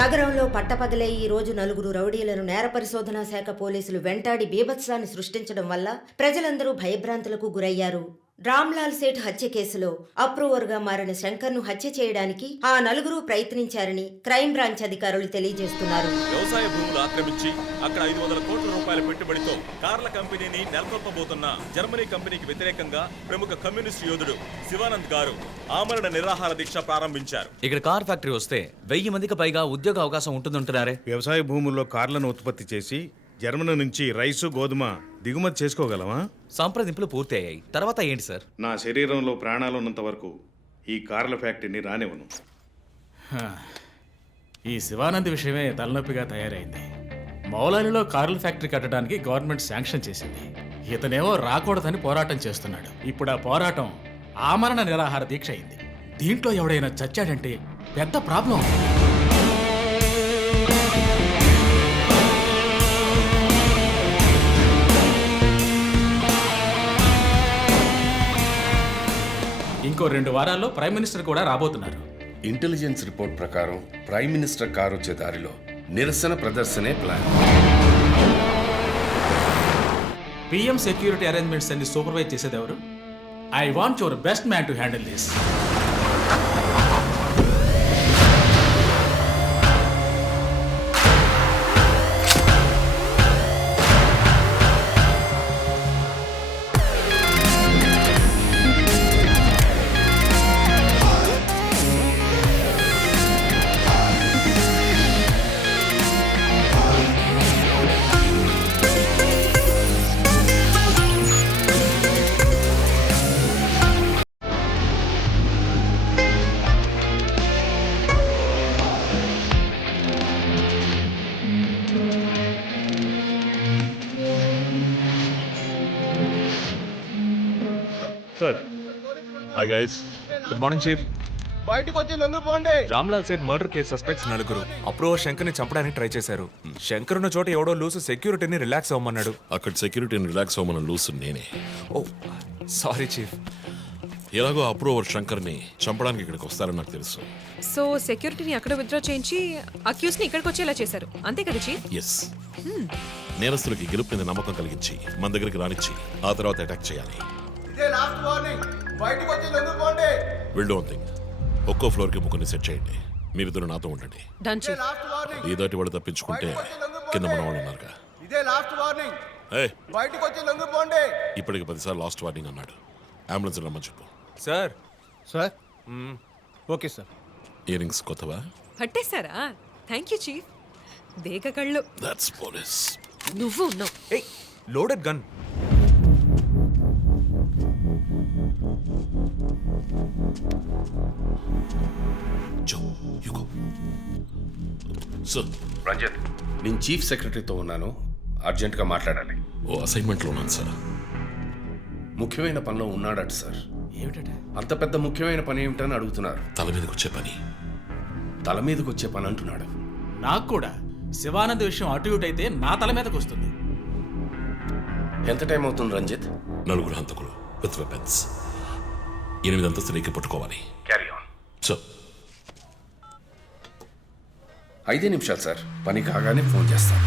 నగరంలో పట్టపగలే ఈ రోజు నలుగురు రౌడీలను నేర పరిశోధనా శాఖ పోలీసులు వెంటాడి బీభత్సాన్ని సృష్టించడం వల్ల ప్రజలందరూ భయభ్రాంతులకు గురయ్యారు. రామ్లాల్ సేఠ్ హత్య కేసులో అప్రూవర్గా మారిన శంకర్ను హత్య చేయడానికి ఆ నలుగురు ప్రయత్నించారని క్రైమ్ బ్రాంచ్ అధికారులు తెలియజేస్తున్నారు. వ్యవసాయ భూములు ఆక్రమించి అక్కడ 500 కోట్ల రూపాయల పెట్టుబడితో కార్ల కంపెనీని నెలకొల్పబోతున్న జర్మనీ కంపెనీకి వ్యతిరేకంగా ప్రముఖ కమ్యూనిస్ట్ యోధుడు శివానంద్ గారు ఆమరణ నిరాహార దీక్ష ప్రారంభించారు. ఇక్కడ కార్ ఫ్యాక్టరీ వస్తే 1000 మందికి పైగా ఉద్యోగ అవకాశం ఉంటుందంటున్నారే. వ్యవసాయ భూముల్లో కార్లను ఉత్పత్తి చేసి జర్మనీ నుంచి రైసు గోధుమ దిగుమతి చేసుకోగలమా? సంప్రదింపులు పూర్తయ్యాయి. తర్వాత ఏంటి సార్? నా శరీరంలో ప్రాణాలున్నంత వరకు ఈ కార్ల ఫ్యాక్టరీని రానివ్వను. ఈ శివానంద్ విషయమే తలనొప్పిగా తయారైంది. మౌలాలిలో కార్ల ఫ్యాక్టరీ కట్టడానికి గవర్నమెంట్ శాంక్షన్ చేసింది. ఇతనేమో రాకూడదని పోరాటం చేస్తున్నాడు. ఇప్పుడు ఆ పోరాటం ఆమరణ నిరాహార దీక్ష అయింది. దీంట్లో ఎవడైనా చచ్చాడంటే పెద్ద ప్రాబ్లం. ఇంకో 2 వారాల్లో ప్రైమ్ మినిస్టర్ కూడా రాబోతున్నారు. ఇంటెలిజెన్స్ రిపోర్ట్ ప్రకారం ప్రైమ్ మినిస్టర్ కారు వచ్చే దారిలో నిరసన ప్రదర్శనే ప్లాన్. పిఎం సెక్యూరిటీ అరేంజ్మెంట్స్ అన్ని సూపర్వైజ్ చేసేది ఎవరు? I want your best man to handle this. Sir, hi guys. Good morning chief. బయటికి వచ్చి లొంగిపోండి. Ramlal Seth murder case suspects 4 approver శంకర్ని చంపడానికి ట్రై చేశారు. శంకర్ ఉన్న చోట ఎవడో లూసు సెక్యూరిటీని రిలాక్స్ అవ్వమన్నాడు. అక్కడ సెక్యూరిటీని రిలాక్స్ అవ్వమన్న లూసు నేనే. ఓ సారీ చీఫ్. ఎలాగో అప్రూవర్ శంకర్ని చంపడానికి ఇక్కడికి వస్తారని నాకు తెలుసు. సో సెక్యూరిటీని అక్కడ విత్డ్రా చేయించి అక్యూస్ ని ఇక్కడికి వచ్చేలా చేశారు, అంతే కదా చీఫ్? ఎస్. నేరస్తులకి గెలుపు మీద నమ్మకం కలిగించి మన దగ్గరికి రానిచ్చి ఆ తర్వాత అటాక్ చేయాలి. ఇదే లాస్ట్ వార్నింగ్. బయటికి వచ్చి లొంగిపోండి. Will don't think. ఒక్కో ఫ్లోర్కి ముగ్గురిని సెట్ చేయండి. మీరిద్దరు నాతో ఉండండి. Done chief. Last warning. ఈ దాటి వాళ్ళు తప్పించుకుంటే కింద మన వాళ్ళు ఉన్నారుగా. ఇదే లాస్ట్ వార్నింగ్. బయటికి వచ్చి లొంగిపోండి. ఇప్పటికి 10 సార్లు లాస్ట్ వార్నింగ్ అన్నాడు. అంబులెన్స్ రమ్మని చెప్పు. Sir. Sir okay sir. Earrings కొత్తవా? పట్టేశారా? Thank you chief. దేగ కళ్ళు. That's police. నువ్వు ఉన్నావు. ఏయ్, లోడెడ్ గన్. రంజిత్, నేను చీఫ్ సెక్రటరీతో ఉన్నాను. అర్జెంట్గా మాట్లాడాలి. ఓ అసైన్మెంట్లో ఉన్నాను సార్. ముఖ్యమైన పనిలో ఉన్నాడట సార్. ఏమిటట? అంత పెద్ద ముఖ్యమైన పని ఏమిటని అడుగుతున్నారు. తల మీదకి వచ్చే పని. తల మీదకి వచ్చే పని అంటున్నాడు. నాకు కూడా శివానంద్ విషయం అటు ఇటు అయితే నా తల మీదకి వస్తుంది. ఎంత టైం అవుతుంది రంజిత్? 4 హంతకులు విత్ వెపన్స్. 8 అంతస్తులు ఎక్కి పట్టుకోవాలి. Carry on. సో 5 నిమిషాలు సార్. పని కాగానే ఫోన్ చేస్తాను.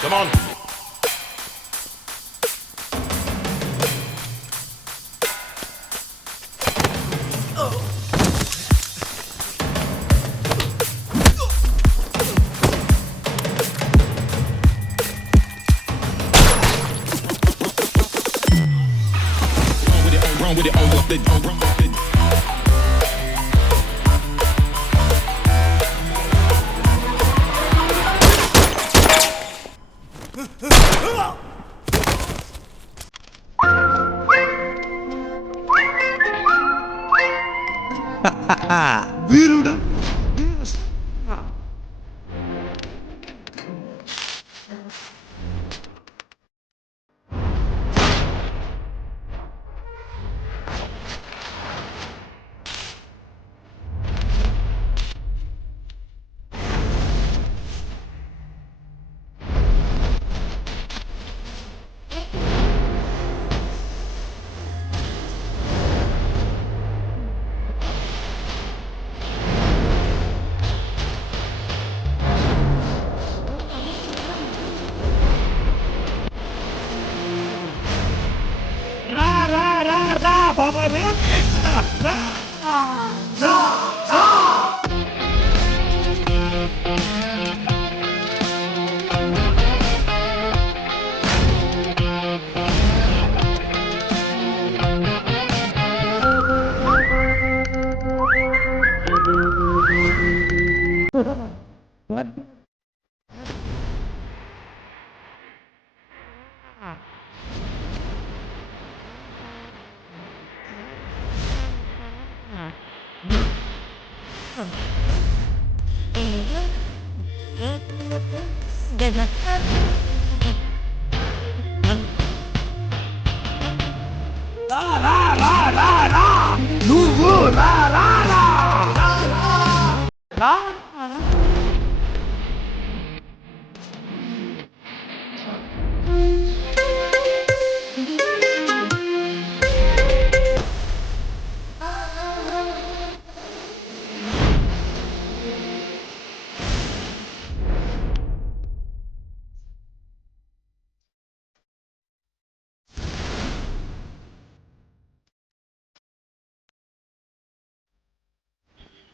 Come on.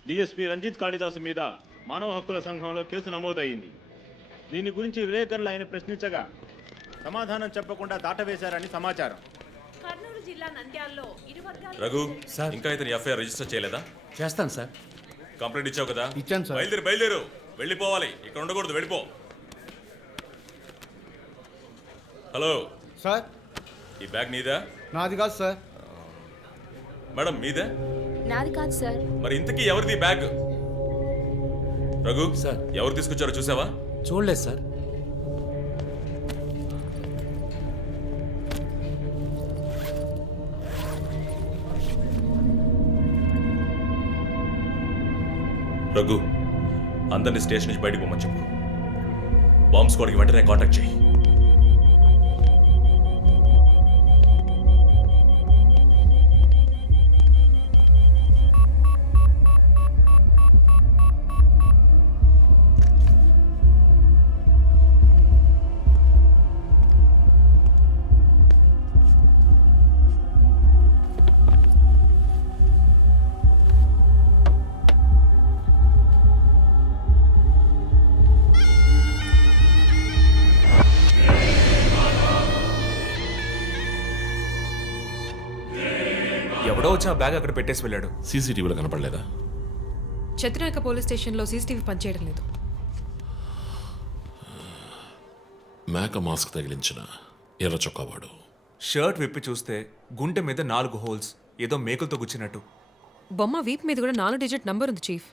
DSP Ranjith Kalidasu మీద మానవ హక్కుల సంఘంలో కేసు నమోదయ్యింది. దీని గురించి విలేకరులు ఆయన ప్రశ్నించగా సమాధానం చెప్పకుండా దాటవేశారని సమాచారం. కర్నూలు జిల్లా నంద్యాలలో ఇరు వర్గాల రఘు సార్ ఇంకా ఇతని ఎఫ్ఐఆర్ రిజిస్టర్ చేయలేదా? చేస్తాను సార్. కంప్లైంట్ ఇచ్చావు కదా? ఇచ్చాను సార్. బయలుదేరు వెళ్ళిపోవాలి, ఇక్కడ ఉండకూడదు, వెళ్ళిపో. హలో సార్, ఈ బ్యాగ్ నీదా? నాది కాదు సార్. మేడం మీదే? నాది కాదు సార్. మరి ఇంతకీ ఎవరిది బ్యాగ్? రఘు సార్. ఎవరు తీసుకొచ్చారో చూసావా? చూడలేదు సార్. రఘు అందరినీ స్టేషన్ నుంచి బయటకు పోమని చెప్పు. బాంబ్ స్క్వాడ్కి వెంటనే కాంటాక్ట్ చేయి. ఎవడో వచ్చి ఆ బ్యాగ్ అక్కడ పెట్టేసి వెళ్ళాడు. సీసీటీవీలో కనపడలేదా? చత్రనాయక పోలీస్ స్టేషన్లో సీసీటీవీ పనిచేయడం లేదు. మేక మాస్క్ తగిలించిన ఎర్ర చొక్కావాడు. షర్ట్ విప్పి చూస్తే గుంటె మీద 4 హోల్స్, ఏదో మేకులతో గుచ్చినట్టు. బొమ్మ వీప్ మీద కూడా 4 డిజిట్ నంబర్ ఉంది చీఫ్.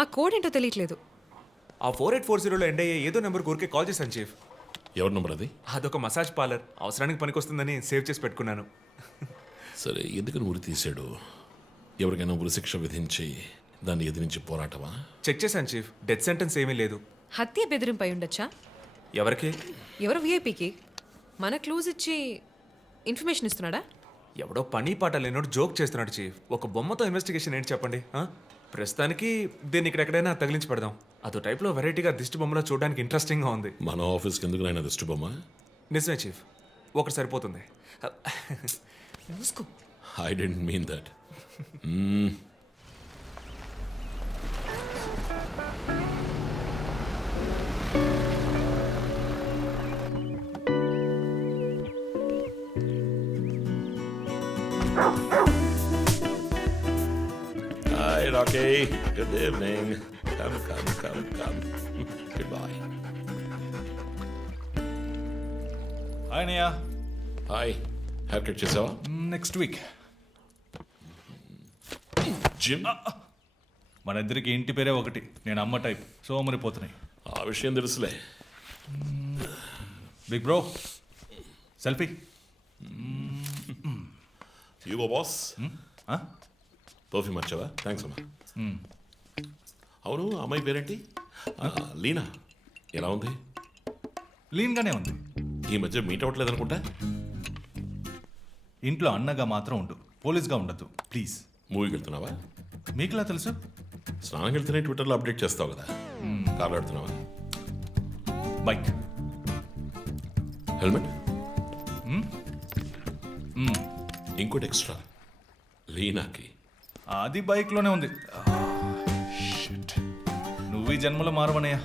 ఆ కోడ్ ఏంటో తెలియట్లేదు. ఆ 4840లో ఎండ్ అయ్యే ఏదో నెంబర్ ఊరికే కాల్ చేశాను చీఫ్. ఎవరి నంబర్ అది? అదొక మసాజ్ పార్లర్, అవసరానికి పనికొస్తుందని సేవ్ చేసి పెట్టుకున్నాను. సరే, ఎందుకని ఉరి తీశాడు? ఎవరికైనా ఉరి శిక్ష విధించి దాన్ని ఎదిరించి పోరాటమా? చెక్ చేశాను చీఫ్, డెత్ సెంటెన్స్ ఏమీ లేదు. హత్య బెదిరింపై ఉండొచ్చా? ఎవరికి? ఎవరు విఐపికి మన క్లూజ్ ఇచ్చి ఇన్ఫర్మేషన్ ఇస్తున్నాడా? ఎవడో పని పాట లేనోడు జోక్ చేస్తున్నాడు చీఫ్. ఒక బొమ్మతో ఇన్వెస్టిగేషన్ ఏంటి చెప్పండి? ప్రస్తుతానికి దీన్ని ఇక్కడెక్కడైనా తగిలించి పెడదాం. అదో టైప్లో వెరైటీగా దిష్టి బొమ్మలో చూడడానికి ఇంట్రెస్టింగ్గా ఉంది. మన ఆఫీస్కి ఎందుకు నాయన దిష్టి బొమ్మ? నిజమే చీఫ్, ఒకటి సరిపోతుంది. I didn't mean that. Hi, Rocky. Good evening. Come. Goodbye. Hi అన్నయ్య. హాయ్. హెయిర్ కట్ చేసావా? Next week. జిమ్? మన ఇద్దరికి ఇంటి పేరే ఒకటి. నేను అమ్మ టైప్, సోమరిపోతున్నాయి. ఆ విషయం తెలుసులే. Big bro, selfie. Ego boss. Perfume వచ్చావా? థ్యాంక్స్ అమ్మా. అవును, అమ్మాయి పేరేంటి? లీనా. ఎలా ఉంది? లీన్గానే ఉంది. ఈ మధ్య మీట్ అవ్వట్లేదు అనుకుంటా. ఇంట్లో అన్నగా మాత్రం ఉండు, పోలీస్గా ఉండద్దు ప్లీజ్. మూవీకి వెళ్తున్నావా? మీకులా తెలుసు? స్నానం వెళ్తేనే ట్విట్టర్లో అప్డేట్ చేస్తావు కదా. కార్లో వెళ్తున్నావా? బైక్. హెల్మెట్? ఇంకోటి ఎక్స్ట్రా లీనాకి. అది బైక్లోనే ఉంది. నువ్వు ఈ జన్మలో మారవనయ్యా.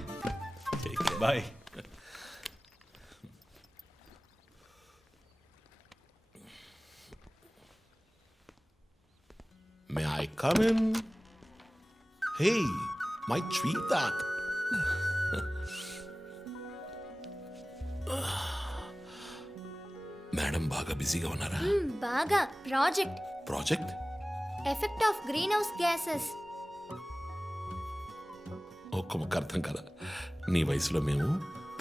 Bye. May I come in? Hey, my sweetheart. Madam బాగా బిజీగా ఉన్నారా? బాగా. Project? Effect of greenhouse gases. ఒక్క ముక్క అర్థం కదా. నీ వయసులో మేము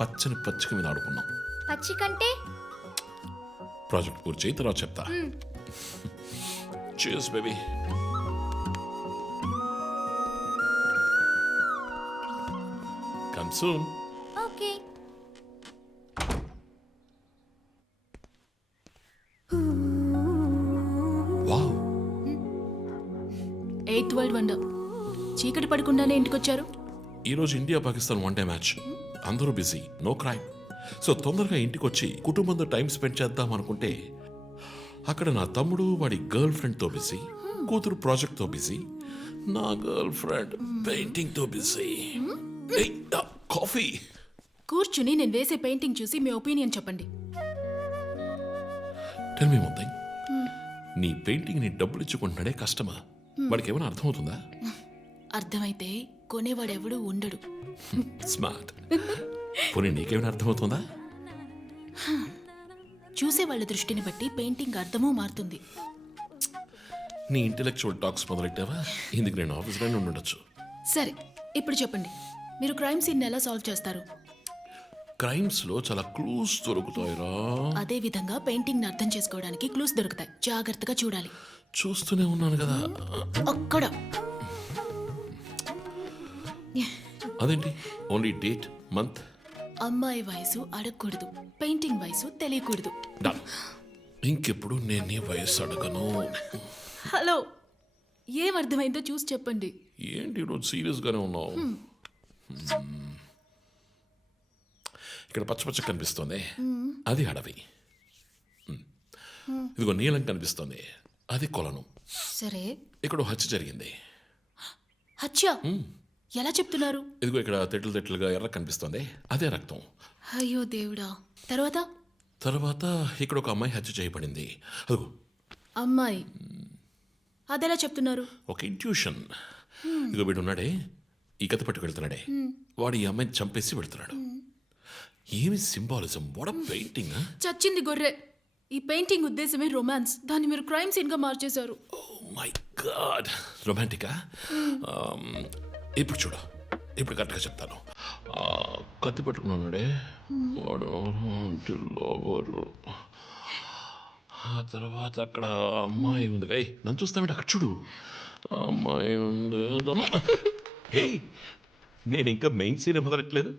పచ్చని పచ్చిక మీద ఆడుకున్నాం. పచ్చి కంటే? ప్రాజెక్ట్ పూర్తి చేయి, తర్వాత చెప్తా. Cheers, baby. Come soon. Okay. Wow. 8th world wonder. చీకటి పడకుండానే ఇంటికొచ్చారు. ఈరోజు India Pakistan one day match. అందరూ బిజీ, నో క్రైమ్. సో తొందరగా ఇంటికి వచ్చి కుటుంబంతో టైం స్పెండ్ చేద్దాం అనుకుంటే అక్కడ నా తమ్ముడు వాడి గర్ల్ ఫ్రెండ్తో బిజీ, కూతురు ప్రాజెక్ట్తో బిజీ, నా గర్ల్ ఫ్రెండ్ పెయింటింగ్తో బిజీ. కాఫీ. కూర్చుని నేను వేసే పెయింటింగ్ చూసి మీ ఒపీనియన్ చెప్పండి. Tell me one thing. నీ పెయింటింగ్ ని డబ్బులు ఇచ్చుకుంటున్నాడే కష్టమా? వాడికి ఏమైనా అర్థమవుతుందా? అర్థమైతే కొనేవాడెవడూ ఉండడు. స్మార్ట్. పోనీ నీకేమైనా అర్థమవుతుందా? చూసే వాళ్ళ దృష్టిని బట్టి పెయింటింగ్ అర్థమూ మారుతుంది. నీ ఇంటెలెక్చువల్ టాక్స్ మొదలెట్టావా? ఇందుకు నేను ఆఫీస్లోనే ఉండొచ్చు. సరే, ఇప్పుడు చెప్పండి, మీరు క్రైమ్ సీన్ ఎలా సాల్వ్ చేస్తారు? క్రైమ్స్ లో చాలా క్లూస్ దొరుకుతాయిరా. అదే విధంగా పెయింటింగ్ అర్థం చేసుకోవడానికి క్లూస్ దొరుకుతాయి. జాగ్రత్తగా చూడాలి. చూస్తూనే ఉన్నాను కదా. అక్కడ అదేంటి? Only date, month. అమ్మాయి వయసు అడగకూడదు, పెయింటింగ్ వయసు తెలియకూడదు. ఇంకెప్పుడు నేను నీ వయసు అడగను. హలో, ఏం అర్థమైందో చూసి చెప్పండి. ఏంటి ఈరోజు సీరియస్ గానే ఉన్నావు? ఇక్కడ పచ్చ పచ్చ కనిపిస్తోంది, అది అడవి. ఇదిగో నీలం కనిపిస్తోంది, అది కొలను. సరే, ఇక్కడ హత్య జరిగింది. హత్య? ఎలా చెప్తున్నారు? ఇదిగో ఇక్కడ తెట్లు తెట్లుగా ఎర్ర కనిపిస్తోంది, అదే రక్తం. అయ్యో దేవుడా. తర్వాత తర్వాత ఇక్కడ ఒక అమ్మాయి హత్య చేయబడింది. అదిగో అమ్మాయి. అదెలా చెప్తున్నారు? ఒక ఇంట్యూషన్. ఇదిగో వీడు ఉన్నాడే, ఈ కథ పట్టుకు వెళ్తున్నాడే, వాడు ఈ అమ్మాయిని చంపేసి వెళ్తున్నాడు. ఏమి సింబాలిజం, వాట్ అ పెయింటింగ్. చచ్చింది గొర్రె. ఈ పెయింటింగ్ ఉద్దేశమే రొమాన్స్. దాన్ని మీరు క్రైమ్ సీన్ గా మార్చేశారు. మై గాడ్, రొమాంటికా? ఇప్పుడు చూడు, ఇప్పుడు కరెక్ట్గా చెప్తాను. కత్తి పట్టుకున్నాడే వాడు లోబరు. ఆ తర్వాత అక్కడ అమ్మాయి ఉంది. నన్ను చూస్తామంటే అక్కడ చూడు, అమ్మాయి ఉంది. నేను ఇంకా మెయిన్ సీన్ మొదలట్లేదు.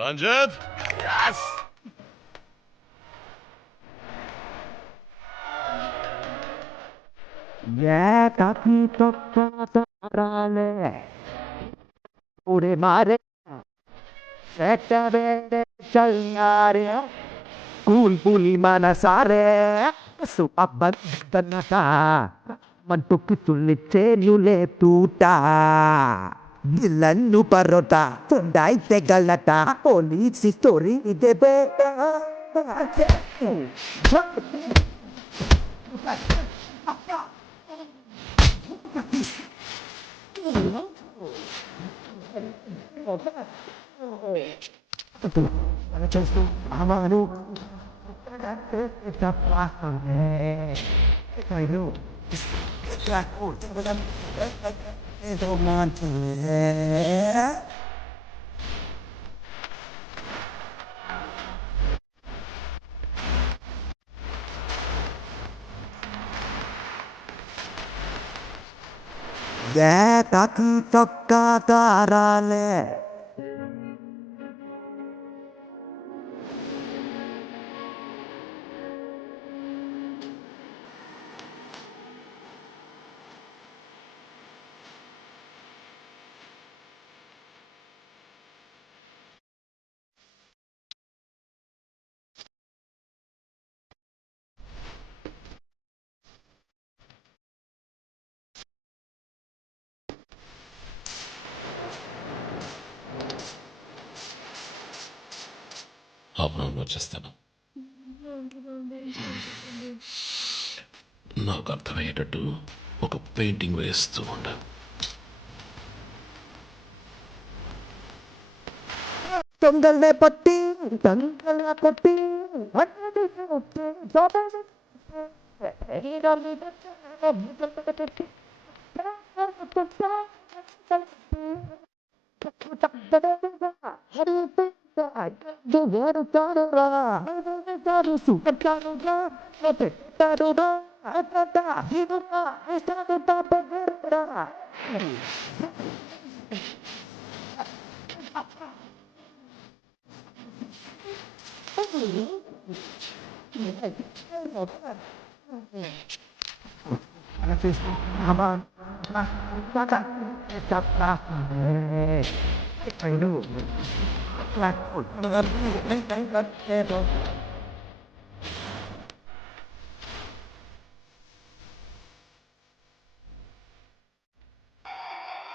Ranjit, Ure mare, retta vede challare, cool puli manasare, su abbandanata, mantukki tullitte nyule tuta, dillannu parota, tundai tegalata, police story ide beta. Aku tokka tarale. అప్పుడు వచ్చేస్తాను. నాకు అర్థమయ్యేటట్టు ఒక పెయింటింగ్ వేస్తూ ఉంటాను. Tonggalne pati, tanggalne pati,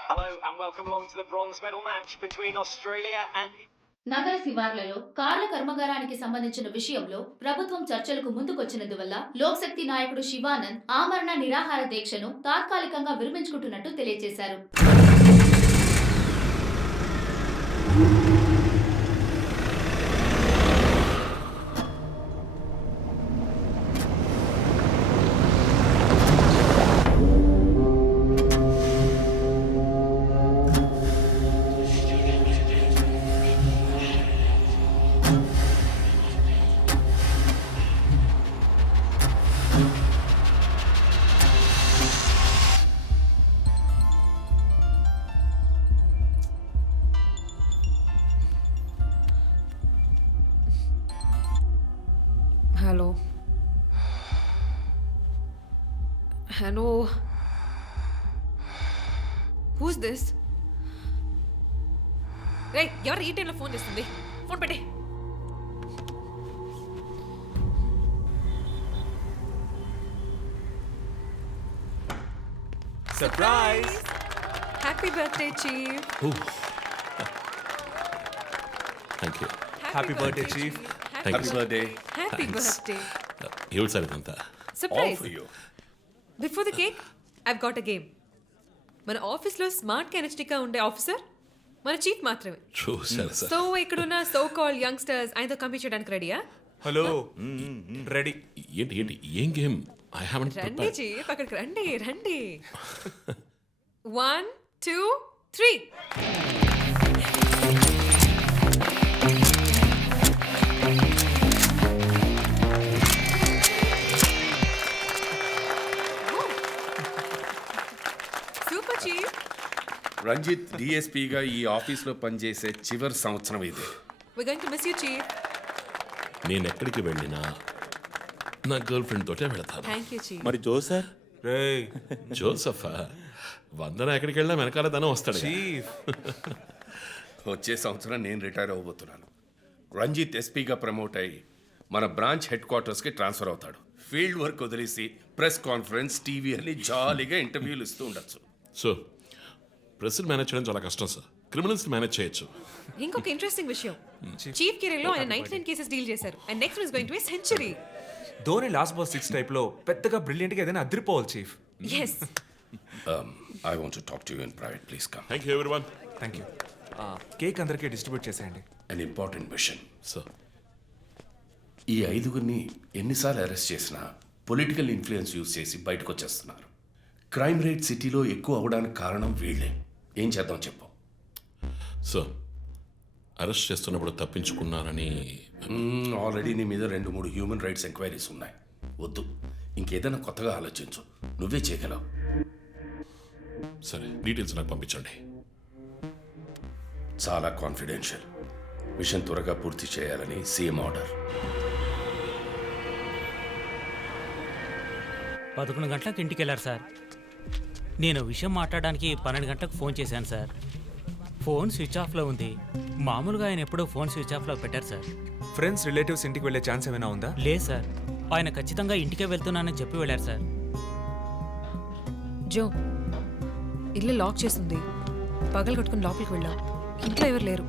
Hello and welcome along to the bronze medal match between Australia and నగర శివార్లలో కార్ల కర్మాగారానికి సంబంధించిన విషయంలో ప్రభుత్వం చర్చలకు ముందుకొచ్చినందువల్ల లోక్శక్తి నాయకుడు శివానంద్ ఆమరణ నిరాహార దీక్షను తాత్కాలికంగా విరమించుకుంటున్నట్టు తెలియజేశారు. Hello, who's this? రే, ఎవరు ఈ టైంలో ఫోన్ చేస్తుంది? ఫోన్ పెట్టే. Surprise! Happy birthday chief. Thank you. Happy birthday chief. Happy birthday. Happy birthday. ఏమిటి సార్ ఇదంతా? Surprise. Before the cake I've got a game. మన ఆఫీస్లో స్మార్ట్ ఎనర్జెటిక్గా ఉండే ఆఫీసర్ మన చీఫ్ మాత్రమే. చూసారు సార్. సో ఇక్కడున్న సో కాల్ యంగ్స్టర్స్ ఆయనతో కంపీట్ చేయడానికి రెడీయా? Hello ready. ఏంటి ఏంటి ఏం గేమ్? ఐ హావెంట్ రండి ప్రిపేర్డ్. చీఫ్, అక్కడికి రండి రండి. 1 2 3. Super chief. రంజిత్ డిఎస్పీగా ఈ ఆఫీస్లో పనిచేసే చివరి సంవత్సరం ఇది. We're going to miss you, chief. నేను ఎక్కడికి వెళ్ళినా నా గర్ల్ ఫ్రెండ్ తోటే వెళ్తాను. Thank you, chief. మరి జోసర్? జోసఫా వందన ఎక్కడికి వెళ్ళినా వెనకాల ధనం వస్తాడు. చీఫ్ వచ్చే సంవత్సరం నేను రిటైర్ అవ్వబోతున్నాను. రంజిత్ ఎస్పీగా ప్రమోట్ అయ్యి మన బ్రాంచ్ హెడ్ క్వార్టర్స్కి ట్రాన్స్ఫర్ అవుతాడు. ఫీల్డ్ వర్క్ వదిలేసి ప్రెస్ కాన్ఫరెన్స్, టీవీ అని జాలీగా ఇంటర్వ్యూలు ఇస్తూ ఉండొచ్చు. సో ప్రెస్ని మేనేజ్ చేయడం చాలా కష్టం సార్. క్రిమినల్స్ మేనేజ్ చేయొచ్చు. ఇంకొక ఇంట్రెస్టింగ్ విషయం, చీఫ్ కెరీర్లో ఆయన 99 కేసెస్ డీల్ చేశారు and next is going to be century. Dhoni last boss 6 టైప్లో పెద్దగా బ్రిలియంట్గా ఏదైనా అదిరిపోవాలి chief. yes. I want to talk to you in private. Please come. Thank you everyone. Thank you. Cake అందరికీ డిస్ట్రిబ్యూట్ చేసేయండి. An important machine. సార్ ఈ 5గురిని ఎన్నిసార్లు arrest చేసినా పొలిటికల్ ఇన్ఫ్లుయెన్స్ యూజ్ చేసి బయటకు వచ్చేస్తున్నారు. క్రైమ్ రేట్ సిటీలో ఎక్కువ అవడానికి కారణం వీళ్ళే. ఏం చేద్దాం చెప్పు. సార్ అరెస్ట్ చేస్తున్నప్పుడు తప్పించుకున్నానని ఆల్రెడీ నీ మీద 2-3 హ్యూమన్ రైట్స్ ఎంక్వైరీస్ ఉన్నాయి. వద్దు, ఇంకేదైనా కొత్తగా ఆలోచించు. నువ్వే చేయగలవు. సరే డీటెయిల్స్ నాకు పంపించండి. చాలా కాన్ఫిడెన్షియల్. మిషన్ త్వరగా పూర్తి చేయాలని సీఎం ఆర్డర్. 11 గంటలకు ఇంటికి వెళ్ళారు సార్. నేను విషయం మాట్లాడడానికి 12 గంటలకు ఫోన్ చేశాను సార్. ఫోన్ స్విచ్ ఆఫ్లో ఉంది. మామూలుగా ఆయన ఎప్పుడూ ఫోన్ స్విచ్ ఆఫ్లో పెట్టారు సార్. ఫ్రెండ్స్ రిలేటివ్స్ ఇంటికి వెళ్ళే ఛాన్స్ ఏమైనా ఉందా? లేదు సార్, ఆయన ఖచ్చితంగా ఇంటికే వెళ్తున్నానని చెప్పి వెళ్ళారు సార్. జో, ఇల్లు లాక్ చేస్తుంది. పగలు కట్టుకుని లోపలికి వెళ్ళాం. ఇంట్లో ఎవరు లేరు.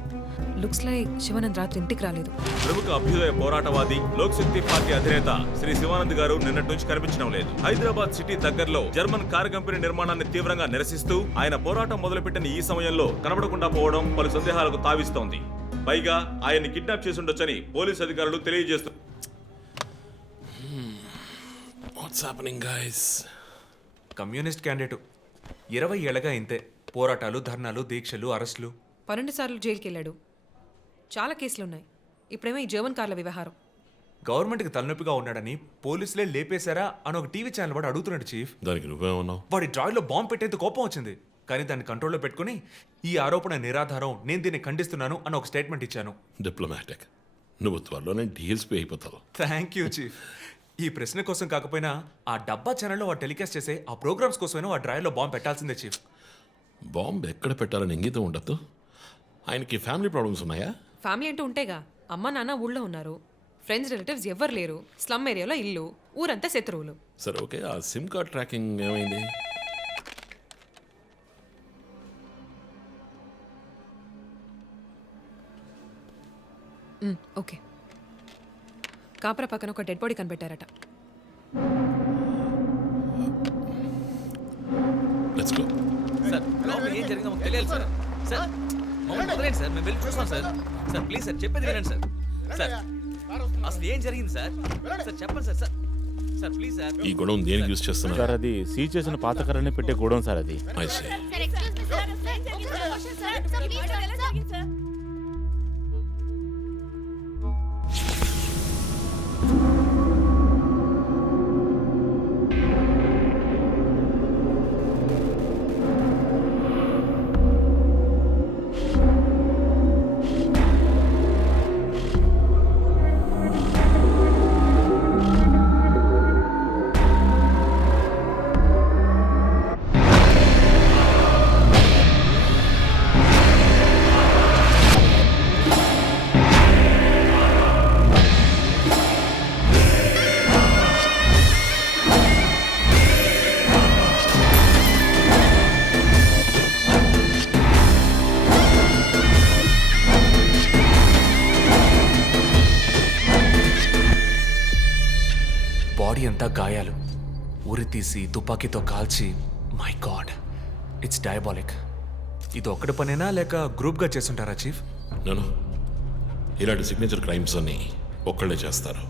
లుక్స్ లైక్ శివానంద్ రాత్రి ఇంటికి రాలేదు. ప్రముఖ అభ్యుదయ పోరాటవాది లోక్ శక్తి పార్టీ అధినేత శ్రీ శివానంద్ గారు నిన్నటి నుంచి కనిపించడం లేదు. హైదరాబాద్ సిటీ దగ్గరలో జర్మన్ కారు కంపెనీ నిర్మాణాన్ని తీవ్రంగా నిరసిస్తూ ఆయన పోరాటం మొదలుపెట్టిన ఈ సమయంలో కనబడకుండా పోవడం పలు సందేహాలకు తావిస్తోంది. పైగా ఆయన్ని కిడ్నాప్ చేసి ఉండొచ్చని పోలీసు అధికారులు తెలియజేస్తున్నారు. What's happening guys? Communist candidate 20 ఏళ్ళగా ఇంతే. పోరాటాలు, ధర్నాలు, దీక్షలు, అరెస్టులు. 12 సార్లు జైలుకి వెళ్ళాడు. చాలా కేసులు ఉన్నాయి. ఇప్పుడేమో ఈ జర్మన్ కార్ల వ్యవహారం. గవర్నమెంట్కి తలనొప్పిగా ఉన్నాడని పోలీసులే లేపేశారా అని ఒక టీవీ ఛానల్ వాడు అడుగుతున్నాడు చీఫ్. దానికి నువ్వేమన్నావు? వాడి డ్రాయిలో బాంబు పెట్టేందుకు కోపం వచ్చింది, కానీ దాన్ని కంట్రోల్లో పెట్టుకుని ఈ ఆరోపణ నిరాధారం, నేను దీన్ని ఖండిస్తున్నాను అని ఒక స్టేట్మెంట్ ఇచ్చాను. డిప్లొమాటిక్. నువ్వు త్వరలోనే డిఎస్పీ అయిపోతావు. Thank you chief. ఈ ప్రశ్న కోసం కాకపోయినా ఆ డబ్బా ఛానల్లో వాడు టెలికాస్ట్ చేసే ఆ ప్రోగ్రామ్స్ కోసమైనా వాడి డ్రాయిలో బాంబు పెట్టాల్సిందే చీఫ్. బాంబు ఎక్కడ పెట్టాలని ఇంగితం ఉండదు. ఆయనకి ఫ్యామిలీ ప్రాబ్లమ్స్ ఉన్నాయా? ఫ్యామిలీ అంటూ ఉంటేగా. అమ్మ నాన్న ఊళ్ళో ఉన్నారు. ఫ్రెండ్స్ రిలేటివ్స్ ఎవ్వరు లేరు. స్లమ్ ఏరియాలో ఇల్లు, ఊరంతా శత్రువులు. సరే ఓకే, ఆ సిమ్ కార్డ్ ట్రాకింగ్ ఏమైంది? ఓకే. కాపరా పక్కన ఒక డెడ్ బాడీ కనిపెట్టారట. Let's go. సార్ లోపల ఏం జరిగిందో మాకు తెలియాలి సార్. సార్ మమ్మల్ని వదిలేండి సార్, మేము వెళ్ళి చూస్తాం సార్. సార్ ప్లీజ్ సార్, చెప్పేది వినండి సార్. సార్ అసలు ఏం జరిగింది సార్? సార్ చెప్పండి sir. Sir sir please sir. ఈ గొడవ దేనికి యూజ్ చేస్తున్నారు? సార్ అది సీజ్ చేసిన పాత కర్రని పెట్టే గోడౌన్ సార్ అది. I see. ఉరి తీసి తుపాకీతో కాల్చి, మై గాడ్, ఇట్స్ డయాబాలిక్. ఇది ఒక్కడి పనేనా లేక గ్రూప్గా చేస్తుంటారా చీఫ్? నేను ఇలాంటి సిగ్నేచర్ క్రైమ్స్ అన్ని ఒక్కళ్ళే చేస్తారు.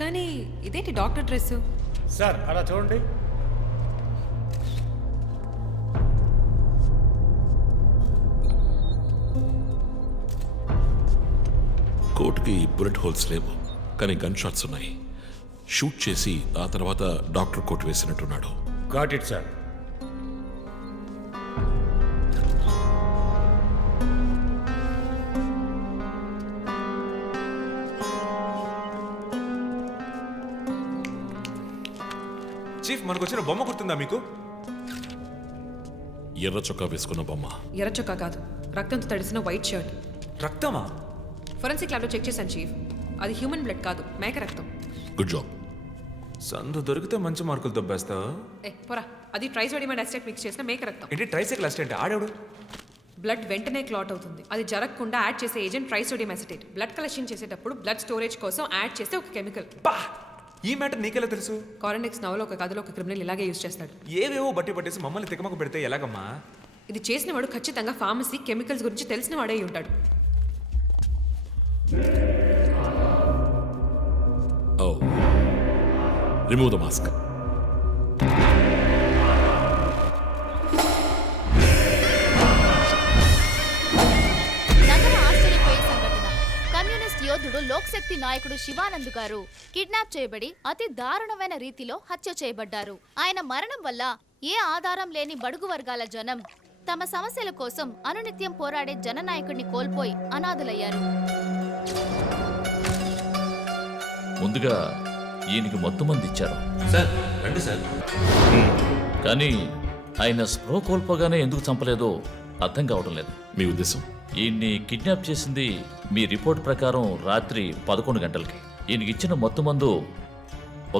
కానీ ఇదేంటి డాక్టర్ డ్రెస్? సార్ అలా చూడండి. కోట్కి బుల్లెట్ హోల్స్ లేవు, కానీ గన్ షాట్స్ ఉన్నాయి. షూట్ చేసి ఆ తర్వాత డాక్టర్ కోట్ వేసినట్టున్నాడు. Got it sir. చీఫ్, మనకు వచ్చిన బొమ్మ గుర్తుందా మీకు? ఎర్ర చొక్కా వేసుకున్న బొమ్మ. ఎర్ర చొక్కా కాదు, రక్తంతో తడిసిన వైట్ షర్ట్. రక్తమా? ఫొరెన్సిక్ ల్యాబ్లో చెక్ చేశాను చీఫ్, అది హ్యూమన్ బ్లడ్ కాదు, మేక రక్తం. Good job. సందు దొరికితే మంచి మార్కులు దొబ్బేస్తావు. పోరా, అది ట్రైసోడియం అసిటేట్ మిక్స్ చేసిన మేక రక్తం. ఏంటి ట్రైసైకిల్ అసిస్టెంట్? ఆడాడు. బ్లడ్ వెంటనే క్లాట్ అవుతుంది. అది జరగకుండా యాడ్ చేసే agent trisodium acetate. Blood collection చేసేటప్పుడు బ్లడ్ స్టోరేజ్ కోసం యాడ్ చేసే ఒక కెమికల్. ఈ మ్యాటర్ నీకెలా తెలుసు? కారెండెక్స్ నవలో ఒక కథలో ఒక క్రిమినల్ ఇలాగే యూజ్ చేస్తాడు. ఏవేవో బట్టి పట్టేసి మమ్మల్ని తికమక పెడితే ఎలాగమ్మా? ఇది చేసిన వాడు ఖచ్చితంగా ఫార్మసీ కెమికల్స్ గురించి తెలిసిన వాడే అయి ఉంటాడు. Oh. Remove the mask. నగర ఆశ్చర్యపోయే సంఘటన. కమ్యూనిస్ట్ యోధుడు లోక్శక్తి నాయకుడు శివానంద్ గారు కిడ్నాప్ చేయబడి అతి దారుణమైన రీతిలో హత్య చేయబడ్డారు. ఆయన మరణం వల్ల ఏ ఆధారం లేని బడుగు వర్గాల జనం తమ సమస్యల కోసం అనునిత్యం పోరాడే జననాయకుడిని కోల్పోయి అనాథులయ్యారు. ముందుగా ఈయనకి మొత్తం మంది ఇచ్చారు సార్. రండి సార్. కానీ ఆయన స్ప్రో కోల్పోగానే ఎందుకు చంపలేదో అర్థం కావడం లేదు. మీ ఉద్దేశం? ఈయన్ని కిడ్నాప్ చేసింది మీ రిపోర్ట్ ప్రకారం రాత్రి 11 గంటలకి. ఈయనకి ఇచ్చిన మొత్తం మందు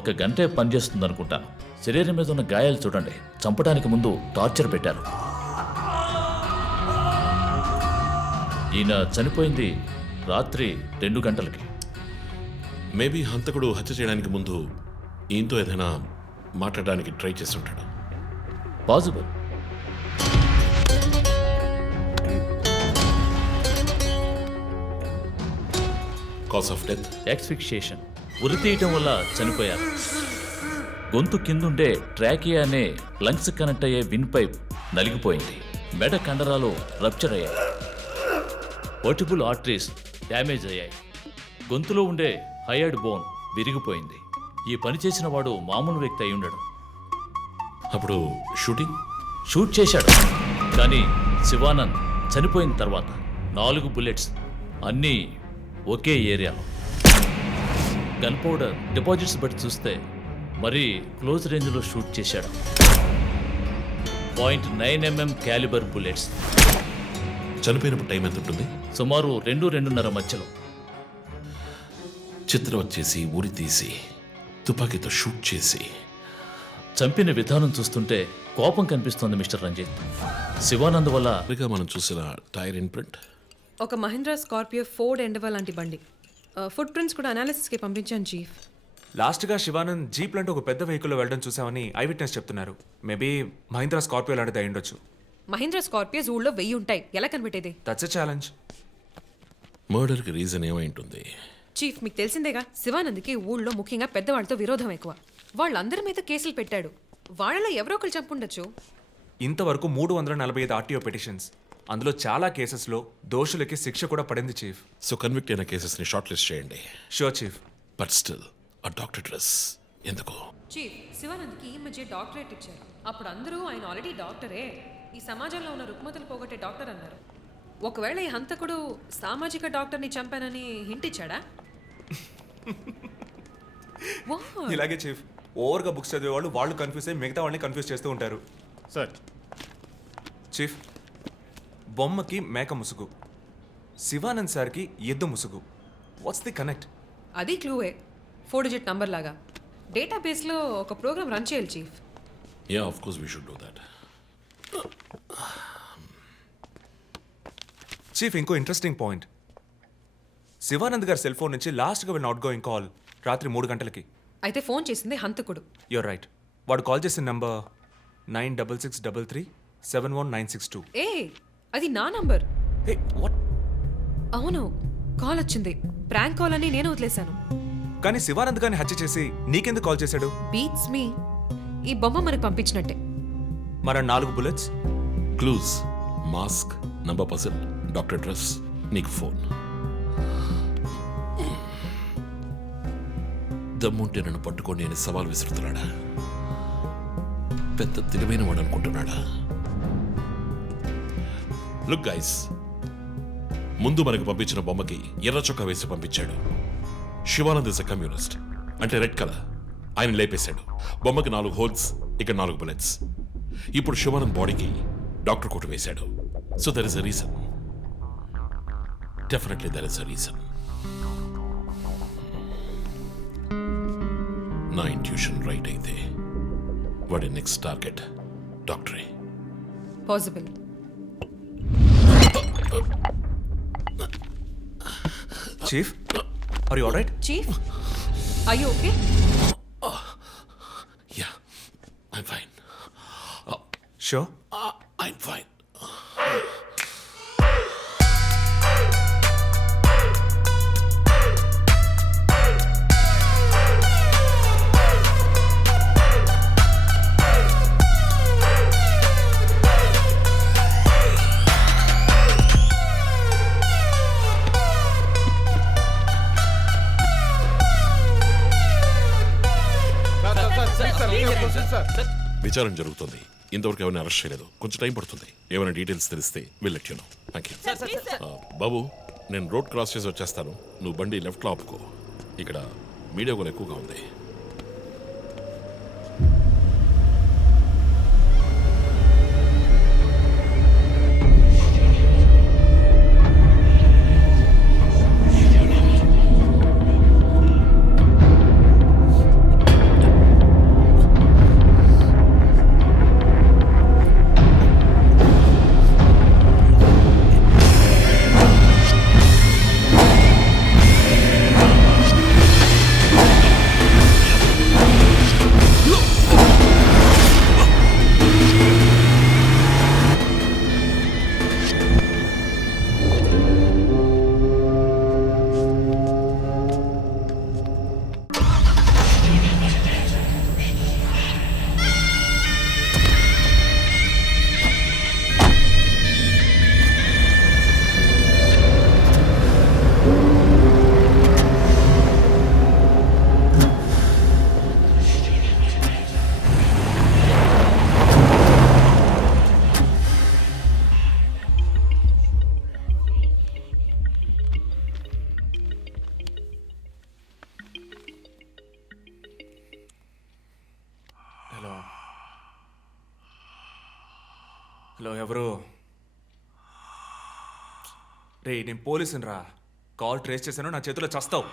1 గంటే పనిచేస్తుంది అనుకుంటాను. శరీరం మీద ఉన్న గాయాలు చూడండి. చంపడానికి ముందు టార్చర్ పెట్టారు. ఈయన చనిపోయింది రాత్రి 2 గంటలకి. మేబీ హంతకుడు హత్య చేయడానికి ముందు ఈయనతో ఏదైనా మాట్లాడడానికి ట్రై చేసి ఉంటాడు. Possible. Cause of death asphyxiation. ఉరి తీయటం వల్ల చనిపోయారు. గొంతు కిందుండే ట్రాకియా అనే లంగ్స్ కనెక్ట్ అయ్యే విన్ పైప్ నలిగిపోయింది. మెడ కండరాలు రప్చర్ అయ్యాయి. వర్టిబుల్ ఆర్టరీస్ డ్యామేజ్ అయ్యాయి. గొంతులో ఉండే హయర్డ్ బోన్ విరిగిపోయింది. ఈ పని చేసిన వాడు మామూలు వ్యక్తి అయి ఉండడు. అప్పుడు షూట్ చేశాడు. కానీ శివానంద్ చనిపోయిన తర్వాత 4 బుల్లెట్స్, అన్నీ ఒకే ఏరియాలో. గన్ పౌడర్ డిపాజిట్స్ బట్టి చూస్తే మరీ క్లోజ్ రేంజ్లో షూట్ చేశాడు. 0.9 mm క్యాలిబర్ బుల్లెట్స్. చనిపోయినప్పుడు టైం ఎంత ఉంటుంది? సుమారు 2-2:30 మధ్యలో. చిత్రం వచ్చేసి ఉరి తీసి తుపాకీతో షూట్ చేసి చంపిన విధానం చూస్తుంటే కోపం కనిపిస్తోంది మిస్టర్ రంజిత్. శివానంద్ వల్ల మనం చూసిన టైర్ ఇంప్రింట్, ఒక మహీంద్రా స్కార్పియో ఫోర్డ్ ఎండవా లాంటి బండి. ఫుట్ ప్రింట్స్ కూడా అనాలిసిస్కి పంపించాను చీఫ్. లాస్ట్గా శివానంద్ జీప్ లాంటి ఒక పెద్ద వెహికల్లో వెళ్ళడం చూసామని ఐ విట్నెస్ చెప్తున్నారు. మేబీ మహీంద్రా స్కార్పియో లాంటిది అయి ఉండొచ్చు. మహీంద్రా స్కార్పియోస్ ఊళ్ళో 1000 ఉంటాయి. ఎలా కనిపెట్టేది? That's a challenge. మర్డర్కి రీజన్ ఏమై ఉంటుంది? చీఫ్, మీకు తెలిసిందేగా, శివానంద్కి ఊళ్ళో ముఖ్యంగా పెద్దవాళ్ళతో విరోధం ఎక్కువ. వాళ్ళందరి మీద కేసులు పెట్టాడు. వాళ్ళలో ఎవరో ఒకరు చంపుండొచ్చు. ఇంతవరకు 345 ఆర్టీఓ పిటిషన్స్. అందులో చాలా కేసెస్లో దోషులకి శిక్ష కూడా పడింది చీఫ్. సో కన్విక్ట్ అయిన కేసెస్ని షార్ట్ లిస్ట్ చేయండి. Sure chief. బట్ స్టిల్ ఆ డాక్టర్ డ్రెస్ ఎందుకు? చీఫ్, శివానంద్కి ఈ మధ్య డాక్టరేట్ ఇచ్చారు. అప్పుడు అందరూ ఆయన ఆల్రెడీ డాక్టరే, ఈ సమాజంలో ఉన్న రుగ్మతలు పోగొట్టే డాక్టర్ అన్నారు. ఒకవేళ ఈ హంతకుడు సామాజిక డాక్టర్ని చంపానని హింట్ ఇచ్చాడా? ఇలాగే చీఫ్, ఓవర్గా బుక్స్ చదివే వాళ్ళు కన్ఫ్యూజ్ అయ్యి మిగతా వాళ్ళని కన్ఫ్యూజ్ చేస్తూ ఉంటారు. సార్. చీఫ్, బొమ్మకి మేక ముసుగు, శివానంద్ సార్కి ఎద్దు ముసుగు. What's the connect? అది క్లూవే, 4 డిజిట్ నంబర్ లాగా. డేటాబేస్లో ఒక ప్రోగ్రామ్ రన్ చేయాలి chief. Yeah, of course we should do that. Chief, ఇంకో ఇంట్రెస్టింగ్ పాయింట్. శివానంద్ గారి సెల్ ఫోన్ నుంచి లాస్ట్గా వెళ్ళిన అవుట్ గోయింగ్ కాల్ రాత్రి 3 గంటలకి. అయితే ఫోన్ చేసింది హంతకుడు. You're right. వాడు కాల్ చేసిన నంబర్ 9663371962. ఏ అది నా నంబర్. A what? అవును, కాల్ వచ్చింది. ప్రాంక్ కాల్ అని నేను వదిలేశాను. కానీ శివానంద్ గారిని హత్య చేసి నీకెందుకు కాల్ చేశాడు? బీట్స్ మీ. ఈ బొమ్మ మనకు పంపించినట్టే. మన 4 bullets, clues, mask, number person, doctor dress, నీకు ఫోన్. దమ్ముంటే నన్ను పట్టుకొని అని సవాల్ విసురుతున్నాడా? పెద్ద తెలివైన వాడు అనుకుంటున్నాడా? లుక్ గైస్, ముందు మనకు పంపించిన బొమ్మకి ఎర్ర చొక్కా వేసి పంపించాడు. శివానంద్ ఇస్ అ కమ్యూనిస్ట్, అంటే రెడ్ కలర్. ఆయన లేపేశాడు. బొమ్మకి 4 హోల్స్, ఇక్కడ 4 బుల్లెట్స్. ఇప్పుడు శివానంద్ బాడీకి డాక్టర్ కోట్ వేశాడు. So there is a reason. Definitely there is a reason. నా ఇంట్యూషన్ రైట్ అయితే వాడి నెక్స్ట్ టార్గెట్ డాక్టరే. Possible. Chief, are you alright? Chief, are you okay? Yeah, I'm fine. Sure? I'm fine. విచారణ జరుగుతుంది. ఇంతవరకు ఎవరిని arrest చేయలేదు. కొంచెం టైం పడుతుంది. ఏమైనా డీటెయిల్స్ తెలిస్తే will let you know. Thank you. బాబు, నేను రోడ్ క్రాస్ చేసి వచ్చేస్తాను. నువ్వు బండి లెఫ్ట్లో ఆపుకో. ఇక్కడ మీడియా కూడా ఎక్కువగా ఉంది. హలో, ఎవరు? రే, నేను పోలీసుని రా. కాల్ ట్రేస్ చేశాను, నా చేతిలో చస్తావు.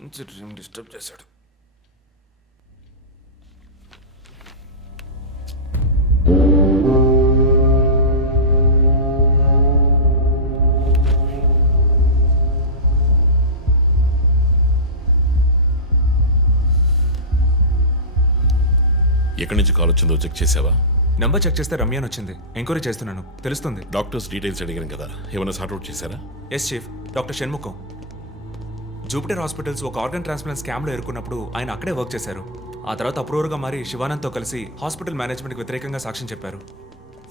మంచి డ్రీమ్ డిస్టర్బ్ చేశాడు. ఎక్కడి నుంచి కాల్ వచ్చిందో చెక్ చేసావా? నెంబర్ చెక్ చేస్తే రమ్య అని వచ్చింది. ఎంక్వైరీ చేస్తున్నాను, తెలుస్తుంది. డాక్టర్స్ డీటెయిల్స్ అడిగాను కదా, ఏమైనా సార్ట్అవుట్ చేశారా? Yes chief, doctor Shanmukham. Jupiter hospitals ఒక ఆర్గన్ ట్రాన్స్ప్లాంట్ స్కామ్లో ఎరుకున్నప్పుడు ఆయన అక్కడే వర్క్ చేశారు. ఆ తర్వాత అప్రూవర్గా మారి శివానంద్తో కలిసి హాస్పిటల్ మేనేజ్మెంట్కి వ్యతిరేకంగా సాక్ష్యం చెప్పారు.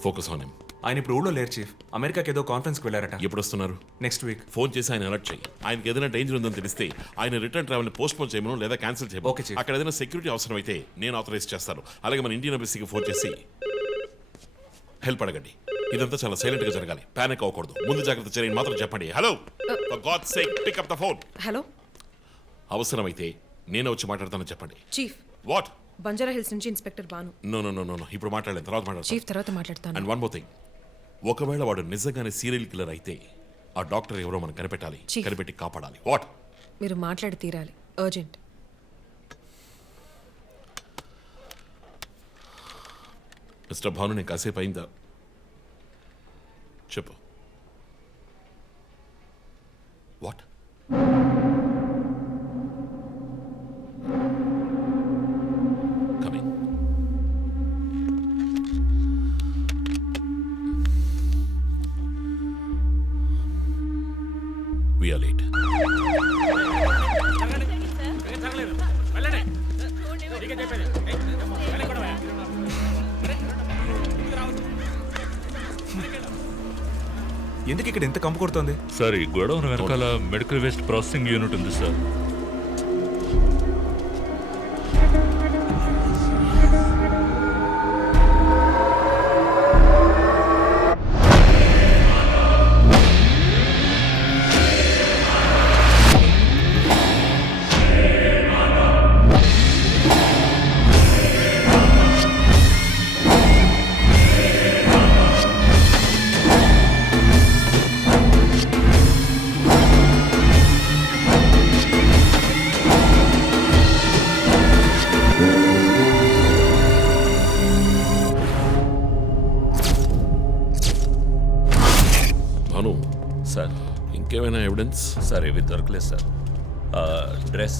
Focus on him. ఆయన ఇప్పుడు ఊళ్ళో లేరు చీఫ్. అమెరికాకి ఏదో కాన్ఫరెన్స్కి వెళ్ళారట. ఎప్పుడు వస్తున్నారు? Next week. ఫోన్ చేసి ఆయన అలర్ట్ చేయి. ఆయనకి ఏదైనా డేంజర్ ఉందని తెలిస్తే ఆయన రిటర్న్ ట్రావెల్ పోస్ట్ పోన్ చేయమను లేదా క్యాన్సిల్ చేయమను. Okay chief. అక్కడ ఏదైనా సెక్యూరిటీ అవసరం అయితే నేను ఆథరైజ్ చేస్తాను. అలాగే మన ఇండియన్ ఎంబసీకి ఫోన్ చేసి హెల్ప్ అడగండి. ఇదంతా చాలా సైలెంట్ గా జరగాలి. పానిక్ అవ్వకూడదు. ముందు జాగ్రత్త చర్యని మాత్రం చెప్పండి. Hello, for God's sake pick up the phone. Hello. అవసరమైతే నేను వచ్చి మాట్లాడతానని చెప్పండి. చీఫ్. వాట్? బంజారా హిల్స్ నుంచి inspector Banu. No no no no, ఇప్పుడు మాట్లాడలేదు, తర్వాత మాట్లాడతాను. చీఫ్, తర్వాత మాట్లాడతాను. అండ్ వన్ మోర్ థింగ్, ఒకవేళ వాడు నిజంగానే సీరియల్ కిల్లర్ అయితే ఆ డాక్టర్ ఎవరో మనం కనిపెట్టాలి. కనిపెట్టి కాపాడాలి. వాట్? మీరు మాట్లాడి తీరాలి. అర్జెంట్. మిస్టర్ భాను, నేను కాసేపు అయిందా? చెప్పు. వాట్? ఎందుకు ఇక్కడ ఎంత కంపు కొడుతోంది? సార్ ఈ గొడవను వెనకాల మెడికల్ వేస్ట్ ప్రాసెసింగ్ యూనిట్ ఉంది సార్. భాను సార్ ఇంకేమైనా ఎవిడెన్స్? సార్ ఇవి దొరకలేదు సార్. డ్రెస్,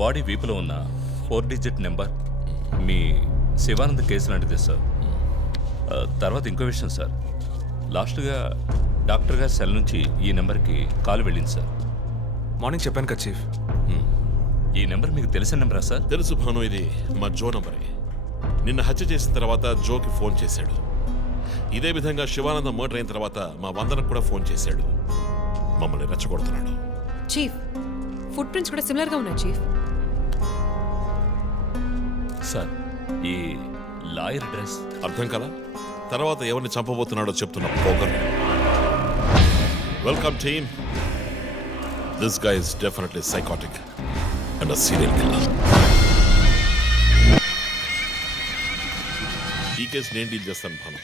బాడీ వీపులో ఉన్న 4 డిజిట్ నెంబర్ మీ శివానంద్ కేసు లాంటిదే సార్. తర్వాత ఇంకో విషయం సార్, లాస్ట్గా డాక్టర్ గారి సెల్ నుంచి ఈ నెంబర్కి కాల్ వెళ్ళింది సార్. మార్నింగ్ చెప్పాను కదా చీఫ్. ఈ నెంబర్ మీకు తెలిసిన నెంబరా సార్? తెలుసు భాను, ఇది మా జో నంబరే. నిన్న హత్య చేసిన తర్వాత జోకి ఫోన్ చేశాడు. ఇదే విధంగా శివానంద మర్డర్ అయిన తర్వాత మా వందనకు కూడా ఫోన్ చేశాడు. మమ్మల్ని రెచ్చగొడుతున్నాడు. చీఫ్, ఫుట్ ప్రింట్స్ కూడా సిమిలర్గా ఉన్నాయి చీఫ్. సార్ ఈ లాయర్ డ్రెస్ అర్థం కదా? తర్వాత ఎవరిని చంపబోతున్నాడో చెప్తున్న పోగర్. Welcome team. This guy is definitely psychotic and a serial killer. ఈ కేసు నేను డీల్ చేస్తాను భాను.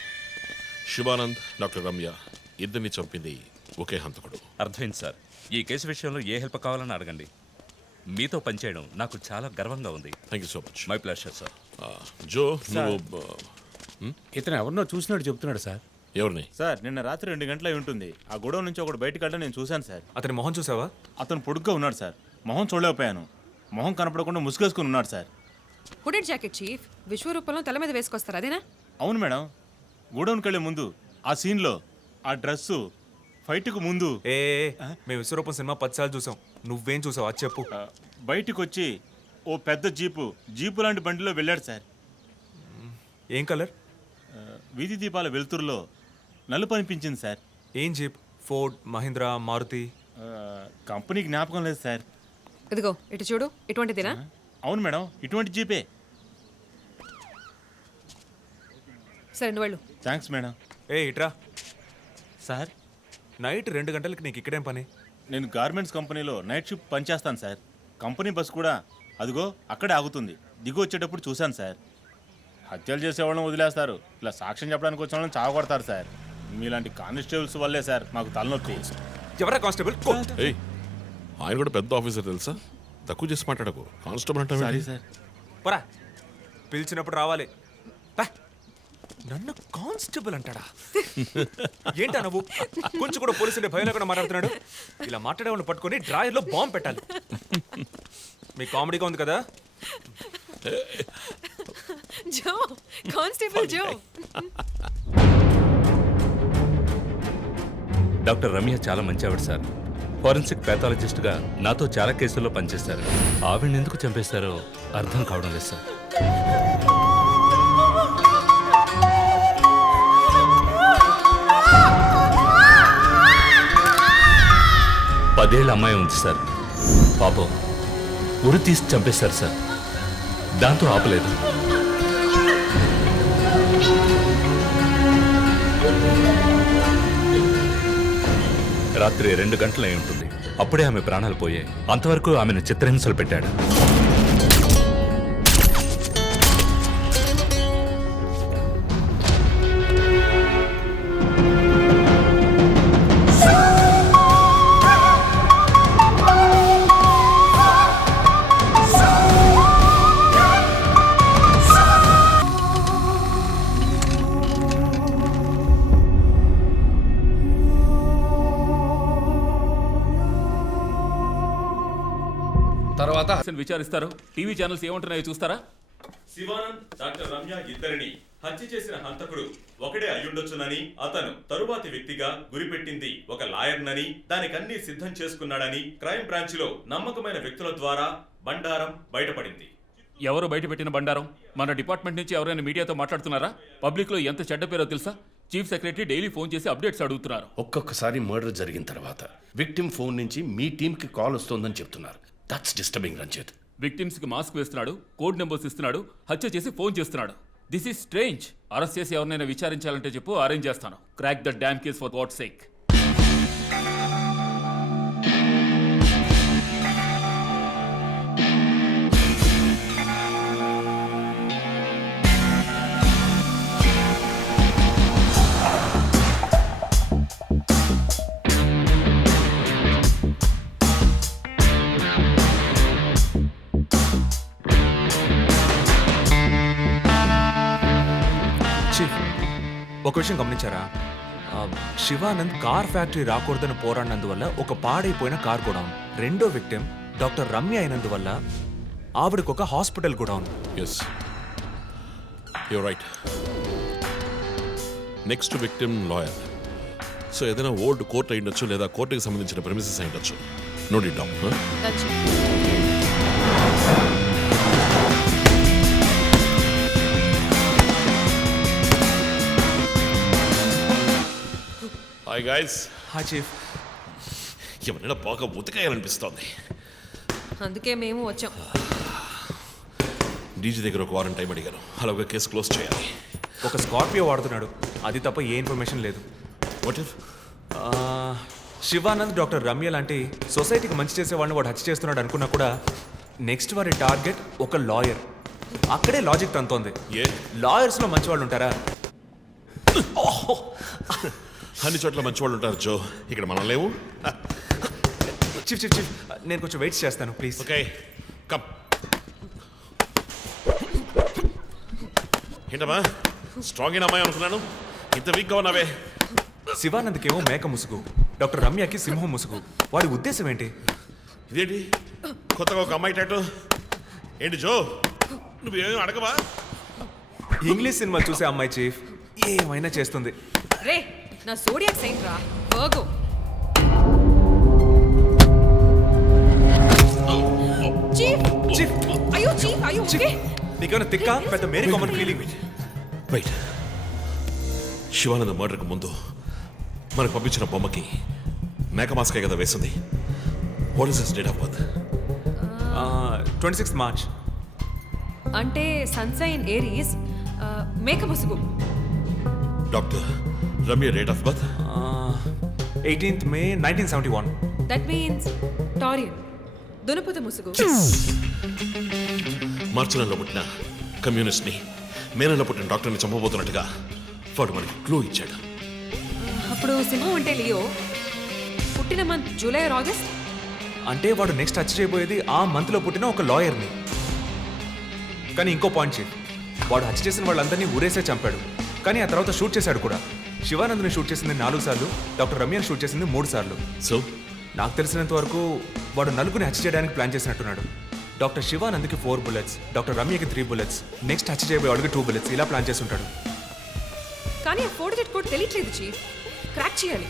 శివానంద్, డాక్టర్ రమ్య ఇద్దరిని చంపింది ఒకే హంతకుడు. అర్థమైంది సార్. ఈ కేసు విషయంలో ఏ హెల్ప్ కావాలని అడగండి. మీతో పనిచేయడం నాకు చాలా గర్వంగా ఉంది. Thank you so much. My pleasure sir. Joe, నువ్వు ఇతను ఎవరినో చూసినట్టు చెప్తున్నాడు సార్. ఎవరిని? సార్ నిన్న రాత్రి 2 గంటలై ఉంటుంది. ఆ గొడవ నుంచి ఒకడు బయటకు వెళ్ళడం నేను చూశాను సార్. అతని మొహం చూసావా? అతను పొడుగ్గా ఉన్నాడు సార్. మొహం చూడలేకపోయాను. మొహం కనపడకుండా ముసుగేసుకుని ఉన్నాడు సార్. హుడెడ్ జాకెట్ చీఫ్, విశ్వరూపంలో తల మీద వేసుకొస్తారు అదేనా? అవును మేడం. గోడౌన్కి వెళ్ళే ముందు ఆ సీన్లో ఆ డ్రెస్సు ఫైట్కు ముందు మేము విశ్వరూపం సినిమా 10 సార్లు చూసాం. నువ్వేం చూసావు అది చెప్పు. బయటికి వచ్చి ఓ పెద్ద జీపు లాంటి బండిలో వెళ్ళాడు సార్. ఏం కలర్? వీధి దీపాల వెలుతురులో నలుపు అనిపించింది సార్. ఏం jeep? Ford, Mahindra, Maruti? Company జ్ఞాపకం లేదు సార్. ఇదిగో ఇటు చూడు, ఇటువంటిదేనా? అవును మేడం, ఇటువంటి జీపే. సరే నువ్వు వెళ్ళు. Thanks madam. ఇట్రా సార్. నైట్ 2 గంటలకి నీకు ఇక్కడేం పని? నేను గార్మెంట్స్ కంపెనీలో నైట్ షిఫ్ట్ పనిచేస్తాను సార్. కంపెనీ బస్ కూడా అదిగో అక్కడే ఆగుతుంది. దిగు వచ్చేటప్పుడు చూశాను సార్. హత్యలు చేసేవాళ్ళని వదిలేస్తారు, ఇలా సాక్ష్యం చెప్పడానికి వచ్చిన వాళ్ళని చావకొడతారు సార్. మీలాంటి కానిస్టేబుల్స్ వల్లే సార్ మాకు తలనొప్పి. ఎవరా కానిస్టేబుల్? ఆయన కూడా పెద్ద ఆఫీసర్ తెలుసా? తక్కువ చేసి మాట్లాడకు. కానిస్టేబుల్ అంటే సారీ సార్. పరా, పిలిచినప్పుడు రావాలి. నన్ను కానిస్టేబుల్ అంటాడా? ఏంటా నువ్వు? కొంచెం కూడా పోలీసుండే భయం లేకుండా మాట్లాడుతున్నాడు. ఇలా మాట్లాడేవాళ్ళని పట్టుకొని డ్రాయర్లో బాంబు పెట్టాలి. మీ కామెడీగా ఉంది కదా? జో, కానిస్టేబుల్ జో. డాక్టర్ రమ్య చాలా మంచి ఆవిడ సార్. ఫోరెన్సిక్ ప్యాథాలజిస్ట్గా నాతో చాలా కేసుల్లో పనిచేశారు. ఆవిడని ఎందుకు చంపేశారో అర్థం కావడం లేదు సార్. పదేళ్ళ అమ్మాయి ఉంది సార్. పాపం ఉరి తీసి చంపేశారు సార్. దాంతో ఆపలేదు. రాత్రి 2 గంటలు అయి ఉంటుంది. అప్పుడే ఆమె ప్రాణాలు పోయాయి. అంతవరకు ఆమెను చిత్రహింసలు పెట్టాడు. తర్వాత విచారిస్తారు. టీవీ ఛానల్స్ ఏమంటున్నాయో చూస్తారా? శివానంద్, డాక్టర్ రమ్య ఇద్దరిని హత్య చేసిన హంతకుడు ఒకడే అయ్యుండొచ్చునని, అతను తరువాతి వ్యక్తిగా గురిపెట్టింది ఒక లాయర్నని, దానికన్నీ సిద్ధం చేసుకున్నాడని క్రైమ్ బ్రాంచ్ లో నమ్మకమైన వ్యక్తుల ద్వారా బండారం బయటపడింది. ఎవరు బయటపెట్టిన బండారం? మన డిపార్ట్మెంట్ నుంచి ఎవరైనా మీడియాతో మాట్లాడుతున్నారా? పబ్లిక్ లో ఎంత చెడ్డ పేరో తెలుసా? చీఫ్ సెక్రటరీ డైలీ ఫోన్ చేసి అప్డేట్స్ అడుగుతున్నారు. ఒక్కొక్కసారి మర్డర్ జరిగిన తర్వాత విక్టిమ్ ఫోన్ నుంచి మీ టీంకి కాల్ వస్తోందని చెప్తున్నారు. That's disturbing Ranjith. విక్టిమ్స్ కి మాస్క్ వేస్తున్నాడు, కోడ్ నెంబర్స్ ఇస్తున్నాడు, హత్య చేసి ఫోన్ చేస్తున్నాడు. This is strange. అరెస్ట్ చేసి ఎవరినైనా విచారించాలంటే చెప్పు, అరేంజ్ చేస్తాను. Crack the damn case for God's sake. ఒక విషయం గమనించారా? శివానంద్ కార్ ఫ్యాక్టరీ రాకూడదని పోరాడినందువల్ల ఒక పాడైపోయిన కార్ గోడౌన్, రెండో విక్టిమ్ డాక్టర్ రమ్య అయినందువల్ల ఆవిడకు ఒక hospital godown. Yes, you're right. Next victim lawyer. So ఏదైనా ఓల్డ్ కోర్ట్ అయి ఉండొచ్చు, లేదా కోర్టుకి సంబంధించిన ప్రెమిసెస్ అయి ఉండొచ్చు. Note it down. Hi guys. Hi chief. ఎవరైనా బాగా ఉతకాయాలనిపిస్తోంది. అందుకే మేము వచ్చాం. డీజీ దగ్గర ఒక వారం టైం అడిగాను. అలాగే కేసు క్లోజ్ చేయాలి. ఒక స్కార్పియో వాడుతున్నాడు, అది తప్ప ఏ ఇన్ఫర్మేషన్ లేదు. What if Shivanand doctor Ramya లాంటి సొసైటీకి మంచి చేసే వాళ్ళని వాడు హత్య చేస్తున్నాడు అనుకున్నా కూడా నెక్స్ట్ వారి టార్గెట్ ఒక లాయర్. అక్కడే లాజిక్ తంతోంది. లాయర్స్లో మంచి వాళ్ళు ఉంటారా? అన్ని చోట్ల మంచి వాళ్ళు ఉంటారు జో, ఇక్కడ మనం లేవు. చీఫ్ చీఫ్ చీఫ్, నేను కొంచెం వెయిట్ చేస్తాను ప్లీజ్. Okay, come. ఏంటమ్మా స్ట్రాంగ్ అయిన అమ్మాయి అనుకున్నాను, ఇంత వీక్గా ఉన్నావే. శివానంద్కేమో మేక ముసుగు, డాక్టర్ రమ్యకి సింహం ముసుగు. వాడి ఉద్దేశం ఏంటి? ఇదేంటి కొత్తగా ఒక అమ్మాయి టాటూ? ఏంటి జో, నువ్వేమీ అడగవా? ఇంగ్లీష్ సినిమా చూసే అమ్మాయి చీఫ్, ఏమైనా చేస్తుంది. రే, నా జోడియాక్ సైన్ రా, వర్గో. చీఫ్ చీఫ్, అయ్యో చీఫ్, అయ్యో ఓకే. నీకేమైనా తిక్క పెద్ద మేరీ కామన్ ఫీలింగ్? వెయిట్, శివానంద మర్డర్కి ముందు మనకు పంపించిన బొమ్మకి మేక మాస్కే కదా వేసింది. What is his date of birth? 26 March. అంటే సన్సైన్ ఏరీస్, మేక ముసుగు. Doctor Ramya date of birth 18th May 1971. That means Taurean, దునపుత ముసుగు. మార్చి నెలలో పుట్టిన కమ్యూనిస్ట్ని మే నెలలో పుట్టిన డాక్టర్ని చంపబోతున్నట్టుగా వాడు మనకి క్లూ ఇచ్చాడు. అప్పుడు సింహం అంటే లియో, పుట్టిన మంత్ జూలై ఆర్ ఆగస్ట్. అంటే వాడు నెక్స్ట్ టచ్ చేయబోయేది ఆ మంత్లో పుట్టిన ఒక లాయర్ని. కానీ ఇంకో పాయింట్ చీఫ్, వాడు హత్య చేసిన వాళ్ళందరినీ ఊరేసే చంపాడు, కానీ ఆ తర్వాత షూట్ చేశాడు కూడా. శివానంద్ని షూట్ చేసింది 4 సార్లు, డాక్టర్ రమ్యని షూట్ చేసింది 3 సార్లు. సో నాకు తెలిసినంత వరకు వాడు నలుగురిని హత్య చేయడానికి ప్లాన్ చేసినట్టున్నాడు. డాక్టర్ శివానంద్కి 4 bullets, డాక్టర్ రమ్యకి 3 bullets, నెక్స్ట్ హత్య చేయబోయేవాడికి 2 bullets, ఇలా ప్లాన్ చేసి ఉంటాడు. కానీ ఆ 4 digit కోడ్ తెలియట్లేదు చీఫ్, క్రాక్ చేయాలి.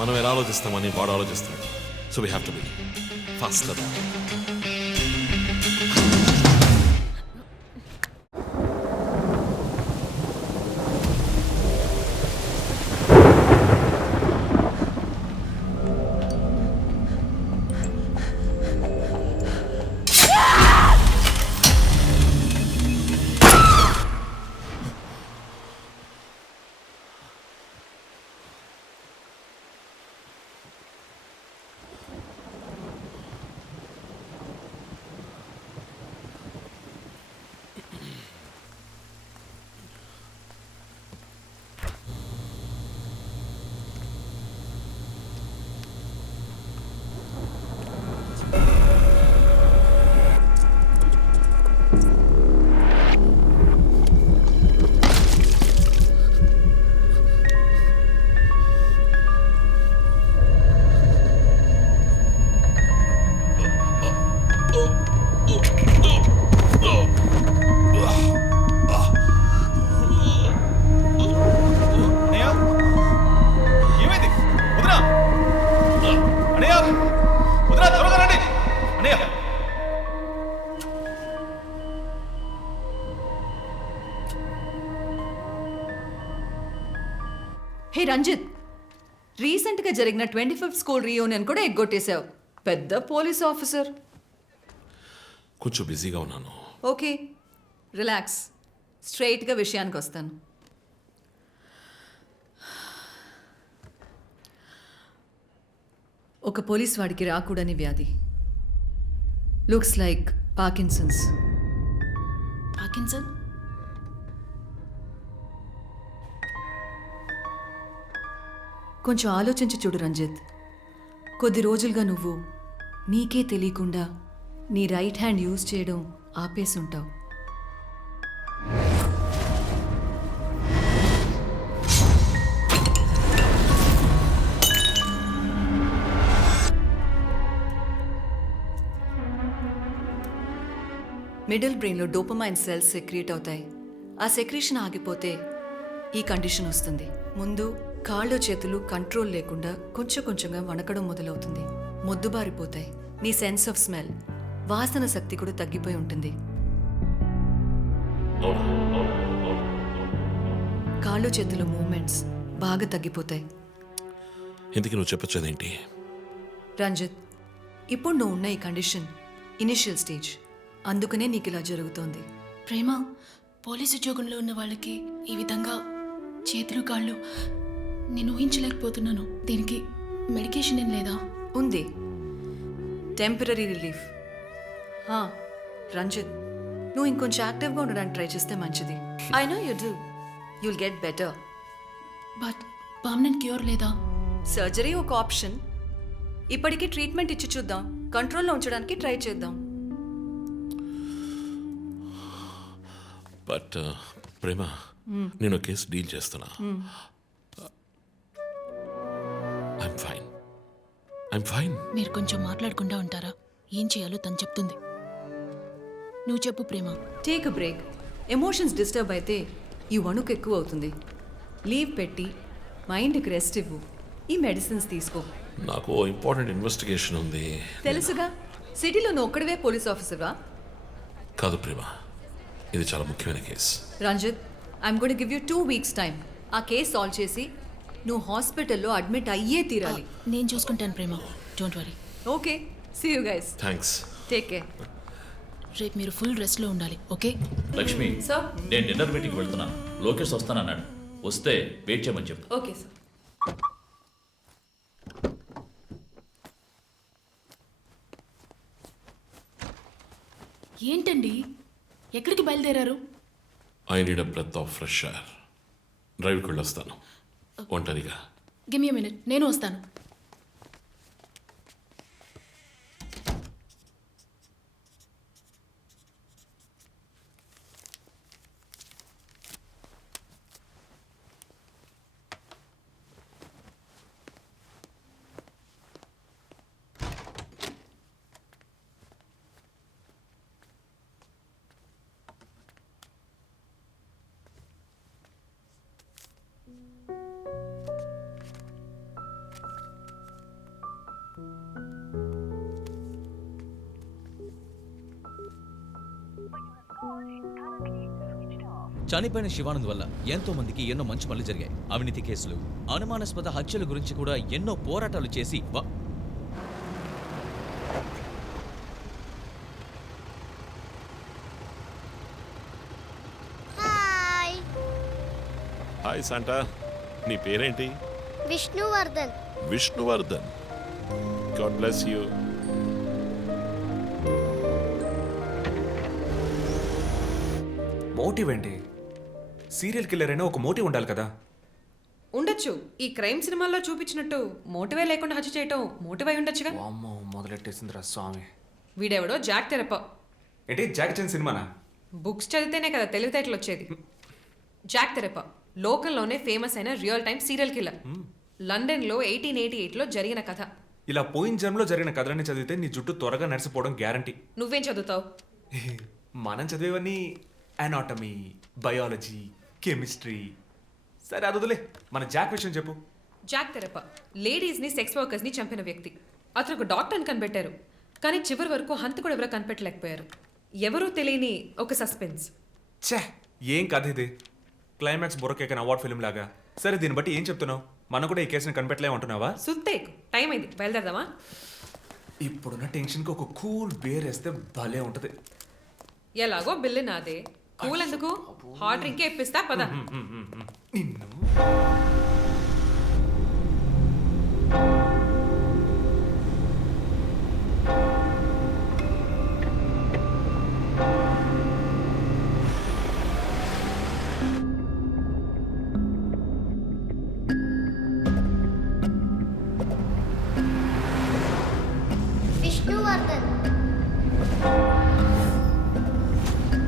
మనం ఎలా ఆలోచిస్తామని వాడు ఆలోచిస్తున్నాడు. So we have to be faster. Hey Ranjith, రీసెంట్గా జరిగిన 25th స్కూల్ రీయూనియన్ కూడా ఎగ్గొట్టేశావు. పెద్ద పోలీస్ ఆఫీసర్. కొంచెం బిజీగా ఉన్నాను. Okay, relax. స్ట్రైట్గా విషయానికి వస్తాను. ఒక పోలీస్ వాడికి రాకూడని వ్యాధి. Looks like Parkinson's. పార్కిన్సన్? కొంచెం ఆలోచించి చూడు రంజిత్. కొద్ది రోజులుగా నువ్వు నీకే తెలియకుండా నీ రైట్ హ్యాండ్ యూజ్ చేయడం ఆపేసి ఉంటావు. మిడిల్ బ్రెయిన్లో డోపమైన్ సెల్స్ సెక్రీట్ అవుతాయి. ఆ సెక్రీషన్ ఆగిపోతే ఈ కండిషన్ వస్తుంది. ముందు కాళ్ళు చేతులు కంట్రోల్ లేకుండా కొంచెం కొంచెంగా వణకడం మొదలవుతుంది. మొద్దుబారిపోతాయి. నీ సెన్స్ ఆఫ్ స్మెల్, వాసన శక్తి కూడా తగ్గిపోయి ఉంటుంది. కాళ్ళు చేతుల మూమెంట్స్ బాగా తగ్గిపోతాయి. ఎందుకు నువ్వు చెప్పొచ్చేదేంటి? రంజిత్, ఇప్పుడు నువ్వు ఉన్న ఈ కండిషన్ ఇనిషియల్ స్టేజ్. అందుకనే నీకు ఇలా జరుగుతోంది. ప్రేమ, పోలీసు ఉద్యోగంలో ఉన్న వాళ్ళకి ఈ విధంగా చేతులు కాళ్ళు నేను ఊహించలేకపోతున్నాను. దీనికి మెడికేషన్ ఏం లేదా? ఉంది, టెంపరీ రిలీఫ్. రంజిత్, నువ్వు ఇంకొంచెం యాక్టివ్గా ఉండడానికి ట్రై చేస్తే మంచిది. I know you do. You'll get better. But permanent cure లేదా? సర్జరీ ఒక ఆప్షన్. ఇప్పటికీ ట్రీట్మెంట్ ఇచ్చి చూద్దాం. కంట్రోల్లో ఉంచడానికి ట్రై చేద్దాం. బట్ ప్రేమ, నేను కేసు డీల్ చేస్తున్నా. I'm fine. మీరు కొంచెం మాట్లాడకుండా ఉంటారా? ఏం చేయాలో తను చెప్తుంది. నువ్వు చెప్పు Prema. Take a break. Emotions disturb అయితే ఈ వణుకు ఎక్కువ అవుతుంది. లీవ్ పెట్టి మైండ్కి రెస్ట్ ఇవ్వు. ఈ మెడిసిన్స్ తీసుకో. నాకు ఇంపార్టెంట్ ఇన్వెస్టిగేషన్ ఉంది. తెలుసుగా, సిటీలో నువ్వు ఒక్కడివే పోలీస్ ఆఫీసర్వా? కాదు ప్రేమ, ఇది చాలా ముఖ్యమైన కేసు. Ranjith, I'm going to give you 2 weeks time. ఆ కేసు సాల్వ్ చేసి నువ్వు హాస్పిటల్లో అడ్మిట్ అయ్యే తీరాలి. నేను చూసుకుంటాను Prema, don't worry. Okay, see you guys. Thanks. Take care. రేపు మీరు ఫుల్ రెస్ట్లో ఉండాలి, ఓకే? లక్ష్మి, సార్, నేను డిన్నర్ మీటింగ్ వెళ్తున్నాను. లోకేష్ వస్తానన్నాడు. వస్తే వెయిట్ చేయమని చెప్పు. Okay sir. ఏంటండి, ఎక్కడికి బయలుదేరారు? I need a breath of fresh air. డ్రైవ్కి వెళ్ళొస్తాను ఒంటరిగా. గివ్ మీ ఎ మినిట్, నేను వస్తాను. చనిపోయిన శివానంద్ వల్ల ఎంతో మందికి ఎన్నో మంచి పనులు జరిగాయి. అవినీతి కేసులు, అనుమానాస్పద హత్యల గురించి కూడా ఎన్నో పోరాటాలు చేసి హాయ్ శాంటా, నీ పేరేంటి? Vishnuvardhan. Vishnuvardhan. God bless you. Motive ఏంటి? సీరియల్ కిల్లర్ అయినా ఒక మోటివ్ ఉండాలి కదా. ఉండొచ్చు. ఈ క్రైమ్ సినిమాల్లో చూపించినట్టు మోటివే లేకుండా హత్య చేయటం మోటివ్ అయి ఉండొచ్చుగా. అమ్మో, మొదలెట్టేసిందిరా స్వామి. వీడెవడో జాక్ తెరప. ఏంటి, జాక్ చాన్ సినిమానా? బుక్స్ చదివితేనే కదా తెలివితేటలు వచ్చేది. జాక్ తెరప లోకల్లోనే ఫేమస్ అయిన రియల్ టైమ్ సీరియల్ కిల్లర్. లండన్లో 1888లో జరిగిన కథ. ఇలా పోయిన జన్మలో జరిగిన కథలన్నీ చదివితే నీ జుట్టు త్వరగా నడిసిపోవడం గ్యారంటీ. నువ్వేం చదువుతావు? మనం చదివేవన్నీ అనాటమీ, బయాలజీ, కెమిస్ట్రీ. సరే అది వదిలే, మన జాక్ విషయం చెప్పు. జాక్ తెరప లేడీస్ని, సెక్స్ వర్కర్స్ని చంపిన వ్యక్తి. అతను ఒక డాక్టర్ని కనిపెట్టారు, కానీ చివరి వరకు హంతకుడు ఎవరో కనిపెట్టలేకపోయారు. ఎవరూ తెలియని ఒక సస్పెన్స్. ఛే, ఏం కథ ఇది? క్లైమాక్స్ బొరకేకన్ అవార్డ్ ఫిల్మ్ లాగా. సరే దీన్ని బట్టి ఏం చెప్తున్నావు? మనం కూడా ఈ కేసుని కనిపెట్టలేమంటున్నావా? సుత్తేకు టైం అయింది, బయలుదేరదామా? ఇప్పుడున్న టెన్షన్కి ఒక కూల్ బేర్ వేస్తే భలే ఉంటుంది. ఎలాగో బిల్లు నాదే, కూల్ ఎందుకు? హాట్ డ్రింకే ఇప్పిస్తా పద. నిన్ను విష్ణువర్ధన్.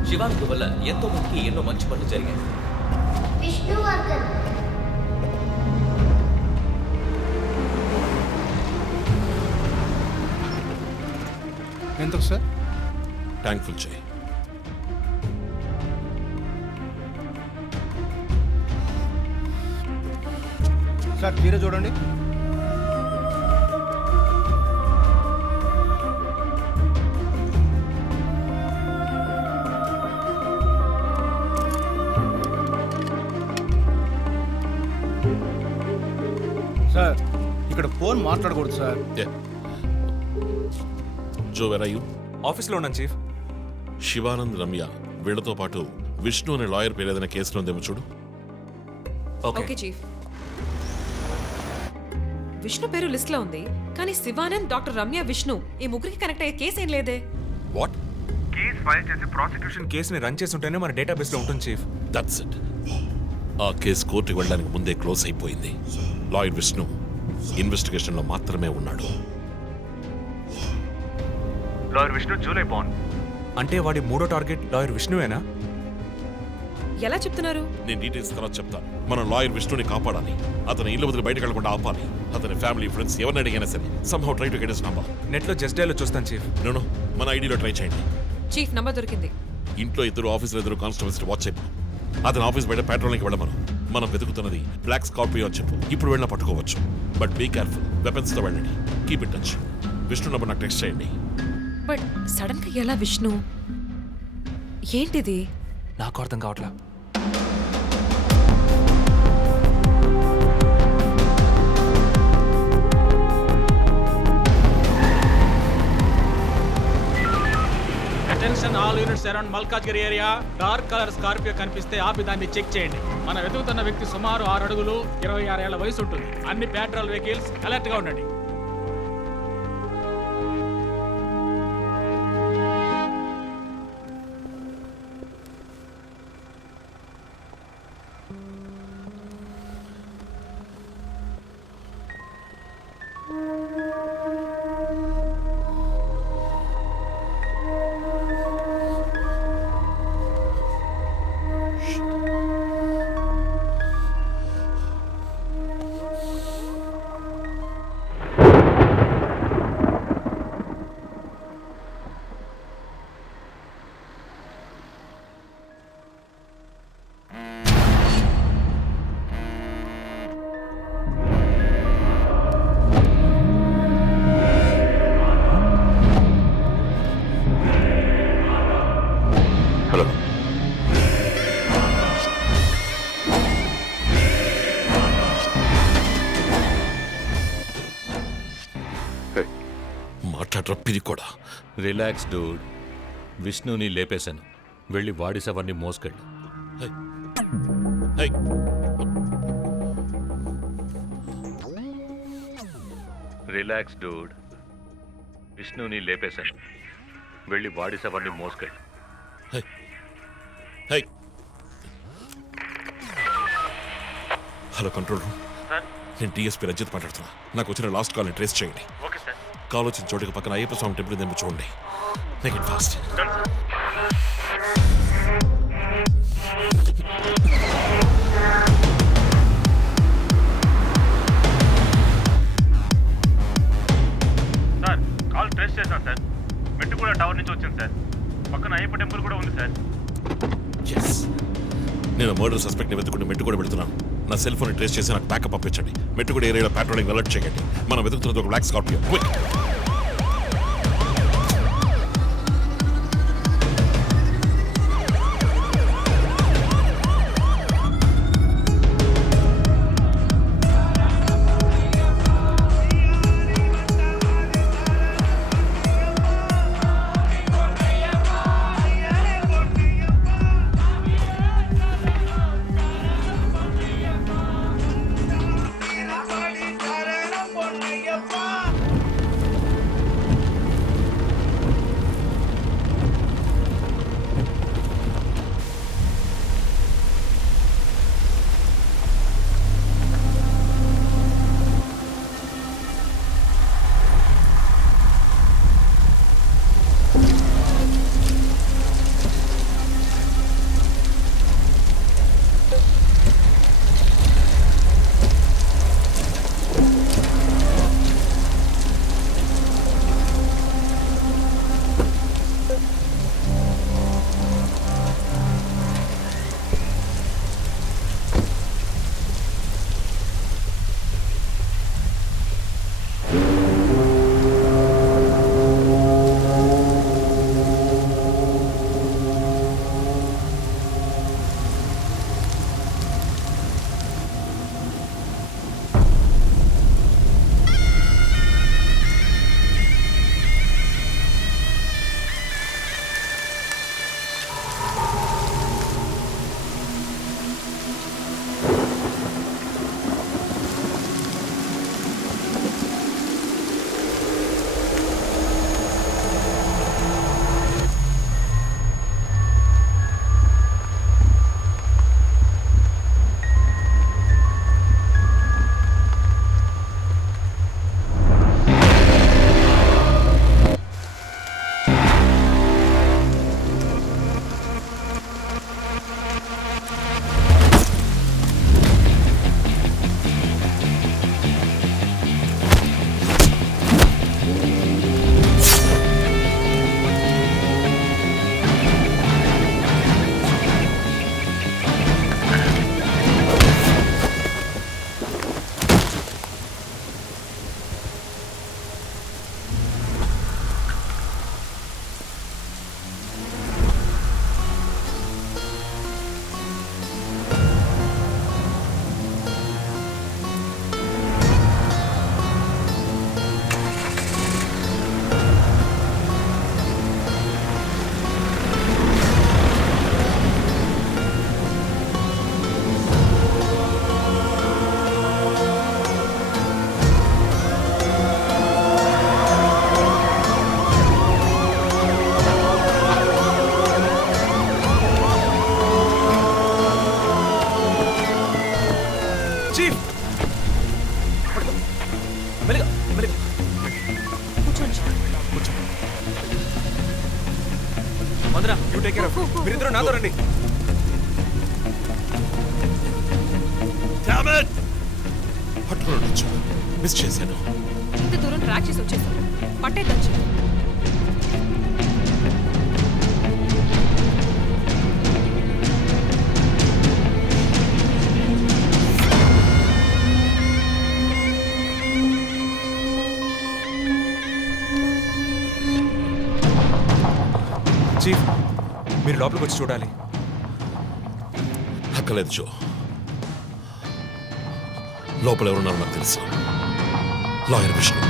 శివానంద్ వల్ల ఎంతో మందికి ఎన్నో మంచి పనులు జరిగాయి. విష్ణువర్ధన్. ఎంతకు సార్? థ్యాంక్ఫుల్ చేయి. సార్ జీరో చూడండి. సార్ ఇక్కడ ఫోన్ మాట్లాడకూడదు సార్. జో వెర్ ఆర్ యు? ఆఫీస్లో ఉన్నాను చీఫ్. శివానంద్, రమ్య వీళ్ళతో పాటు విష్ణు అనే లాయర్ పేరు ఏదైనా కేసులో ఉందేమో చూడు. Okay chief. విష్ణు పేరు లిస్ట్ లో ఉంది, కానీ శివానంద్, డాక్టర్ రమ్య, విష్ణు ఈ ముగ్గురికి కనెక్ట్ అయ్యే కేసు ఏం లేదే. వాట్? కేస్ ఫైల్ చేసి ప్రాసిక్యూషన్ కేసుని రన్ చేసి ఉంటేనే మన డేటాబేస్లో ఉంటుంది చీఫ్. That's it. ఆ కేసు కోర్టుకి వెళ్ళడానికి ముందే క్లోజ్ అయిపోయింది. లాయర్ విష్ణు ఇన్వెస్టిగేషన్లో మాత్రమే ఉన్నాడు. లాయర్ విష్ణు జూలై బాండ్ అంటే వాడి మూడో టార్గెట్ లాయర్ విష్ణువేనా? ఎలా చెప్తున్నారు? నేను డీటెయిల్స్ తర్వాత చెప్తాను. మనం లాయర్ విష్ణుని కాపాడాలి. అతని ఇల్లు వదిలి బయటకు వెళ్లకుండా ఆపాలి. అతని ఫ్యామిలీ, ఫ్రెండ్స్ ఎవరిని అడిగినా సరే somehow try to get his number. నెట్లో జస్ట్ డైలో చూస్తాను చీఫ్. నో మన ఐడిలో ట్రై చేయండి. చీఫ్ నంబర్ దొరికింది. ఇంట్లో ఇద్దరు, ఆఫీసులో ఇద్దరు కానిస్టేబుల్స్ వాచ్ చెప్పు. అతని ఆఫీస్ బయట పెట్రోలింగ్కి వెళ్ళమను. మనం వెతుకుతున్నది బ్లాక్ స్కార్పియో అని చెప్పు. ఇప్పుడు వెళ్ళినా పట్టుకోవచ్చు. బట్ బీ కేర్ఫుల్, వెపన్స్తో వెళ్ళండి. Keep it touch. Vishnu number నాకు టెక్స్ట్ చేయండి. బట్ సడన్ గా ఎలా విష్ణు? ఏంటిది? నాకు అర్థం కావట్లా. Attention all units around Malkajgiri area. Dark colour Scorpio కనిపిస్తే ఆపి దాన్ని చెక్ చేయండి. మనం వెతుకుతున్న వ్యక్తి సుమారు 6 అడుగులు 26 ఏళ్ల వయసు ఉంటుంది. అన్ని పెట్రోల్ వెహికల్స్ అలర్ట్ గా ఉండండి. కూడా రిలాక్స్ డూడ్. విష్ణుని లేపేశాను. వెళ్ళి వాడి శవాన్ని మోసుకెళ్ళు. Relax Dude. విష్ణుని లేపేశాను. వెళ్ళి వాడి శవాన్ని మోసుకెళ్ళు. Hello control room. నేను టీఎస్పీ రజిత్ మాట్లాడుతున్నా. నాకు వచ్చిన లాస్ట్ కాల్ని ట్రేస్ చేయండి. కాల్ వచ్చిన చోటుకి పక్కన అయ్యప్ప స్వామి టెంపుల్ ఉందేమో చూడండి. Make it fast. Sir call trace చేశాను సార్. మెట్టుగూడ టవర్ నుంచి వచ్చింది సార్. పక్కన అయ్యప్ప టెంపుల్ కూడా ఉంది సార్. ఎస్, నేను మర్డర్ సస్పెక్ట్ని వెతుకుంటే మెట్టుగూడ పెడుతున్నాను. నా సెల్ ఫోన్ ట్రేస్ చేసి నాకు బ్యాకప్ పంపించండి. మెట్టుగూడ ఏరియాలో పెట్రోలింగ్ అలర్ట్ చేయండి. మనం వెతుకుతున్నది ఒక black Scorpio. Quick. Madhura you take care of మీరిద్దరూ నాతో రండి. పట్టుకోవచ్చు మిస్ చేశాను. ఇంత దూరం ట్రాక్ చేసి వచ్చేసాం. పట్టేదచ్చు. చీఫ్ మీరు లోపలికి వచ్చి చూడాలి. అక్కలేదు జో, లోపల ఎవరున్నారో నాకు తెలుసు. లాయర్ విష్ణు.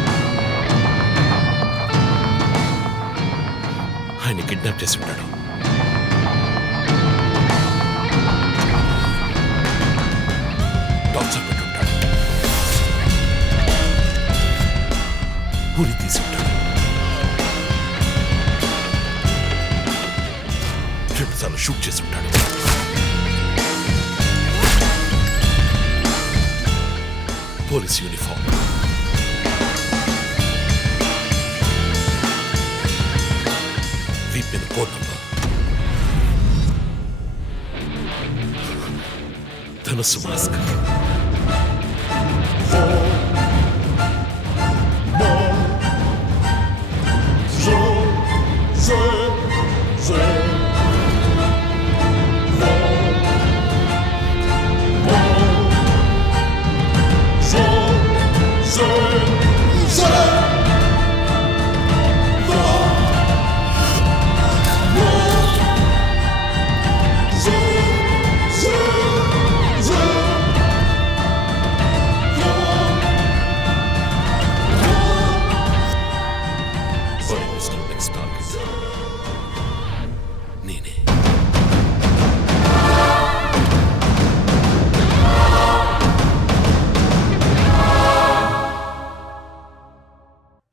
ఆయన్ని కిడ్నాప్ చేసి ఉంటాడు. టార్చర్ పెట్టి ఉంటాడు. ఊరి తీసి ఉంటాడు. 2 సార్లు షూట్ చేసి ఉంటాడు. పోలీస్ యూనిఫామ్, వీపిన కోడ్ నంబర్, ధనుస్సు మాస్క్.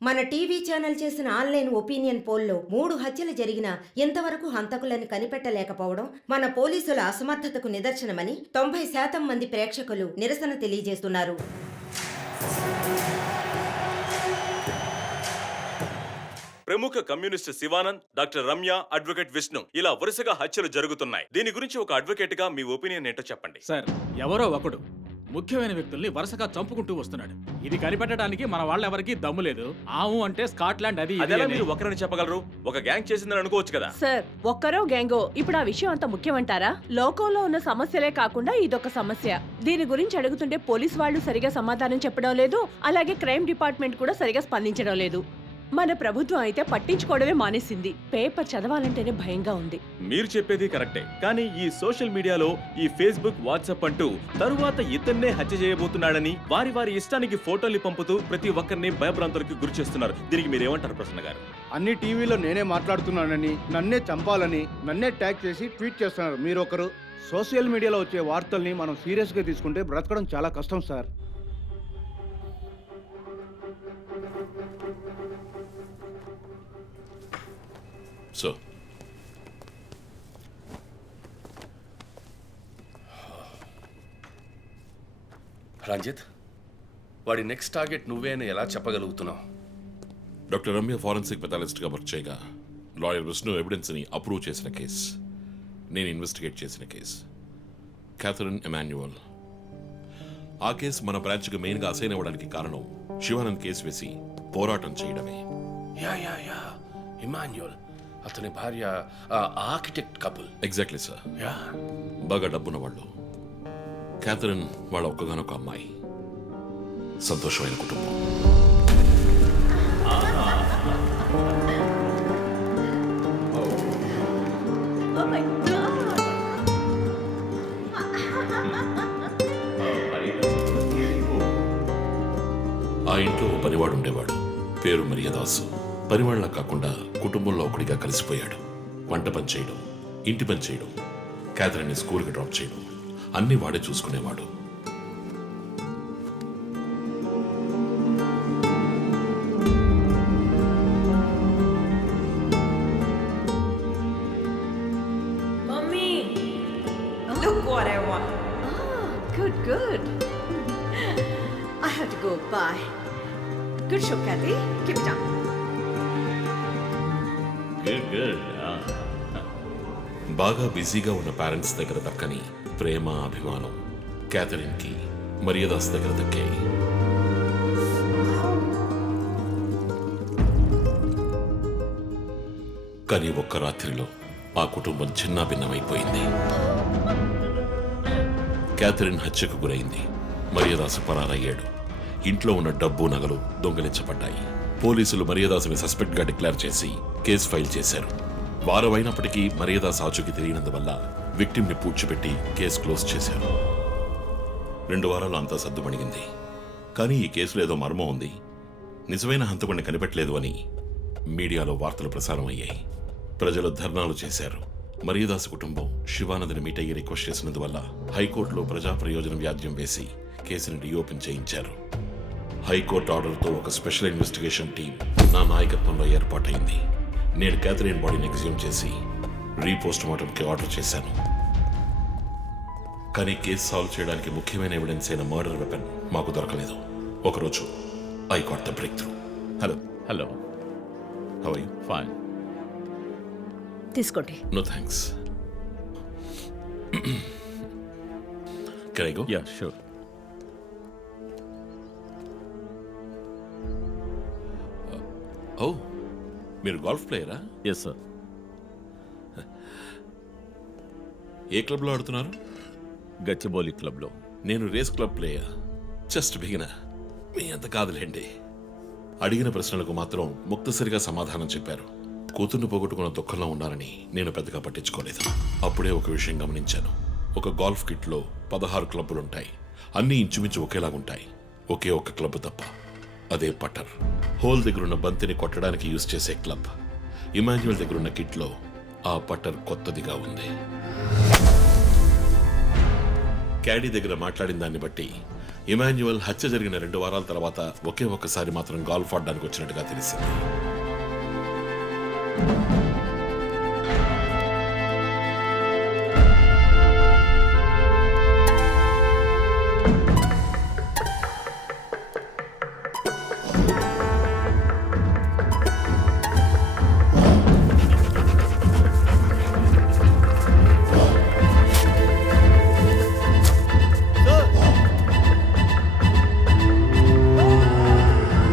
మన టీవీ ఛానల్ చేసిన ఆన్లైన్ ఒపీనియన్ పోల్లో 3 హత్యలు జరిగినా ఎంతవరకు హంతకులని కనిపెట్టలేకపోవడం మన పోలీసుల అసమర్థతకు నిదర్శనమని 90% మంది ప్రేక్షకులు నిరసన తెలియజేస్తున్నారు. ప్రముఖ communist Shivanand, doctor Ramya, advocate Vishnu ఇలా వరుసగా హత్యలు జరుగుతున్నాయి. దీని గురించి ఒక అడ్వకేట్ గా మీ ఒపీనియన్ ఏంటో చెప్పండి. సార్, ఎవరో ఒకడు ముఖ్యమైన వ్యక్తుల్ని వరుసగా చంపుకుంటూ వస్తున్నాడు. ఇది కనిపెట్టడానికి మన వాళ్ళెవరికి దమ్ము లేదు. ఆవు అంటే స్కాట్లాండ్ అది అదేలా మీరు ఒకరని చెప్పగలరు? ఒక గ్యాంగ్ చేసిందని అనుకోవచ్చు కదా. సార్, ఒక్కరో గ్యాంగో ఇప్పుడు ఆ విషయం అంత ముఖ్యమంటారా? లోకంలో ఉన్న సమస్యలే కాకుండా ఇదొక సమస్య. దీని గురించి అడుగుతుంటే పోలీస్ వాళ్ళు సరిగా సమాధానం చెప్పడం లేదు, అలాగే క్రైమ్ డిపార్ట్మెంట్ కూడా సరిగా స్పందించడం లేదు. మన ప్రభుత్వం అయితే పట్టించుకోవడమే మానేసింది. పేపర్ చదవాలంటేనే భయంగా ఉంది. మీరు చెప్పేది కరెక్టే, కానీ ఈ సోషల్ మీడియాలో ఈ ఫేస్బుక్, వాట్సాప్ అంటూ తరువాత ఇతన్నే హత్య చేయబోతున్నాడని వారి వారి ఇష్టానికి ఫోటోలు పంపుతూ ప్రతి ఒక్కరిని భయభ్రాంతులకు గురి చేస్తున్నారు. దీనికి మీరేమంటారు ప్రసన్న గారు? అన్ని టీవీలో నేనే మాట్లాడుతున్నానని, నన్నే చంపాలని, నన్నే ట్యాగ్ చేసి ట్వీట్ చేస్తున్నారు మీరొకరు. సోషల్ మీడియాలో వచ్చే వార్తల్ని మనం సీరియస్గా తీసుకుంటే బ్రతకడం చాలా కష్టం సార్. సో రంజిత్, వాడి నెక్స్ట్ టార్గెట్ నువ్వే అని ఎలా చెప్పగలుగుతున్నావు? డాక్టర్ రమ్య ఫారెన్సిక్ పెథాలజిస్ట్గా వర్క్ చేయగా లాయర్ విష్ణు ఎవిడెన్స్ని అప్రూవ్ చేసిన కేస్, నేను ఇన్వెస్టిగేట్ చేసిన కేస్, క్యాథరిన్ ఎమాన్యువల్. ఆ కేసు మన బ్రాంచ్కి మెయిన్గా అసైన్ అవ్వడానికి కారణం శివానంద్ కేసు వేసి పోరాటం చేయడమే. యా యా యా ఇమాన్యువల్, అతని భార్య architect couple. Exactly sir. Yeah, బాగా డబ్బున్న వాళ్ళు. క్యాథరిన్ వాళ్ళ ఒక్కగానొక అమ్మాయి. సంతోషమైన కుటుంబం. ఆ ఇంట్లో పనివాడు ఉండేవాడు, పేరు మరియదాసు. పనివాళ్ళ కాకుండా కుటుంబంలో ఒకడిగా కలిసిపోయాడు. వంట పని చేయడం, ఇంటి పని చేయడం, క్యాథరిన్ని స్కూల్కి డ్రాప్ చేయడం అన్నీ వాడే చూసుకునేవాడు. Mommy, look what I want. Oh, good, good. I have to go. Bye. Good show, Kathy. Keep it up. Good. బాగా బిజీగా ఉన్న పేరెంట్స్ దగ్గర దక్కని ప్రేమ అభిమానం క్యాథరిన్కి మరియదాస్ దగ్గర దక్కాయి. కానీ ఒక్క రాత్రిలో ఆ కుటుంబం చిన్నాభిన్నమైపోయింది. క్యాథరిన్ హత్యకు గురైంది. మరియదాసు పరారయ్యాడు. ఇంట్లో ఉన్న డబ్బు నగలు దొంగిలించబడ్డాయి. పోలీసులు మరియదాసుని సస్పెక్ట్గా డిక్లేర్ చేసి కేసు ఫైల్ చేశారు. వారం అయినప్పటికీ మరియదాస్ ఆచూకీ తెలియనందువల్ల విక్టిమ్ని పూడ్చిపెట్టి కేసు క్లోజ్ చేశారు. 2 వారాలు అంతా సర్దుమణిగింది. కానీ ఈ కేసులో ఏదో మర్మం ఉంది, నిజమైన హంతకుడిని కనిపెట్టలేదు అని మీడియాలో వార్తలు ప్రసారం అయ్యాయి. ప్రజలు ధర్నాలు చేశారు. మరియదాస్ కుటుంబం శివానందని మీట్ అయ్యి రిక్వెస్ట్ చేసినందువల్ల హైకోర్టులో ప్రజా ప్రయోజన వ్యాజ్యం వేసి కేసుని రీఓపెన్ చేయించారు. హైకోర్టు ఆర్డర్తో ఒక స్పెషల్ ఇన్వెస్టిగేషన్ టీం నా నాయకత్వంలో ఏర్పాటైంది. నేను క్యాథరిన్ బాడీని ఎగ్జ్యూమ్ చేసి రీపోస్ట్ మార్టంకి ఆర్డర్ చేశాను. కానీ కేసు సాల్వ్ చేయడానికి ముఖ్యమైన ఎవిడెన్స్ అయిన మర్డర్ వెపన్ మాకు దొరకలేదు. ఒకరోజు I got the breakthrough. Hello how are you? Fine. తీసుకోండి. No thanks. Can I go? Yeah sure. Oh, మీరు గోల్ఫ్ ప్లేయరా? Yes sir. ఏ క్లబ్లో ఆడుతున్నారు? గచ్చిబౌలి క్లబ్లో. నేను race club player. Just beginner. మీ అంత కాదులేండి. అడిగిన ప్రశ్నలకు మాత్రం ముక్తసరిగా సమాధానం చెప్పారు. కూతుర్ని పోగొట్టుకున్న దుఃఖంలో ఉన్నారని నేను పెద్దగా పట్టించుకోలేదు. అప్పుడే ఒక విషయం గమనించాను. ఒక గోల్ఫ్ కిట్లో 16 క్లబ్బులుంటాయి. అన్నీ ఇంచుమించు ఒకేలాగుంటాయి. ఒకే ఒక్క క్లబ్ తప్ప, అదే పట్టర్. హోల్ దగ్గరున్న బంతిని కొట్టడానికి యూజ్ చేసే క్లబ్. ఇమాన్యువల్ దగ్గరున్న కిట్లో ఆ పట్టర్ కొత్తదిగా ఉంది. క్యాడీ దగ్గర మాట్లాడిన దాన్ని బట్టి ఇమాన్యువల్ హత్య జరిగిన 2 వారాల తర్వాత ఒకే ఒక్కసారి మాత్రం గోల్ఫ్ ఆడడానికి వచ్చినట్టుగా తెలిసింది.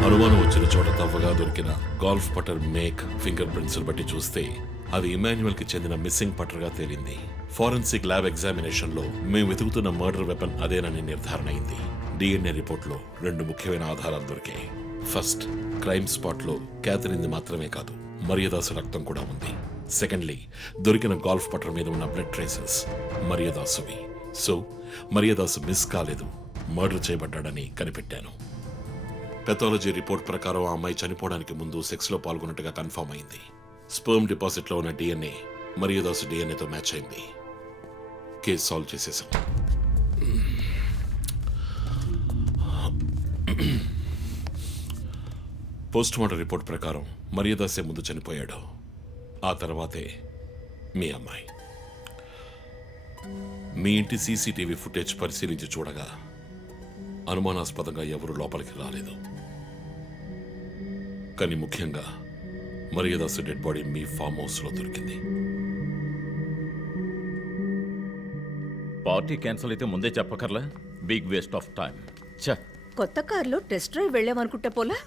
అనుమానం వచ్చిన చోట తవ్వగా దొరికిన గోల్ఫ్ పట్టర్ మేక్ ఫింగర్ ప్రింట్స్ బట్టి చూస్తే అది ఇమాన్యువల్ కి చెందిన మిస్సింగ్ పట్టర్ గా తేలింది. ఫోరెన్సిక్ ల్యాబ్ ఎగ్జామినేషన్ లో మేము వెతుకుతున్న మర్డర్ వెపన్ అదేనని నిర్ధారణ అయింది. డిఎన్ఏ రిపోర్ట్ లో 2 ముఖ్యమైన ఆధారాలు దొరికాయి. ఫస్ట్, క్రైమ్ స్పాట్ లో క్యాథరిన్ మాత్రమే కాదు, మరియదాసు రక్తం కూడా ఉంది. సెకండ్లీ, దొరికిన గోల్ఫ్ పట్టర్ మీద ఉన్న బ్లడ్ ట్రేసెస్ మరియదాసువి. సో మరియదాసు మిస్ కాలేదు, మర్డర్ చేయబడ్డాడని కనిపెట్టాను. పెథాలజీ రిపోర్ట్ ప్రకారం ఆ అమ్మాయి చనిపోవడానికి ముందు సెక్స్లో పాల్గొన్నట్టుగా కన్ఫర్మ్ అయింది. స్పర్మ్ డిపాజిట్లో ఉన్న డిఎన్ఏ మరియదాసు డిఎన్ఏతో మ్యాచ్ అయింది. కేసు సాల్వ్ చేసేసాం. పోస్ట్ మార్టం రిపోర్ట్ ప్రకారం మరియదాసే ముందు చనిపోయాడు. ఆ తర్వాతే మీ అమ్మాయి. మీ ఇంటి సీసీటీవీ ఫుటేజ్ పరిశీలించి చూడగా అనుమానాస్పదంగా ఎవరూ లోపలికి రాలేదు. కానీ ముఖ్యంగా మరియదాసు డెడ్ బాడీ మీ ఫామ్ హౌస్లో దొరికింది. పార్టీ క్యాన్సిల్ అయితే ముందే చెప్పకర్లా? Big waste of time. కొత్త కార్లో టెస్ట్ డ్రైవ్ వెళ్ళామనుకుంటే పోలా?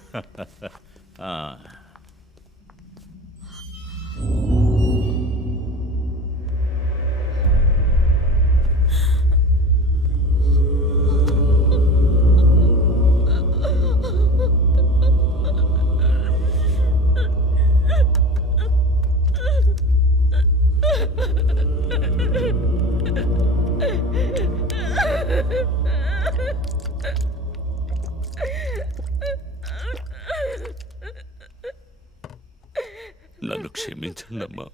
నన్ను క్షమించండమ్మా.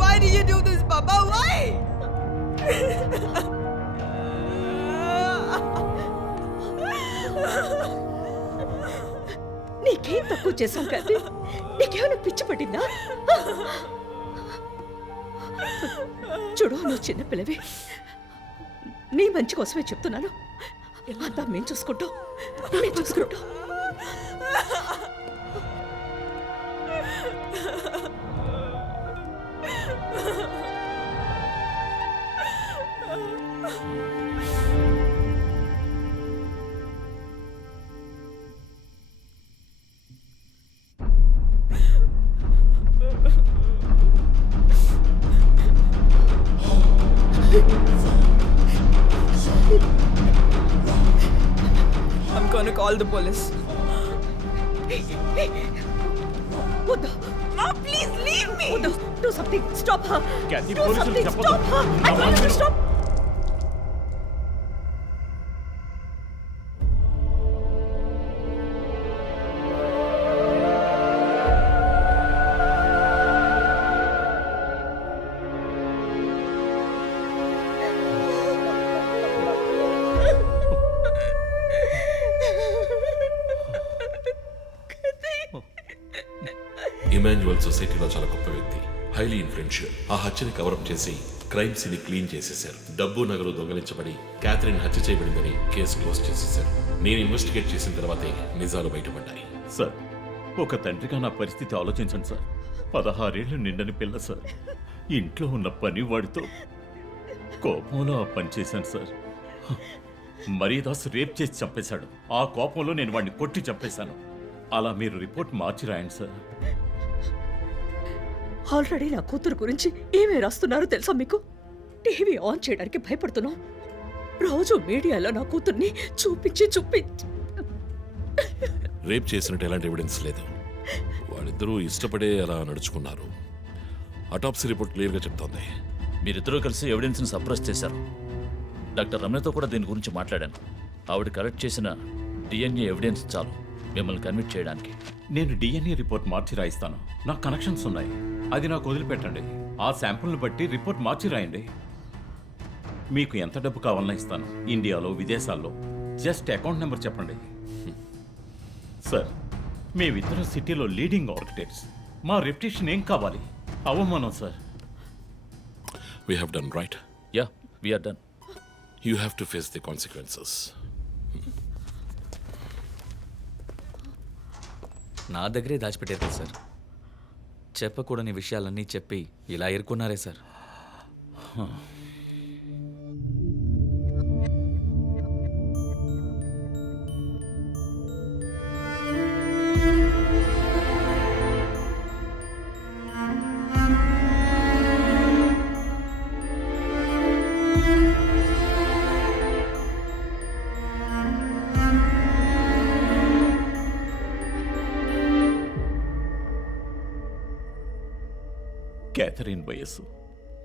Why did you do this, Papa? Why? నీకేం తక్కువ చేశాం కదా? నీకేమైనా పిచ్చి పట్టిందా? చూడు, నువ్వు చిన్నపిల్లవి. నీ మంచి కోసమే చెప్తున్నాను. అంతా మేము చూసుకుంటాం. I'm gonna call the police. వద్దు. Mom, please leave me. వద్దు. Do something. Stop her. Kathy, Do పోలీసులు something. చెప్పొద్దు. Stop her. I told you to stop. Emmanuel సొసైటీలో చాలా గొప్ప వ్యక్తి, హైలీ ఇన్ఫ్లుయెన్షియల్. ఆ హత్యని కవరప్ చేసి క్రైమ్ సీన్ క్లీన్ చేసేశారు. డబ్బు నగలు దొంగలించబడి క్యాథరిన్ హత్య చేయబడిందని కేసు క్లోజ్ చేసేశారు. నేను ఇన్వెస్టిగేట్ చేసిన తర్వాతే నిజాలు బయటపడ్డాయి. సార్, ఒక తండ్రిగా నా పరిస్థితి ఆలోచించండి సార్. 16 ఏళ్ళు నిండని పిల్ల సార్. ఇంట్లో ఉన్న పని వాడితో కోపంలో ఆ పని చేశాను సార్. మరీదాస్ రేప్ చేసి చంపేశాడు. ఆ కోపంలో నేను వాడిని కొట్టి చంపేశాను. అలా మీరు రిపోర్ట్ మార్చి రాయండి సార్. ఆల్రెడీ నా కూతురు గురించి ఏమేమి రాస్తున్నారో తెలుసా మీకు? టీవీ ఆన్ చేయడానికి భయపడుతున్నాం. రోజు మీడియాలో నా కూతుర్ని చూపించి రేప్ చేసినట్టు ఎలాంటి ఎవిడెన్స్ లేదు. వాళ్ళిద్దరూ ఇష్టపడే అలా నడుచుకున్నారు. అటాప్సీ రిపోర్ట్ క్లియర్గా చెప్తోంది. మీరిద్దరూ కలిసి ఎవిడెన్స్ని సప్రెస్ చేశారు. డాక్టర్ రమ్యతో కూడా దీని గురించి మాట్లాడాను. ఆవిడ కలెక్ట్ చేసిన డిఎన్ఏ ఎవిడెన్స్ చాలు మిమ్మల్ని కన్విట్ చేయడానికి. నేను డిఎన్ఏ రిపోర్ట్ మార్చి రాయిస్తాను. నాకు కనెక్షన్స్ ఉన్నాయి. అది నాకు వదిలిపెట్టండి. ఆ శాంపుల్ని బట్టి రిపోర్ట్ మార్చి రాయండి. మీకు ఎంత డబ్బు కావాలన్నా ఇస్తాను. ఇండియాలో, విదేశాల్లో. జస్ట్ అకౌంట్ నెంబర్ చెప్పండి. సార్, మేమిద్దరం సిటీలో లీడింగ్ ఆర్కిటెక్ట్స్. మా రెప్యుటేషన్ ఏం కావాలి? అవమానం sir. We have done right. Yeah, we are done. You have to face the consequences. నా దగ్గరే దాచిపెట్టారు కదా సార్. చెప్పకూడని విషయాలన్నీ చెప్పి ఇలా ఇరుక్కున్నారే సార్. క్యాథరిన్ వయస్సు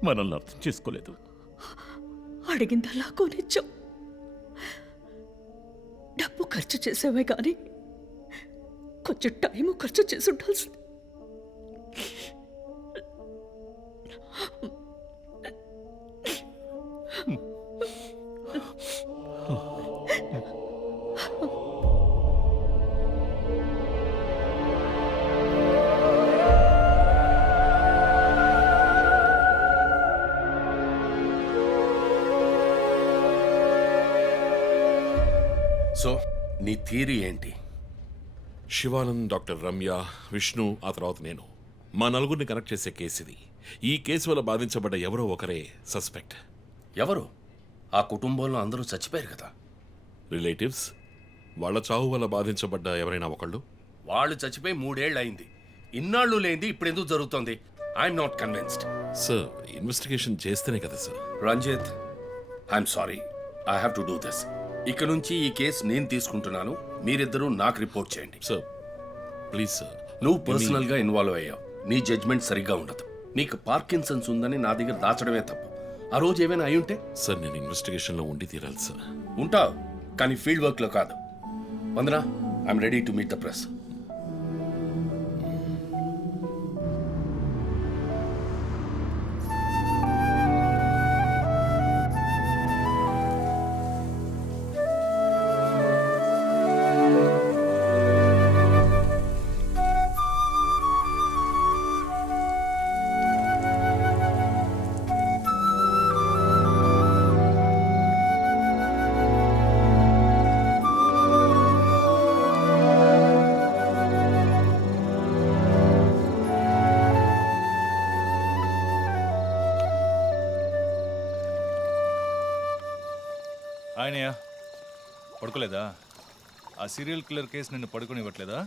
మనల్ని అర్థం చేసుకోలేదు. అడిగిందల్లా కొనిచ్చాం. డబ్బు ఖర్చు చేసామే కానీ కొంచెం టైము ఖర్చు చేసి ఉండాల్సింది. సో నీ థియరీ ఏంటి? శివానంద్, డాక్టర్ రమ్య, విష్ణు, ఆ తర్వాత నేను, మా నలుగురిని కనెక్ట్ చేసే కేసు ఇది. ఈ కేసు వల్ల బాధించబడ్డ ఎవరో ఒకరే సస్పెక్ట్. ఎవరు? ఆ కుటుంబంలో అందరూ చచ్చిపోయారు కదా. రిలేటివ్స్. వాళ్ళ చావు వల్ల బాధించబడ్డ ఎవరైనా ఒకళ్ళు. వాళ్ళు చచ్చిపోయి 3 ఏళ్ళు అయింది. ఇన్నాళ్ళు లేనిది ఇప్పుడు ఎందుకు జరుగుతోంది? I'm not convinced. Sir, investigation చేస్తేనే కదా sir. Ranjith, I'm sorry, I have to do this. ఇక నుంచి ఈ కేసు నేను తీసుకుంటున్నాను. మీరిద్దరూ నాకు రిపోర్ట్ చేయండి. Sir please sir. నువ్వు పర్సనల్గా ఇన్వాల్వ్ అయ్యావు. నీ జడ్జ్మెంట్ సరిగ్గా ఉండదు. నీకు పార్కిన్సన్స్ ఉందని నా దగ్గర దాచడమే తప్పు. ఆ రోజు ఏమైనా అయి ఉంటే? సార్, నేను ఇన్వెస్టిగేషన్లో ఉండి తీరాలి సార్. ఉంటావు, కానీ ఫీల్డ్ వర్క్లో కాదు. Vandana, I'm ready to meet the press. ఆయనయ్య పడుకోలేదా? ఆ సీరియల్ కిల్లర్ కేసు నిన్ను పడుకోనివ్వట్లేదా?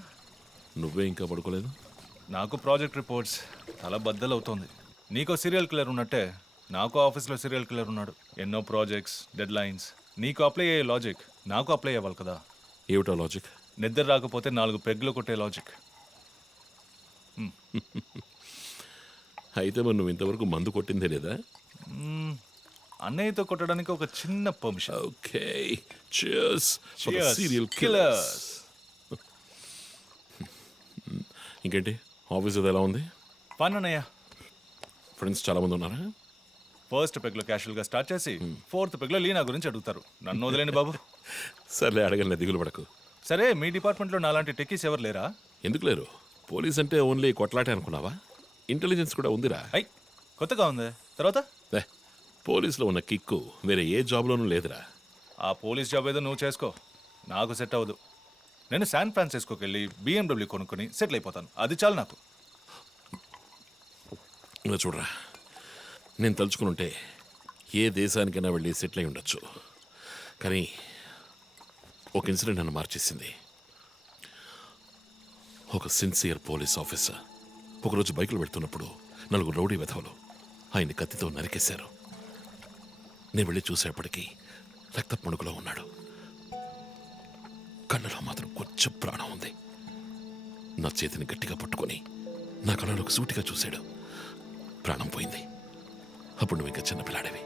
నువ్వే ఇంకా పడుకోలేదు? నాకు ప్రాజెక్ట్ రిపోర్ట్స్ తల బద్దలవుతోంది. నీకో సీరియల్ కిల్లర్ ఉన్నట్టే నాకు ఆఫీస్లో సీరియల్ కిల్లర్ ఉన్నాడు. ఎన్నో ప్రాజెక్ట్స్, డెడ్ లైన్స్. నీకు అప్లై అయ్యే లాజిక్ నాకు అప్లై అవ్వాలి కదా. ఏమిటా లాజిక్? నిద్ర రాకపోతే 4 పెగ్గులు కొట్టే లాజిక్. అయితే మరి నువ్వు ఇంతవరకు మందు కొట్టిందే లేదా? అన్నయ్యతో కొట్టడానికి ఒక చిన్న permission. Okay, cheers for the serial killers. ఇంకేంటి ఆఫీస్ అది ఎలా ఉంది? ఫన్ అన్నయ్య. ఫ్రెండ్స్ చాలా మంది ఉన్నారా? ఫస్ట్ పెగ్లో క్యాషువల్గా స్టార్ట్ చేసి 4th పెగ్లో లీనా గురించి అడుగుతారు. నన్ను వదిలేండి బాబు. సర్లే, అడగలే, దిగులు పడకు. సరే, మీ డిపార్ట్మెంట్లో నాలాంటి టెక్కీస్ ఎవరు లేరా? ఎందుకు లేరు? పోలీస్ అంటే ఓన్లీ కొట్లాటే అనుకున్నావా? ఇంటెలిజెన్స్ కూడా ఉందిరా. కొత్తగా ఉంది. తర్వాత పోలీసులో ఉన్న కిక్కు వేరే ఏ జాబ్లోనూ లేదురా. ఆ పోలీస్ జాబ్ ఏదో నువ్వు చేసుకో, నాకు సెట్ అవ్వదు. నేను శాన్ ఫ్రాన్సిస్కోకి వెళ్ళి BMW కొనుక్కొని సెటిల్ అయిపోతాను. అది చాలు నాకు. ఇలా చూడరా, నేను తలుచుకుని ఏ దేశానికైనా వెళ్ళి సెటిల్ అయి ఉండొచ్చు. కానీ ఒక ఇన్సిడెంట్ నన్ను మార్చేసింది. ఒక సిన్సియర్ పోలీస్ ఆఫీసర్ ఒకరోజు బైకులు పెడుతున్నప్పుడు 4 రౌడీ వెధవలు ఆయన్ని కత్తితో నరికేశారు. నేను వెళ్ళి చూసేపటికి రక్తపు మణుకులో ఉన్నాడు. కళ్ళలో మాత్రం కొంచెం ప్రాణం ఉంది. నా చేతిని గట్టిగా పట్టుకొని నా కళ్ళలోకి సూటిగా చూశాడు. ప్రాణం పోయింది. అప్పుడు నువ్వు ఇంకా చిన్నపిల్లాడేవి.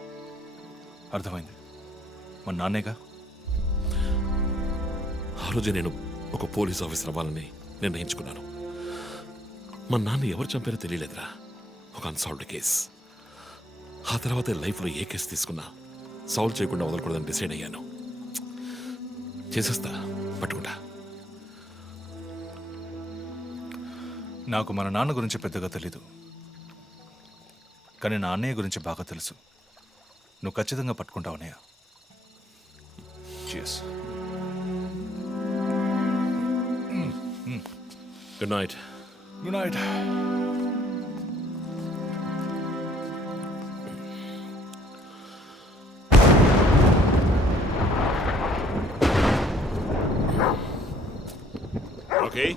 అర్థమైంది. మా నాన్నేగా. ఆ రోజు నేను ఒక పోలీస్ ఆఫీసర్ అవ్వాలని నిర్ణయించుకున్నాను. మా నాన్న ఎవరు చంపారో తెలియలేదురా. ఒక అన్సాల్వ్డ్ కేస్. ఆ తర్వాత లైఫ్లో ఏ కేసు తీసుకున్నా సాల్వ్ చేయకుండా వదలకూడదని డిసైడ్ అయ్యాను. చేసేస్తా, పట్టుకుంటా. నాకు మన నాన్న గురించి పెద్దగా తెలీదు, కానీ నా అన్నయ్య గురించి బాగా తెలుసు. నువ్వు ఖచ్చితంగా పట్టుకుంటావు అన్నయ్య. Cheers. Good night. Good night. Okay.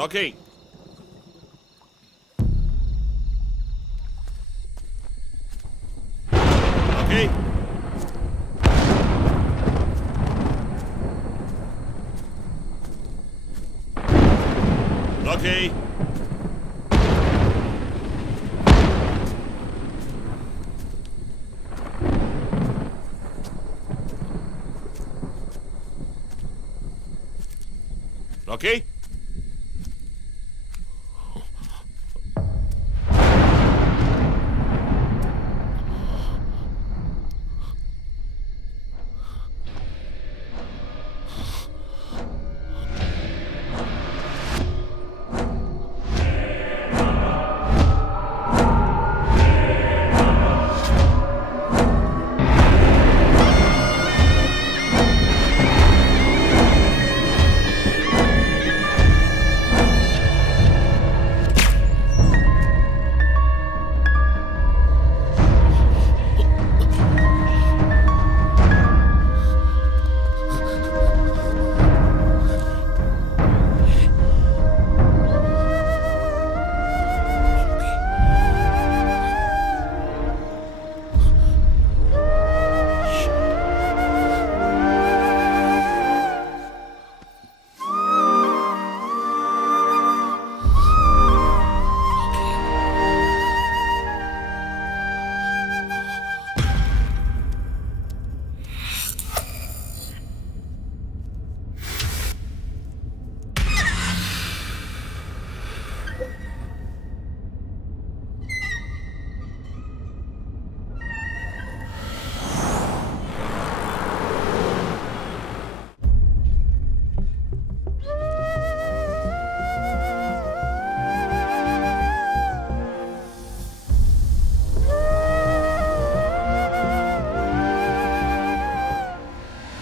Rocky. Rocky. Rocky. Rocky?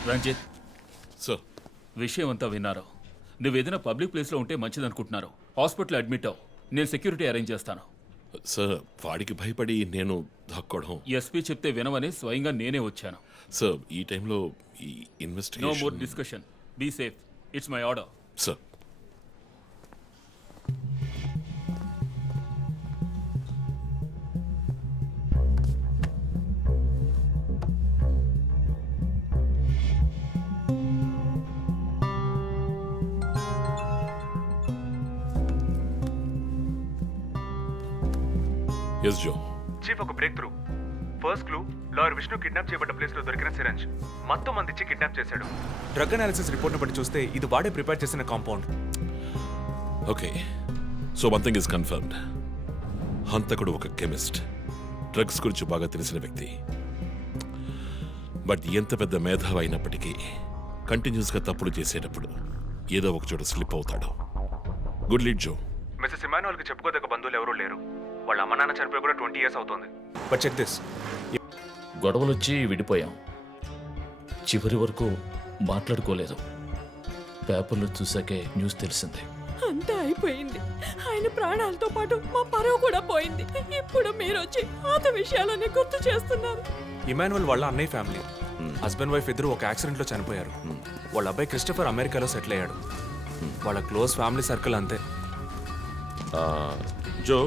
Ranjith, sir, విషయం అంతా విన్నారు. నువ్వు ఏదైనా పబ్లిక్ ప్లేస్లో ఉంటే మంచిదనుకుంటున్నారు. హాస్పిటల్ అడ్మిట్ అవ్వు. నేను సెక్యూరిటీ అరేంజ్ చేస్తాను. సార్ వాడికి భయపడి నేను దాక్కోవడం. ఎస్పీ చెప్తే వినవని స్వయంగా నేనే వచ్చాను. సార్ ఈ టైంలో ఈ no more investigation. Discussion. Be safe. It's my order. Sir yes Joe. Chief ఒక breakthrough. First clue lawyer Vishnu kidnap చేయబడ్డ ప్లేస్ లో దొరికిన సిరంజ్ మొత్తం మంది ఇచ్చి కిడ్నాప్ చేశాడు. డ్రగ్ అనాలిసిస్ రిపోర్ట్ బట్టి చూస్తే ఇది వాడే ప్రిపేర్ చేసిన compound. Okay, so one thing is confirmed. హంతకుడు ఒక కెమిస్ట్, డ్రగ్స్ గురించి బాగా తెలిసిన వ్యక్తి. బట్ ఎంత పెద్ద మేధావి అయినప్పటికీ కంటిన్యూస్గా తప్పులు చేసేటప్పుడు ఏదో ఒక చోట స్లిప్ అవుతాడు. గుడ్ లీడ్ జో. మిస్సెస్ ఇమానుయల్కి చెప్పుకోదగ్గ బంధువులు ఎవరూ లేరు. వాళ్ళ అమ్మ నాన్న చనిపోయి కూడా 20 years అవుతుంది. But check this. గొడవలొచ్చి విడిపోయాం. చివరి వరకు మాట్లాడుకోలేదు. పేపర్లో చూసాకే న్యూస్ తెలిసింది. అంతా అయిపోయింది. ఆయన ప్రాణాలతో పాటు మా పరువు కూడా పోయింది. ఇప్పుడు మీరు వచ్చి పాత విషయాలన్నీ గుర్తు చేస్తున్నారు. ఇమానుయల్ వాళ్ళ అన్నయ్య ఫ్యామిలీ, హస్బెండ్ వైఫ్ ఇద్దరు ఒక యాక్సిడెంట్ లో చనిపోయారు. వాళ్ళ అబ్బాయి క్రిస్టఫర్ అమెరికాలో సెటిల్ అయ్యాడు. వాళ్ళ క్లోజ్ ఫ్యామిలీ సర్కిల్ అంతే. జో,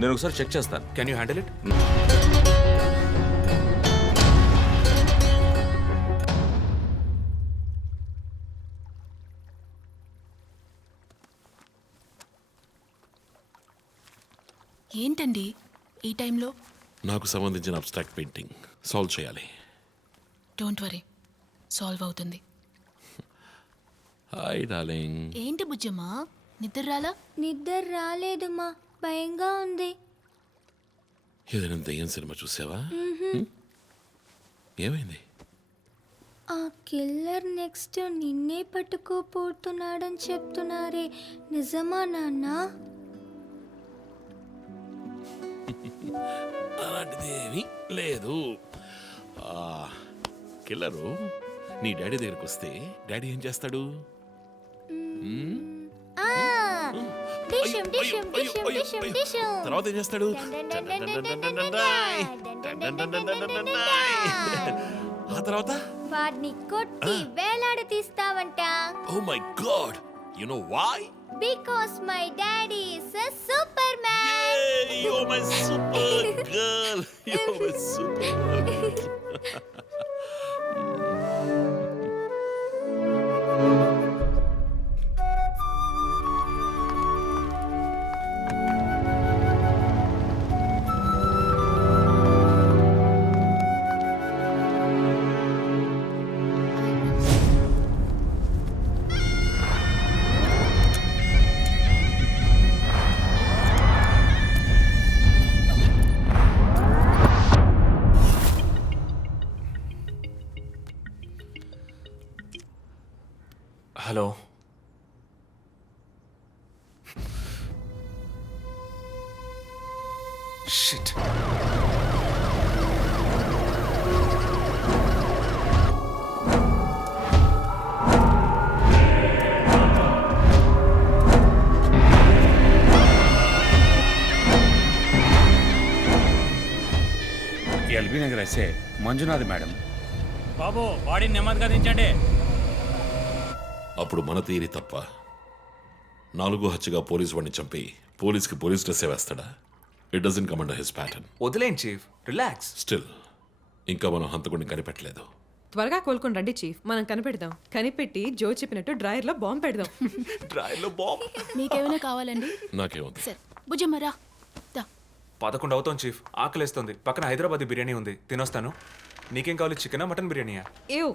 నేను ఒకసారి చెక్ చేస్తాను. Can you handle it? ఏంటండి ఈ టైంలో? నాకు సంబంధించిన అబ్స్ట్రాక్ట్ పెయింటింగ్ సాల్వ్ చేయాలి. డోంట్ వరీ, సాల్వ్ అవుతుంది. Hi darling. ఏంటి బుజ్జమ్మా, నిద్ర రాలా? నిద్ర రాలేదు మా, భయంగా ఉంది. ఏదైనా దయ్యం సినిమా చూసావా? ఏమైంది? ఆ కిల్లర్ నెక్స్ట్ నిన్నే పట్టుకోపోతున్నాడని చెప్తున్నారే, నిజమా నాన్న? అలాంటిదేమీ లేదు. కిల్లరు నీ డాడీ దగ్గరికి వస్తే డాడీ ఏం చేస్తాడు? తర్వాత ఏం చేస్తాడు? ఆ తర్వాత వాడిని కొట్టి వేలాడి తీస్తావంట. Oh my god, you know why? Because my daddy is a Superman. Yay, you're my super girl. You're my super girl. Hello. Shit. LB Nagar SA Manjunath madam. బాబు బాడీని నెమ్మదిగా దించండి. అప్పుడు మన తీరి తప్ప 4 హత్యగా పోలీసు వాడిని చంపి పోలీస్కి పోలీస్ డ్రెస్ వేస్తాడా? It doesn't come under his pattern. వదిలేం చీఫ్, రిలాక్స్. స్టిల్ ఇంకా మనం హంతకుడిని కనిపెట్టలేదు. త్వరగా కోలుకొని రండి చీఫ్, మనం కనిపెడదాం. కనిపెట్టి జో చెప్పినట్టు డ్రాయర్లో బాంబు పెడదాం. డ్రాయర్లో బాంబ్? మీకేమైనా కావాలండి? నాకేముంది. సరే బుజ్జమ్మరా. 11 అవుతాం చీఫ్, ఆకలేస్తుంది. పక్కన హైదరాబాదీ బిర్యానీ ఉంది, తినొస్తాను. నీకేం కావాలి, చికెనా మటన్ బిర్యానీయా? ఏవ్,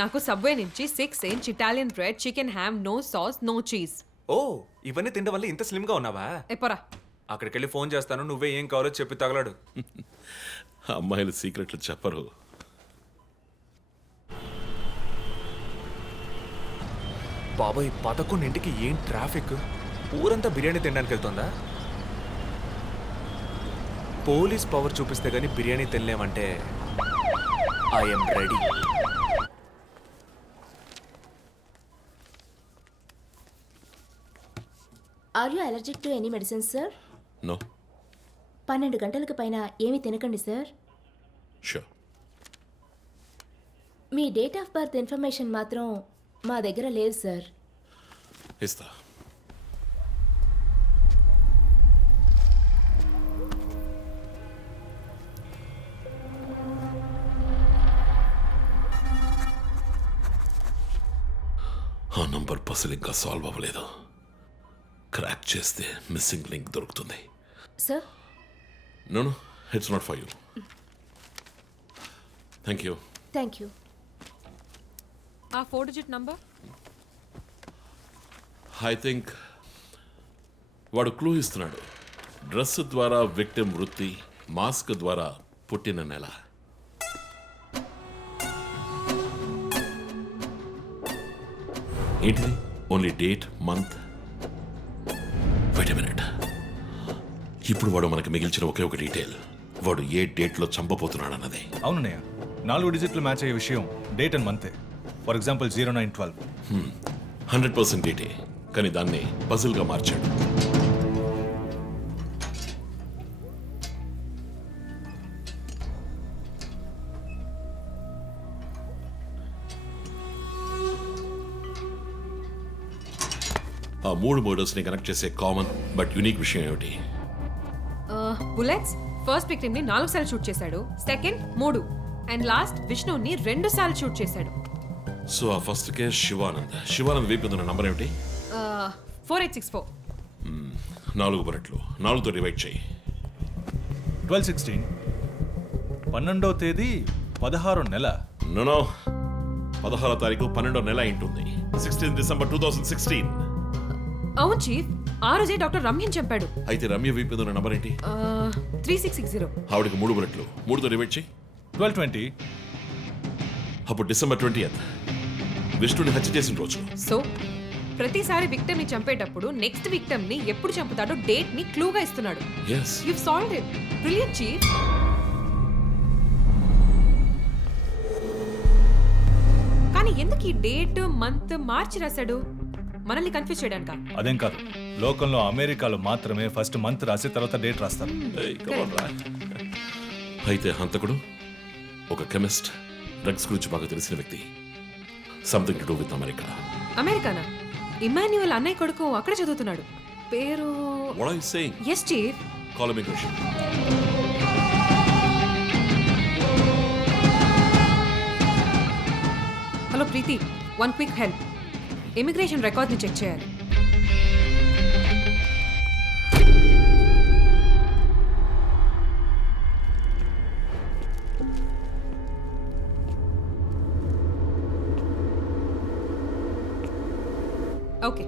నాకు సబ్వే నుంచి 6 inch Italian bread, chicken ham, no sauce, no cheese. Oh, ఇవన్నీ తినడం వల్ల ఇంత స్లిమ్గా ఉన్నావా? ఎప్పరా, అక్కడికి వెళ్ళి ఫోన్ చేస్తాను, నువ్వే ఏం కావాలో చెప్పి తగలాడు. అమ్మాయిలు సీక్రెట్లు చెప్పరు. బాబాయ్ 11ంటికి ఏం ట్రాఫిక్! ఊరంతా బిర్యానీ తినడానికి వెళ్తుందా? పోలీస్ పవర్ చూపిస్తే గానీ బిర్యానీ తినలేమంటే I'm ready. Are you allergic to any medicine, sir? No. 12 గంటలకు పైన ఏమీ తినకండి sir. Sure. Me date of birth information మాత్రం మా దగ్గర లేదు సార్. ఇస్తా. ఆ నంబర్ పసిల్ ఇంకా సాల్వ్ అవ్వలేదు. క్రాక్ చేస్తే మిస్సింగ్ లింక్ దొరుకుతుంది. Sir no no, it's not for you. Thank you. Thank you. ఆ 4 డిజిట్ నంబర్ ఐ థింక్ వాడు క్లూ ఇస్తున్నాడు. డ్రెస్ ద్వారా విక్టిమ్ వృత్తి, మాస్క్ ద్వారా పుట్టిన నెల. ఏంటిది? Only date, month. Wait a minute. ఇప్పుడు వాడు మనకు మిగిల్చిన ఒకే ఒక డీటెయిల్, వాడు ఏ డేట్లో చంపబోతున్నాడు అన్నదే. అవునన్నయ్య, 4 డిజిట్లు మ్యాచ్ అయ్యే విషయం డేట్ అండ్ మంతే. For example 0912. 100% డేటే, కానీ దాన్ని పజిల్గా మార్చాడు. ఆ 3 మర్డర్స్ని కనెక్ట్ చేసే కామన్ బట్ యూనిక్ విషయం ఏమిటి? బుల్లెట్స్ ఫస్ట్ విక్టిమ్ ని 4 సార్లు షూట్ చేశాడు, సెకండ్ 3, అండ్ లాస్ట్ విష్ణుని 2 సార్లు షూట్ చేశాడు. సో ఆ ఫస్ట్ కేస్ శివానంద్ వీపు ఉన్న నంబర్ ఏమిటి? 4864. 4 బుల్లెట్లు, 4తో డివైడ్ చేయి. 12/16. 12వ తేదీ 16వ నెల. నో 16వ తారీఖు 12వ నెల ఉంటుంది. 16 డిసెంబర్ 2016. అవును చీఫ్, ఆ రోజే డాక్టర్ రమ్యని చంపాడు. అయితే రమ్య వీపు ఉన్న నంబర్ ఏంటి? 3660. ఆవిడకి 3 బుల్లెట్లు, 3తో డివైడ్ చేయి. 12/20. అప్పుడు డిసెంబర్ 20th విష్ణుని హత్య చేసిన రోజు. సో ప్రతిసారి విక్టిమ్ ని చంపేటప్పుడు నెక్స్ట్ విక్టిమ్ ని ఎప్పుడు చంపుతాడో డేట్ ని క్లూగా ఇస్తున్నాడు. yes you've solved it. brilliant chief. కానీ ఎందుకు ఈ డేట్ మంత్ మార్చి రాశాడు? మనల్ని కన్ఫ్యూజ్ చేయడానికా? అదేం కాదు, లోకంలో అమెరికాలో మాత్రమే ఫస్ట్ మంత్ రాసి తర్వాత డేట్ రాస్తారు. అయితే హంతకుడు ఒక కెమిస్ట్, డ్రగ్స్ గురించి బాగా తెలిసిన వ్యక్తి. Something to do with America. అమెరికానా? ఇమాన్యుయల్ అన్నయ్య కొడుకు అక్కడ చదువుతున్నాడు. పేరు What are you saying? yes chief. Call immigration. Hello Preethi, one quick help. Immigration record ని చెక్ చేయాలి. Okay,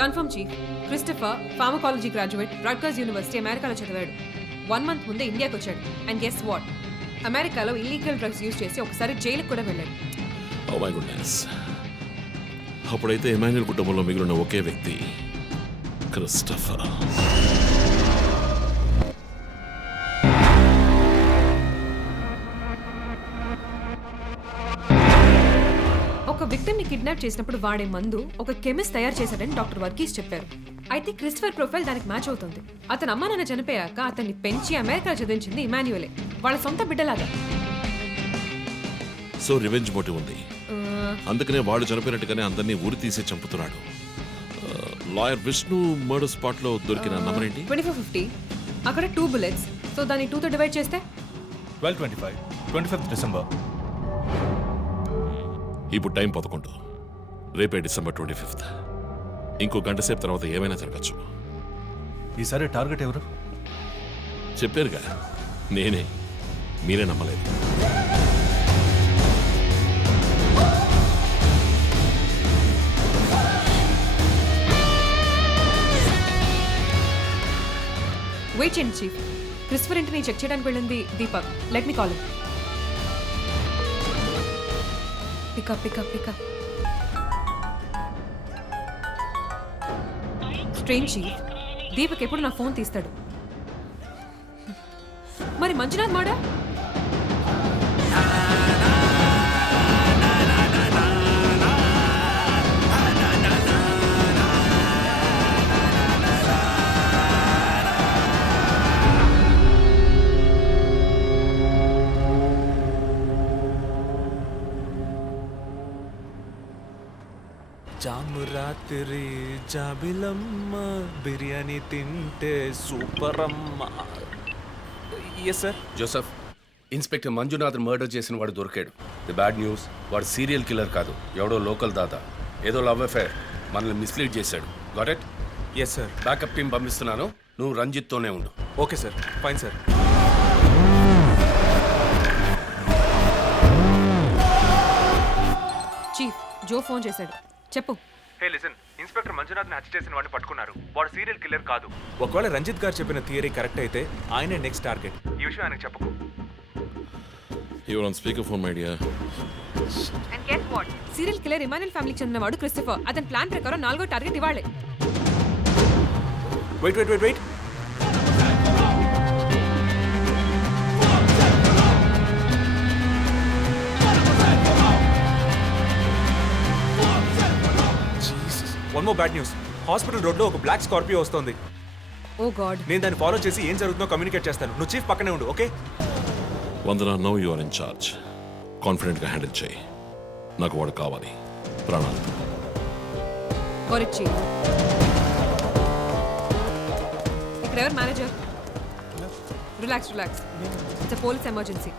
confirm chief. Christopher pharmacology graduate, Rutgers university, అమెరికాలో చదివాడు. 1 month ముందే ఇండియాకి వచ్చాడు. అండ్ గెస్ వాట్, అమెరికాలో ఇల్లీగల్ డ్రగ్స్ యూజ్ చేసి ఒకసారి జైలుకి కూడా వెళ్ళాడు. Oh my goodness. అప్పుడైతే ఎమాన్యుయల్ కుటుంబంలో మిగిలిన ఒకే వ్యక్తి క్రిస్టఫర్. ఒక విక్టిమ్ ని కిడ్నాప్ చేసినప్పుడు వాడే మందు ఒక కెమిస్ట్ తయారు చేశాడని డాక్టర్ వర్గీస్ చెప్పారు. అయితే క్రిస్టఫర్ ప్రొఫైల్ దానికి మ్యాచ్ అవుతుంది. అతని అమ్మ నాన్న చనిపోయాక అతన్ని పెంచి అమెరికా చదివించింది ఇమాన్యుయలే, వాళ్ళ సొంత బిడ్డలాగా. సో రివెంజ్ మోటివ్ ఉంది, అందుకనే వాడు చనిపోయినట్టుగానే అందరినీ ఊరి తీసి చంపుతున్నాడు. లాయర్ విష్ణు మర్డర్ స్పాట్ లో దొరికిన నంబర్ ఏంటి? 2450. అక్కడ 2 bullets. సో దాన్ని 2తో డివైడ్ చేస్తే 12/25. 25th December. ఇప్పుడు టైం 11. రేపే డిసెంబర్ 25th. ఇంకో గంట సేపు తర్వాత ఏమైనా జరగచ్చు. ఈసారి టార్గెట్ ఎవరు? చెప్పారుగా, నేనే. మీరే నమ్మలేదు. వెయిట్ చేయండి చీఫ్. క్రిస్టఫర్ ఇంటిని చెక్ చేయడానికి వెళ్ళింది Deepak. Let me call. Pick up. Strange chief, Deepak ఎప్పుడు నా ఫోన్ తీస్తాడు. మరి మంజునాథ్ మాడా? జాము రాత్రి జాబిలమ్మ బిర్యానీ తింటే సూపర్ అమ్మ. Yes sir. Joseph, inspector Manjunath murder చేసిన వాడు దొరికాడు. ది బ్యాడ్ న్యూస్, వాడు సీరియల్ కిల్లర్ కాదు, ఎవడో లోకల్ దాత. ఏదో లవ్ అఫైర్, మనల్ని మిస్లీడ్ చేశాడు. Got it? Yes sir. Backup team పంపిస్తున్నాను, నువ్వు రంజిత్తోనే ఉండు. Okay sir, fine sir. Chief, Joe phone చేశాడు. చెప్పు. హే లిసన్, ఇన్స్పెక్టర్ మంజునాథ్ని హత్య చేసిన వాడిని పట్టుకున్నారు. వాడు సీరియల్ కిల్లర్ కాదు. ఒకవేళ రంజిత్ గారు చెప్పిన థియరీ కరెక్ట్ అయితే ఆయనే నెక్స్ట్ టార్గెట్. ఈ విషయం ఆయనకు చెప్పకు. Your on speaker phone my dear. And guess what? Serial killer Emmanuel ఫ్యామిలీకి చెందినవాడు క్రిస్టఫర్. అతని ప్లాన్ ప్రకారం 4వ టార్గెట్ ఇవాళే. Wait wait wait wait. One more bad news. Hospital రోడ్లో ఒక బ్లాక్ స్కార్పియో వస్తుంది. Oh God. నేను దాన్ని ఫాలో చేసి ఏం జరుగుతుందో కమ్యూనికేట్ చేస్తాను. నువ్వు చీఫ్ పక్కనే ఉండు, okay? Vandana, no you are in charge. కాన్ఫిడెంట్గా హ్యాండిల్ చేయి. నాకు వాడు కావాలి, ప్రాణాలు. చీఫ్, ఇక్కడ ఎవరు manager? Relax relax. It's police emergency.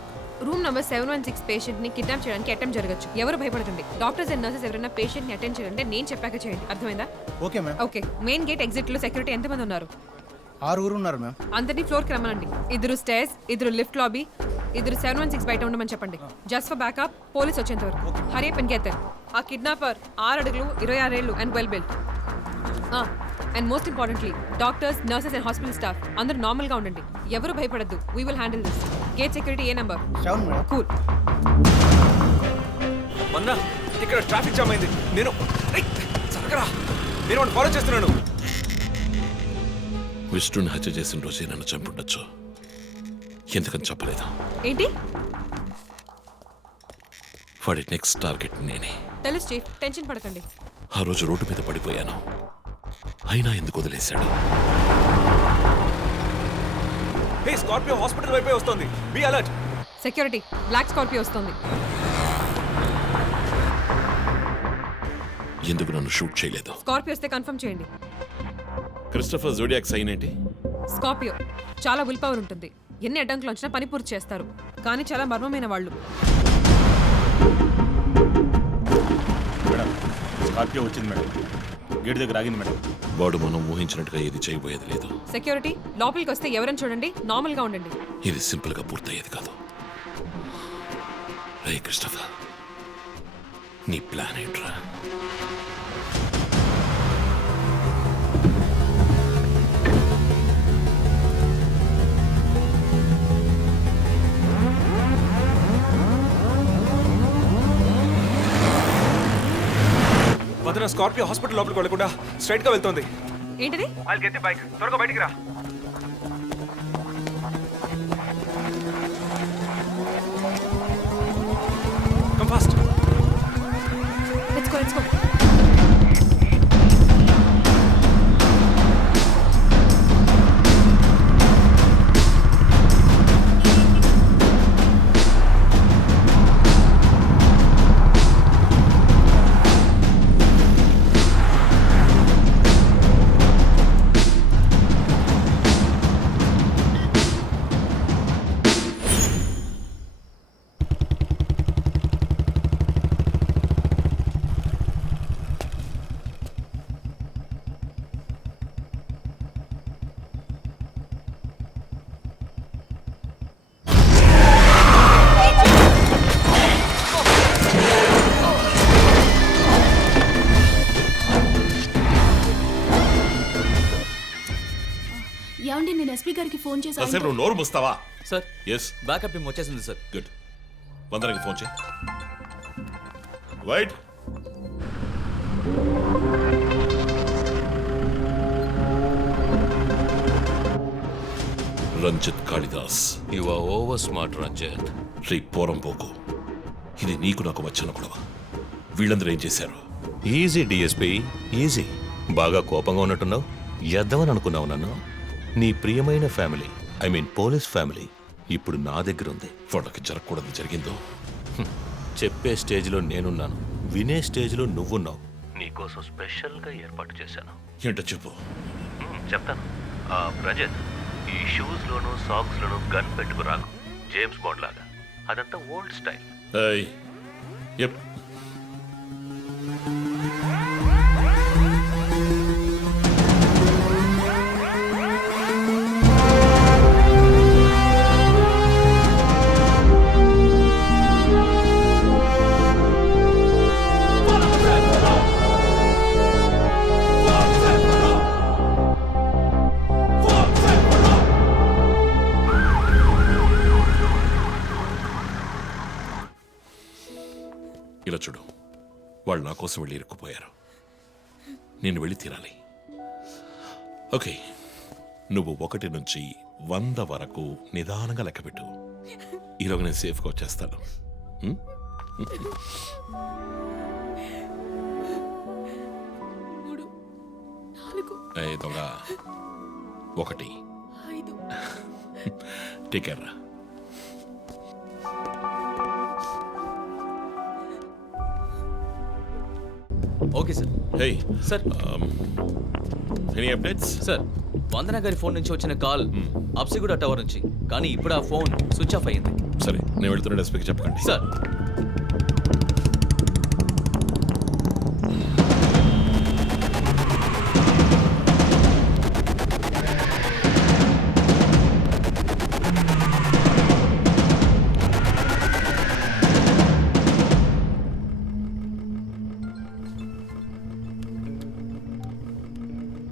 Room number 716 patient ని కిడ్నాప్ చేయడానికి అటెంప్ట్ జరగచ్చు. ఎవరు భయపడకండి. డాక్టర్స్ అండ్ నర్సెస్ ఎవరైనా పేషెంట్ ని అటెండ్ చేయాలంటే నేను చెప్పాక చేయండి. అర్థమైందా? Okay ma'am. Okay. Main gate exit లో సెక్యూరిటీ ఎంతమంది ఉన్నారు? 6 ఉన్నారు మ్యామ్. అందరినీ ఫ్లోర్ కి రమ్మనండి. 2 స్టేర్స్, 2 లిఫ్ట్ లాబీ, 2 716 బయట ఉండమని చెప్పండి. జస్ట్ ఫర్ బ్యాకప్, పోలీస్ వచ్చేంత వరకు. Hurry up and get there. ఆ కిడ్నాపర్ 6 అడుగులు 26 ఏళ్ళు and well built. And most importantly doctors, nurses and hospital staff అందరూ నార్మల్ గా ఉండండి. ఎవరు భయపడద్దు. We will handle this. Gate security ఏ నంబర్? 7 మేడం. కూల్. మొన్న ఇక్కడ ట్రాఫిక్ జామ్ అయింది. నేను వాడిని ఫాలో చేస్తున్నాను. విష్ణుని హత్య చేసిన రోజే నన్ను చంపుండొచ్చు. ఎందుకని చెప్పలేదు? ఏంటి? వాడి నెక్స్ట్ టార్గెట్ నేనే. తెలుసు చీఫ్, టెన్షన్ పడకండి. ఆ రోజు రోడ్డు మీద పడిపోయాను, అయినా ఎందుకు వదిలేశాడు? హే, స్కార్పియో హాస్పిటల్ వైపే వస్తుంది. Be alert. Security, black Scorpio వస్తుంది. ఎందుకు నన్ను షూట్ చేయలేదు? స్కార్పియో వస్తే కన్ఫర్మ్ చేయండి. క్రిస్టఫర్ జోడియాక్ సైన్ ఏంటి? స్కార్పియో చాలా విల్ పవర్ ఉంటుంది. ఎన్ని అడ్డంకులు వచ్చినా పని పూర్తి చేస్తారు. కానీ చాలా మర్మమైన వాళ్ళు. మేడం, స్కార్పియో వచ్చింది మేడం. గేట్ దగ్గర ఆగింది మేడం. వాడు మనం ఊహించినట్టుగా ఏది చేయబోయేది లేదు. సెక్యూరిటీ, లోపలికి వస్తే ఎవరైనా చూడండి, నార్మల్ గా ఉండండి. ఇది సింపుల్ గా పూర్తయ్యేది కాదు. రే క్రిస్టఫర్, నీ ప్లాన్ ఏంట్రా? వదన, స్కార్పియో హాస్పిటల్ లోపలికి వెళ్ళకుండా స్ట్రైట్ గా వెళ్తోంది. ఏంటిది? I'll get the bike. త్వరగా బయటికి రా. Come fast. Let's go, let's go. ఏమండి, నేను ఎస్పీ గారికి ఫోన్ చేశాను. కాసేపు నువ్వు నోరు మూస్తావా? సార్, ఎస్, బ్యాకప్ టీం వచ్చేసింది సార్. గుడ్. వందనకి ఫోన్ చేయి. Wait. Ranjith Kalidas. You are over smart Ranjith. రీ పోరం పోకు. ఇది నీకు నాకు వచ్చిన గొడవ. వీళ్ళందరూ ఏం చేశారు? Easy DSP, easy. బాగా కోపంగా ఉన్నట్టున్నావు. ఎద్దవని అనుకున్నావు నన్ను. నీ ప్రియమైన family, I mean police family ఇప్పుడు నా దగ్గర ఉంది. వాళ్ళకి జరగకూడదు జరిగిందో. చెప్పే స్టేజ్లో నేనున్నాను, వినే స్టేజ్లో నువ్వున్నావు. నీ నీకోసం స్పెషల్గా ఏర్పాటు చేశాను. ఏంటో చెప్పు. చెప్తాను. రజత్, ఈ షూస్లోను సాక్స్లోను గన్ పెట్టుకు రాకు, జేమ్స్ బాండ్ లాగా. అదంతా ఓల్డ్ స్టైల్. ఇలా చూడు, వాళ్ళు నా కోసం వెళ్ళి ఇరుక్కుపోయారు. నేను వెళ్ళి తీరాలి. ఓకే, నువ్వు 1 నుంచి 100 వరకు నిదానంగా లెక్కపెట్టు. ఈలోగా నేను సేఫ్గా వచ్చేస్తాను. దొంగ 1 టేక్ కేర్ రా. Okay sir. Hey sir, any updates? Sir, Vandana గారి ఫోన్ నుంచి వచ్చిన కాల్ అప్సిగూడ టవర్ నుంచి, కానీ ఇప్పుడు ఆ ఫోన్ స్విచ్ ఆఫ్ అయ్యింది. సరే, నేను వెళ్తున్న ఎస్పీకి చెప్పకండి. సార్.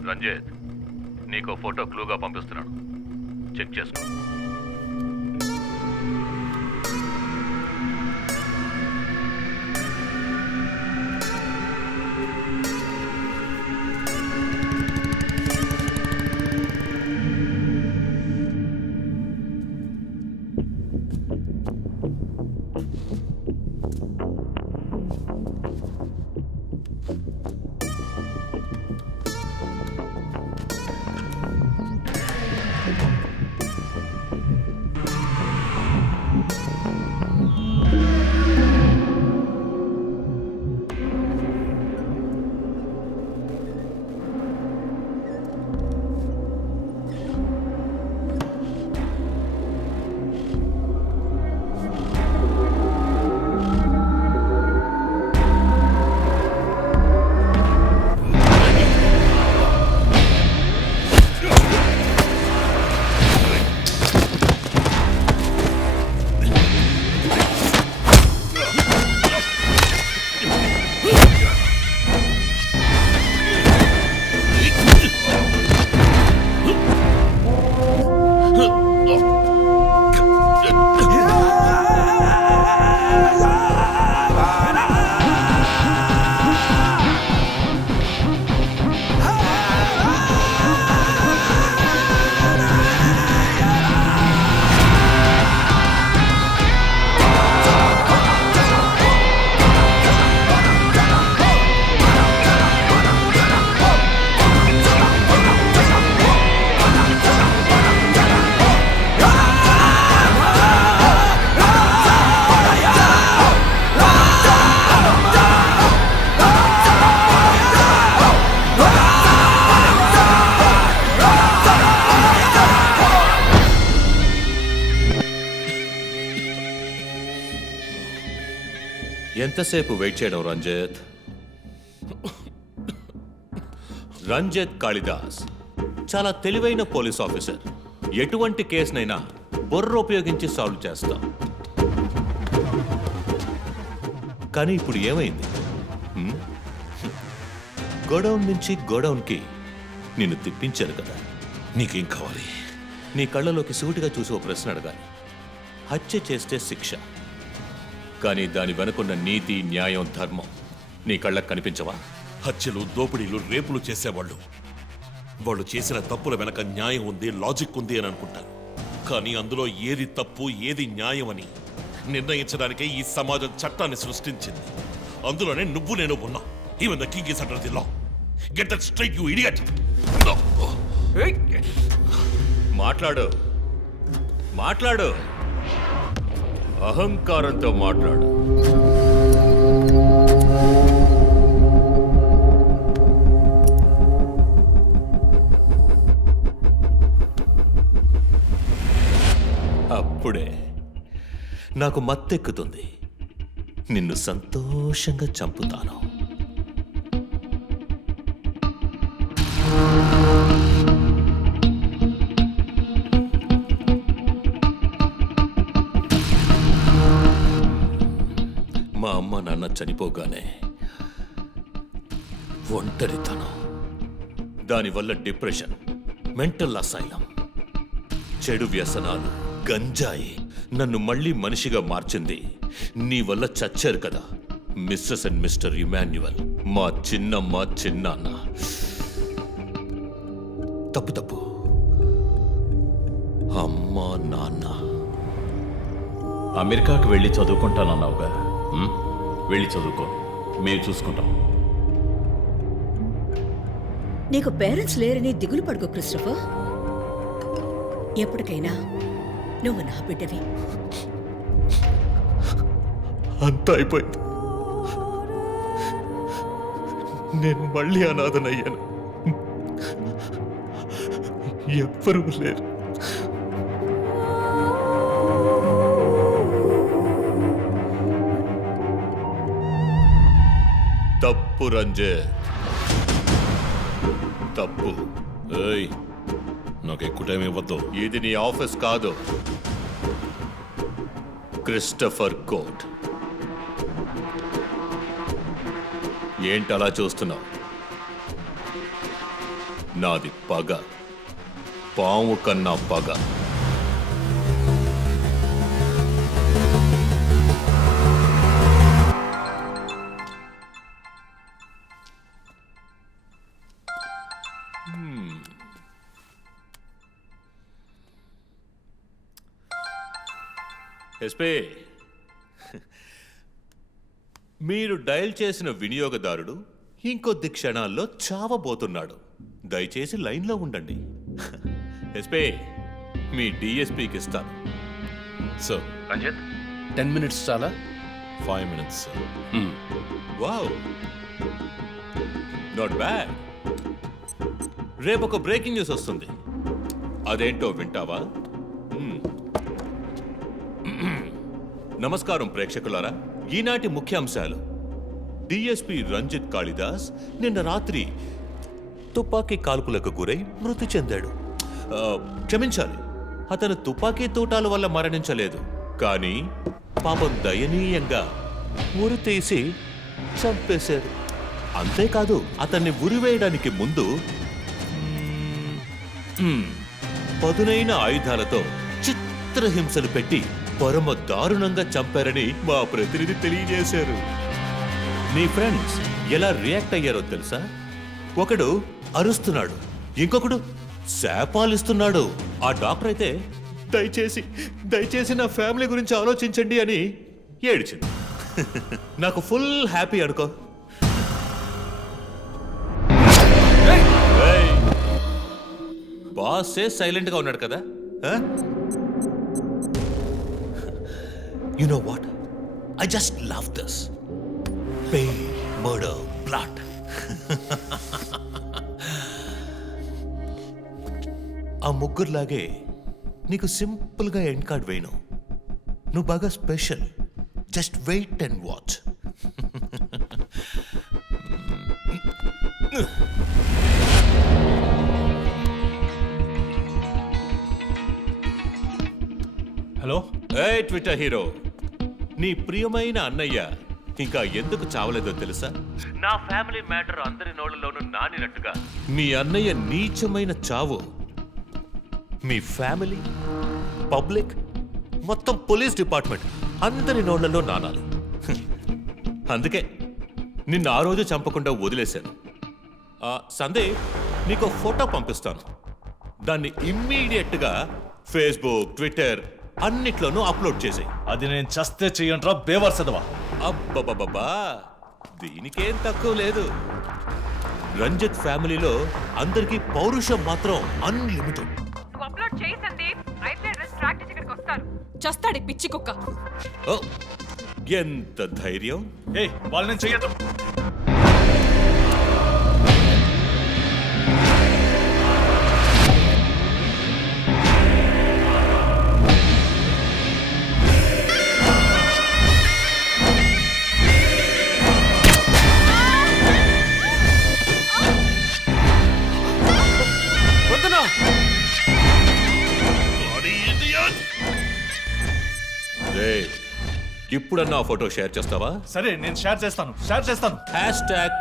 రంజిత్, నీకు ఫోటో క్లూగా పంపిస్తున్నాను, చెక్ చేసుకో. ఎంతసేపు వెయిట్ చేయడం రంజిత్? రంజిత్ కాళిదాస్ చాలా తెలివైన పోలీస్ ఆఫీసర్. ఎటువంటి కేసునైనా బుర్ర ఉపయోగించి సాల్వ్ చేస్తాం. కానీ ఇప్పుడు ఏమైంది? గోడౌన్ నుంచి గోడౌన్కి నిన్ను తిప్పించారు కదా. నీకేం కావాలి? నీ కళ్ళలోకి సూటిగా చూసి ఓ ప్రశ్న అడగాలి. హత్య చేస్తే శిక్ష, కానీ దాని వెనుకున్న నీతి, న్యాయం, ధర్మం నీ కళ్ళకు కనిపించవా? హత్యలు, దోపిడీలు, రేపులు చేసేవాళ్ళు వాళ్ళు చేసిన తప్పుల వెనక న్యాయం ఉంది, లాజిక్ ఉంది అని అనుకుంటారు. కానీ అందులో ఏది తప్పు, ఏది న్యాయం అని నిర్ణయించడానికే ఈ సమాజం చట్టాన్ని సృష్టించింది. అందులోనే నువ్వు నేను ఉన్నా. Even the king is under the law. Get that straight, you idiot. మాట్లాడు, మాట్లాడు, అహంకారంతో మాట్లాడు. అప్పుడే నాకు మత్తెక్కుతుంది. నిన్ను సంతోషంగా చంపుతాను. మా అమ్మ నాన్న చనిపోగానే ఒంటరితనం, దానివల్ల డిప్రెషన్, మెంటల్ అసైలం, చెడు వ్యసనాలు, గంజాయి నన్ను మళ్ళీ మనిషిగా మార్చింది. నీ వల్ల చచ్చారు కదా మిస్సెస్ అండ్ మిస్టర్ ఇమాన్యువల్, మా చిన్నమ్మ చిన్నాన్న. తప్పు అమ్మా నాన్న. అమెరికాకు వెళ్ళి చదువుకుంటానన్నావుగా, వెళ్ళి చదువుకో, మేము చూసుకుంటాం. నీకు పేరెంట్స్ లేరని దిగులు పడుకో క్రిస్టఫర్. ఎప్పటికైనా నువ్వు నా బిడ్డవి. అంతా అయిపోయింది. నేను మళ్ళీ అనాథనయ్యాను. ఎవ్వరూ లేరు. తప్పు రంజిత్, తప్పు. ఏయ్, నాకు ఎక్కువ టైం ఇవ్వద్దు. ఇది నీ ఆఫీస్ కాదు, క్రిస్టఫర్ కోర్ట్. ఏంటలా చూస్తున్నావు? నాది పగ, పాము కన్నా పగ. ఎస్పీ, మీరు డయల్ చేసిన వినియోగదారుడు ఇంకొద్ది క్షణాల్లో చావబోతున్నాడు. దయచేసి లైన్లో ఉండండి. ఎస్పీ, మీ డిఎస్పీకి ఇస్తాను. సార్ రంజిత్, 10 minutes చాలా? 5 minutes, sir. Wow, not bad. రేపు ఒక బ్రేకింగ్ న్యూస్ వస్తుంది. అదేంటో వింటావా? నమస్కారం ప్రేక్షకులారా. ఈనాటి ముఖ్యాంశాలు: డిఎస్పీ రంజిత్ కాళిదాస్ నిన్న రాత్రి తుపాకీ కాల్పులకు గురై మృతి చెందాడు. క్షమించాలి, అతను తుపాకీ తూటాల వల్ల మరణించలేదు, కానీ పాపం దయనీయంగా ఉరి తీసి చంపేశారు. అంతేకాదు, అతన్ని ఉరివేయడానికి ముందు పదునైన ఆయుధాలతో చిత్రహింసలు పెట్టి పరమ దారుణంగా చంపారని మా ప్రతినిధి తెలియజేశారు. నీ ఫ్రెండ్స్ ఎలా రియాక్ట్ అయ్యారో తెలుసా? ఒకడు అరుస్తున్నాడు, ఇంకొకడు శాపాలిస్తున్నాడు. ఆ డాక్టర్ అయితే దయచేసి నా ఫ్యామిలీ గురించి ఆలోచించండి అని ఏడ్చింది. నాకు ఫుల్ హ్యాపీ అనుకో. బాసే సైలెంట్గా ఉన్నాడు కదా. You know what? I just love this. Pain, murder, blood. ఆ ముగ్గురులాగే నీకు సింపుల్గా ఎండ్ కార్డ్ వేయను. నువ్వు బాగా special. Just wait and watch. Hello. ఏ ట్విట్టర్ హీరో, నీ ప్రియమైన అన్నయ్య ఇంకా ఎందుకు చావలేదో తెలుసా? నా ఫ్యామిలీ మ్యాటర్ అందరి నోళ్లలోనూ నానినట్టుగా మీ అన్నయ్య నీచమైన చావు మీ ఫ్యామిలీ, పబ్లిక్, మొత్తం పోలీస్ డిపార్ట్మెంట్ అందరి నోళ్లలో నానాలి. అందుకే నిన్ను ఆ రోజు చంపకుండా వదిలేశాను. సందీప్, నీకు ఫోటో పంపిస్తాను. దాన్ని ఇమ్మీడియట్గా ఫేస్బుక్, ట్విట్టర్ అన్నిట్లోనూ అప్లోడ్ చేసి. అది నేను చస్తే చెయ్యంట్రా బేవర్సదవా. అబ్బబ్బబ్బా, దీనికేం తక్కువ లేదు. రంజిత్ ఫ్యామిలీలో అందరికీ పౌరుషం మాత్రం అన్లిమిటెడ్. నువ్వు అప్లోడ్ చేయి సందీప్, అయితే డ్రెస్ ట్రాక్ చేసి ఇక్కడికి వస్తారు. చస్తాడి పిచ్చి కుక్క. ఓ, ఎంత ధైర్యం! ఏయ్, వాళ్ళని చెయ్యదు. ఇప్పుడన్నా ఆ ఫోటో షేర్ చేస్తావా? సరే నేను షేర్ చేస్తాను.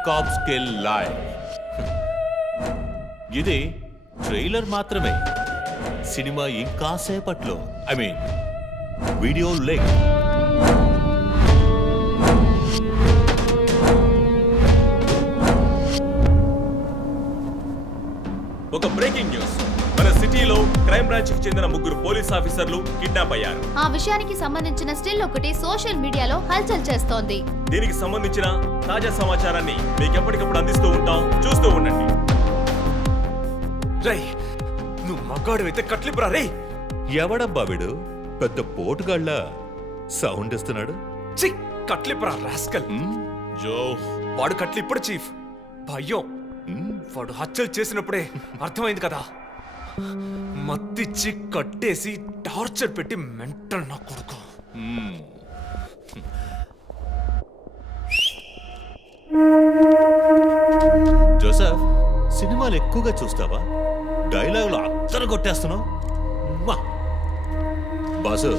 #CopsKillLive. ఇది ట్రైలర్ మాత్రమే. సినిమా ఇంకా సేపట్లో, ఐ మీన్ వీడియో లింక్. ఒక బ్రేకింగ్ న్యూస్. మన సిటీలో క్రైమ్ బ్రాంచ్ కి చెందిన 3 పోలీస్ ఆఫీసర్లు కిడ్నాప్ అయ్యారు. ఆ విషయానికి సంబంధించిన స్టిల్ ఒకటి సోషల్ మీడియాలో హల్చల్ చేస్తోంది. దీనికి సంబంధించిన తాజా సమాచారాన్ని మీకు ఎప్పటికప్పుడు అందిస్తూ ఉంటాం, చూస్తూ ఉండండి. రై, నువ్వు మగాడు కట్లిపురా రే. ఎవడబ్బా వీడు? పెద్ద పోటుగాళ్ళ సౌండ్ ఇస్తున్నాడు. కట్లిపురా రాస్కల్. జో, వాడు కట్లిప్పుడు చీఫ్. భయం. వాడు హత్యలు చేసినప్పుడే అర్థమైంది కదా. మత్తిచ్చి కట్టేసి టార్చర్ పెట్టి మెంటల్ నా కొడుకు. జోసెఫ్, సినిమాలు ఎక్కువగా చూస్తావా? డైలాగులు అత్తరు కొట్టేస్తున్నావు. బాసు,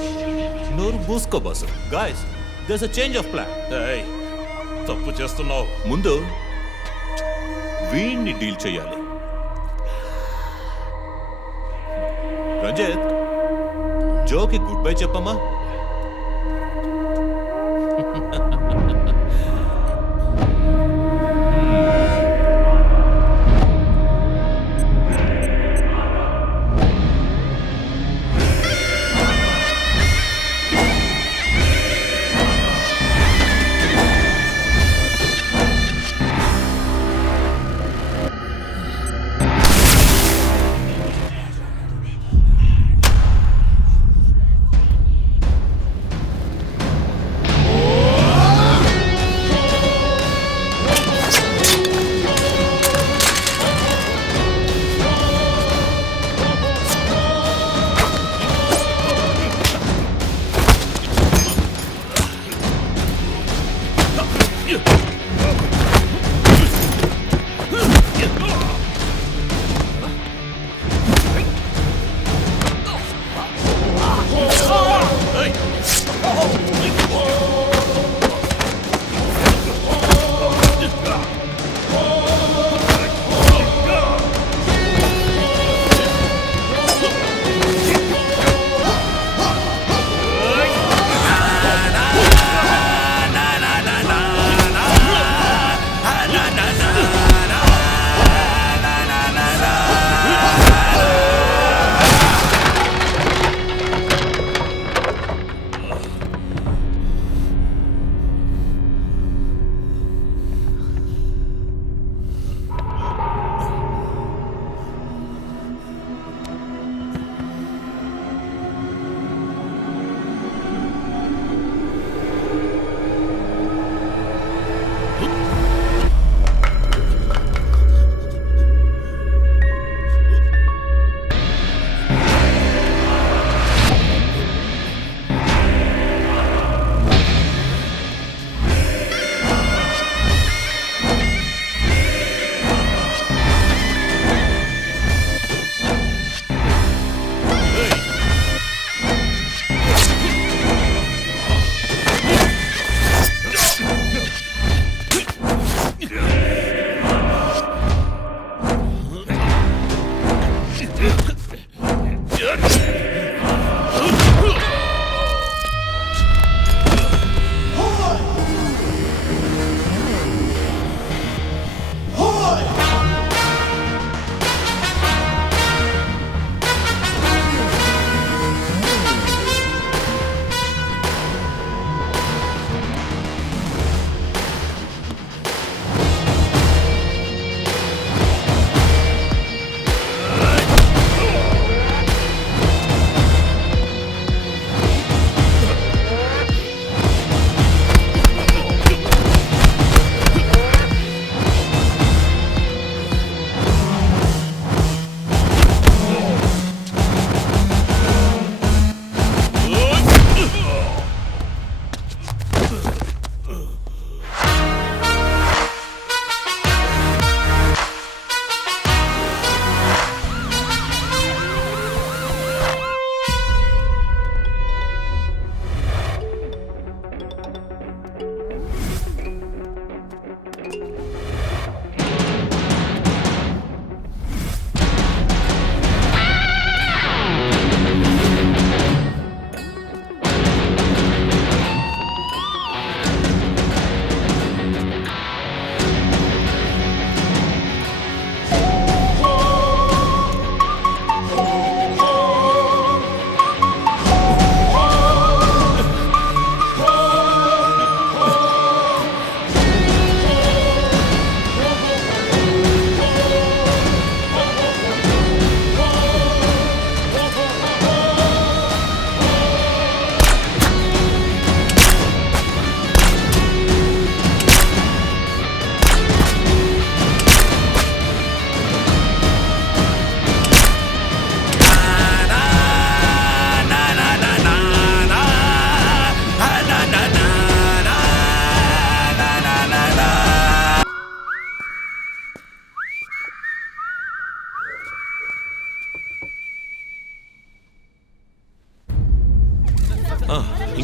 నోరు మూసుకో boss. Guys, there's a change of plan. తప్పు చేస్తున్నావు. ముందు వీణ్ణి డీల్ చేయాలి. రంజిత్, జోకి గుడ్ బై చెప్పమ్మా.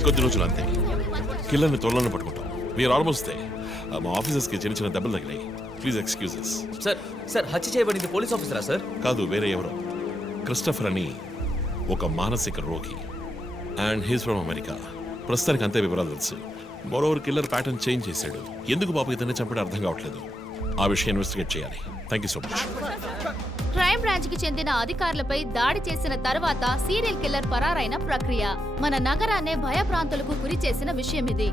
ఇంకొద్ది రోజులు అంతే కిల్లర్ని త్వరలోనే పట్టుకుంటాం వీఆర్ ఆల్మోస్ట్ మా ఆఫీసర్స్కి చిన్న చిన్న దెబ్బలు తగిలాయి ప్లీజ్ ఎక్స్క్యూజెస్. సార్ హత్య చేయబడింది పోలీస్ ఆఫీసరా సార్? కాదు, వేరే ఎవరో. క్రిస్టఫర్ అని ఒక మానసిక రోగి అండ్ హీస్ ఫ్రమ్ అమెరికా. ప్రస్తుతానికి అంతే వివరాలు తెలుసు. మరోవర్ కిల్లర్ ప్యాటర్న్ చేంజ్ చేశాడు. ఎందుకు బాబు ఇతన్ని చంపడం అర్థం కావట్లేదు. ఆ విషయం ఇన్వెస్టిగేట్ చేయాలి. Thank you so much. Crime branch కి చెందిన అధికారులపై దాడి చేసిన తర్వాత సీరియల్ కిల్లర్ పరారైన ప్రక్రియ మన నగరాన్నే భయభ్రాంతులకు గురి చేసిన విషయం ఇది.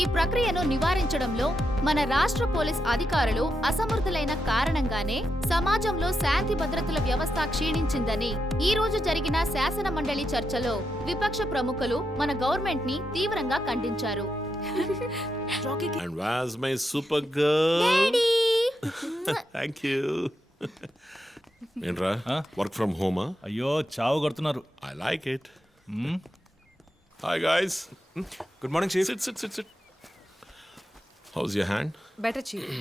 ఈ ప్రక్రియను నివారించడంలో మన రాష్ట్ర పోలీస్ అధికారులు అసమర్థులైన కారణంగానే సమాజంలో శాంతి భద్రతల వ్యవస్థ క్షీణించిందని ఈ రోజు జరిగిన శాసన మండలి చర్చలో విపక్ష ప్రముఖులు మన గవర్నమెంట్ ని తీవ్రంగా ఖండించారు. And where's my super girl? Thank you. ఏంట్రా వర్క్ ఫ్రమ్ హోమా? అయ్యో చావు కొడుతున్నారు. I like it. Hi guys. Good morning chief. SIT SIT SIT SIT. House your hand? Better chief.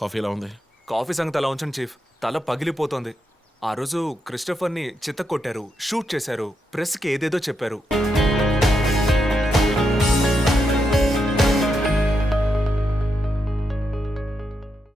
Coffee ఎలా ఉంది? కాఫీ సంగతి అలా ఉంచండి చీఫ్. తల పగిలిపోతోంది. ఆ రోజు క్రిస్టఫర్ని చిత్త కొట్టారు, షూట్ చేశారు, ప్రెస్కి ఏదేదో చెప్పారు.